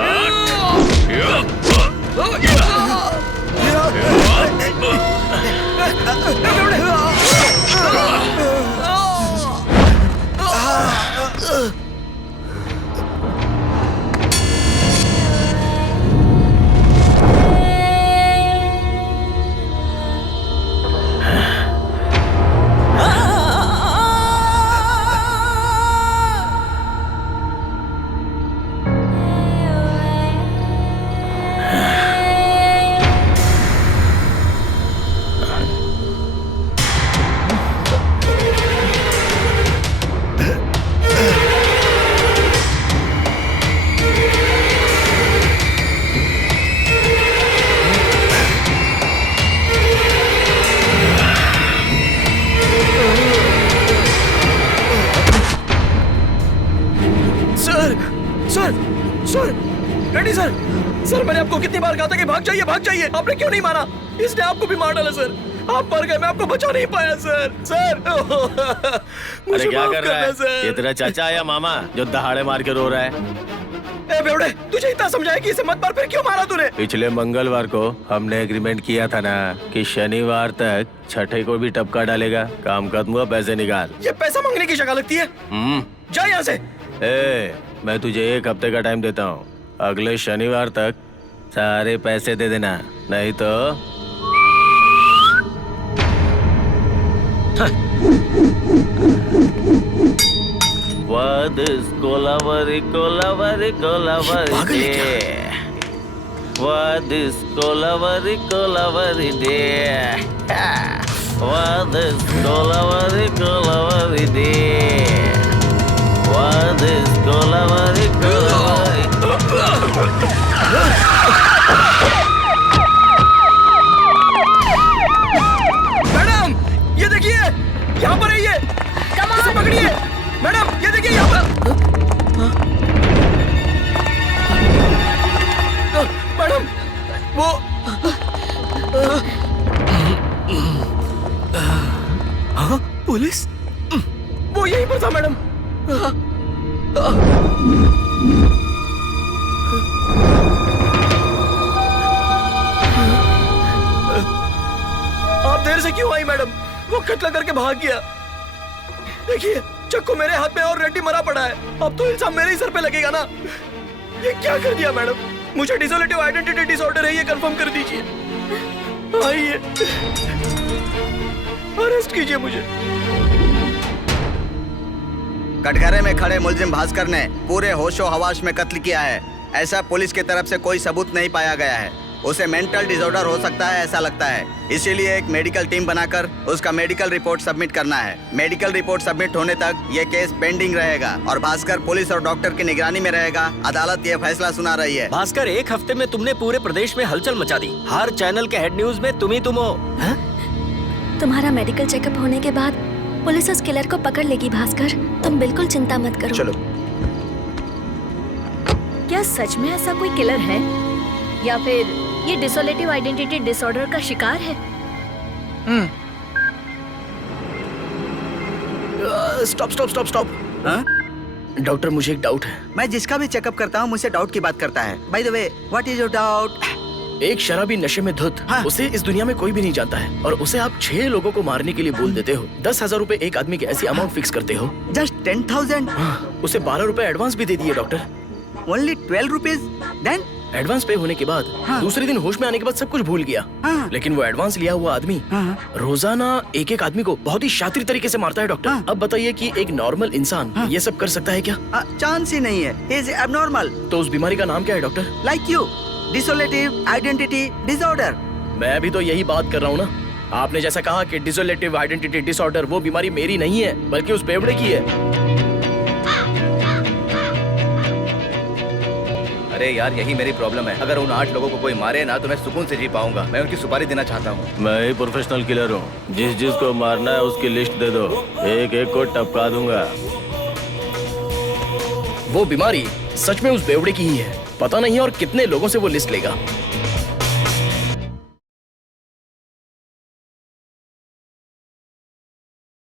सर, रेड्डी सर, सर मैंने आपको कितनी बार कहा था कि भाग जाइए, आपने क्यों नहीं माना? इसने आपको भी मार डाला सर। आप मर गए, मैं आपको बचा नहीं पाया सर। अरे क्या कर रहा है? ये तेरा चाचा है या मामा जो दहाड़े मार के रो रहा है? ए बेवड़े, तुझे इतना समझाया कि इसे मत मार, फिर क्यों मारा तूने? पिछले मंगलवार को हमने एग्रीमेंट किया था ना कि शनिवार तक छठे को भी टपका डालेगा। काम खत्म हुआ, पैसे निकाल। ये पैसा मांगने की शक्ल लगती है। जा यहाँ से। मैं तुझे 1 हफ्ते का टाइम देता हूँ। अगले शनिवार तक सारे पैसे दे देना, नहीं तो वादिस कोलावरी कोलावरी कोलावरी दे, वादिस कोलावरी कोलावरी दे, वादिस कोलावरी कोलावरी दे, वादिस कोलावरी कोलावरी। मैडम ये देखिए, यहाँ पर है ये, इसे पकड़िए। मैडम ये देखिए यहाँ पर। मैडम वो पुलिस, वो यहीं पर था मैडम। आप देर से क्यों आई मैडम? वो कत्ल करके भाग गया। देखिए चक्कू मेरे हाथ में और रेड्डी मरा पड़ा है। अब तो इल्जाम मेरे ही सर पे लगेगा ना। ये क्या कर दिया मैडम? मुझे डिसोलेटिव आइडेंटिटी डिसऑर्डर है, ये कंफर्म कर दीजिए। आइए अरेस्ट कीजिए मुझे। कटघरे में खड़े मुलजिम भास्कर ने पूरे होशो हवास में कत्ल किया है। ऐसा पुलिस की तरफ से कोई सबूत नहीं पाया गया है। उसे मेंटल डिसऑर्डर हो सकता है ऐसा लगता है, इसीलिए एक मेडिकल टीम बनाकर उसका मेडिकल रिपोर्ट सबमिट करना है। मेडिकल रिपोर्ट सबमिट होने तक ये केस पेंडिंग रहेगा और भास्कर पुलिस और डॉक्टर की निगरानी में रहेगा। अदालत ये फैसला सुना रही है। भास्कर, 1 हफ्ते में तुमने पूरे प्रदेश में हलचल मचा दी। हर चैनल के हेड न्यूज में तुम हो। तुम्हारा मेडिकल चेकअप होने के बाद पुलिस उस किलर को पकड़ लेगी भास्कर, तुम बिल्कुल चिंता मत करो। चलो। क्या सच में ऐसा कोई किलर है या फिर ये डिसोलेटिव आइडेंटिटी डिसऑर्डर का शिकार है? Stop stop stop stop. Doctor मुझे एक डाउट है। मैं जिसका भी चेकअप करता हूँ मुझसे डाउट की बात करता है। By the way, what is your doubt? एक शराबी नशे में धुत, उसे इस दुनिया में कोई भी नहीं जानता है और उसे आप 6 लोगों को मारने के लिए बोल देते हो। 10,000 रुपए एक आदमी के ऐसी अमाउंट फिक्स करते हो। जस्ट 10,000? उसे 12 रुपए एडवांस भी दे दिए doctor. Only 12 rupees? Then advance pay होने के बाद दूसरे दिन होश में आने के बाद सब कुछ भूल गया। लेकिन वो एडवांस लिया हुआ आदमी रोजाना एक आदमी को बहुत ही शातिर तरीके से मारता है डॉक्टर। अब बताइए कि एक नॉर्मल इंसान ये सब कर सकता है क्या? चांस ही नहीं है। Is abnormal. तो उस बीमारी का नाम क्या है doctor? Like you, dissociative identity disorder. मैं भी तो यही बात कर रहा हूँ ना। आपने जैसा कहा कि डिसोलेटिव आइडेंटिटी डिसऑर्डर, वो बीमारी मेरी नहीं है बल्कि उस बेवड़े की है। अरे यार, यही मेरी प्रॉब्लम है। अगर उन 8 लोगों को कोई मारे ना तो मैं सुकून से जी पाऊंगा। मैं उनकी सुपारी देना चाहता हूँ। मैं ही प्रोफेशनल किलर हूँ। जिस जिसको मारना है उसकी लिस्ट दे दो, एक एक को टपका दूंगा। वो बीमारी सच में उस बेवड़े की ही है। पता नहीं और कितने लोगों से वो लिस्ट लेगा।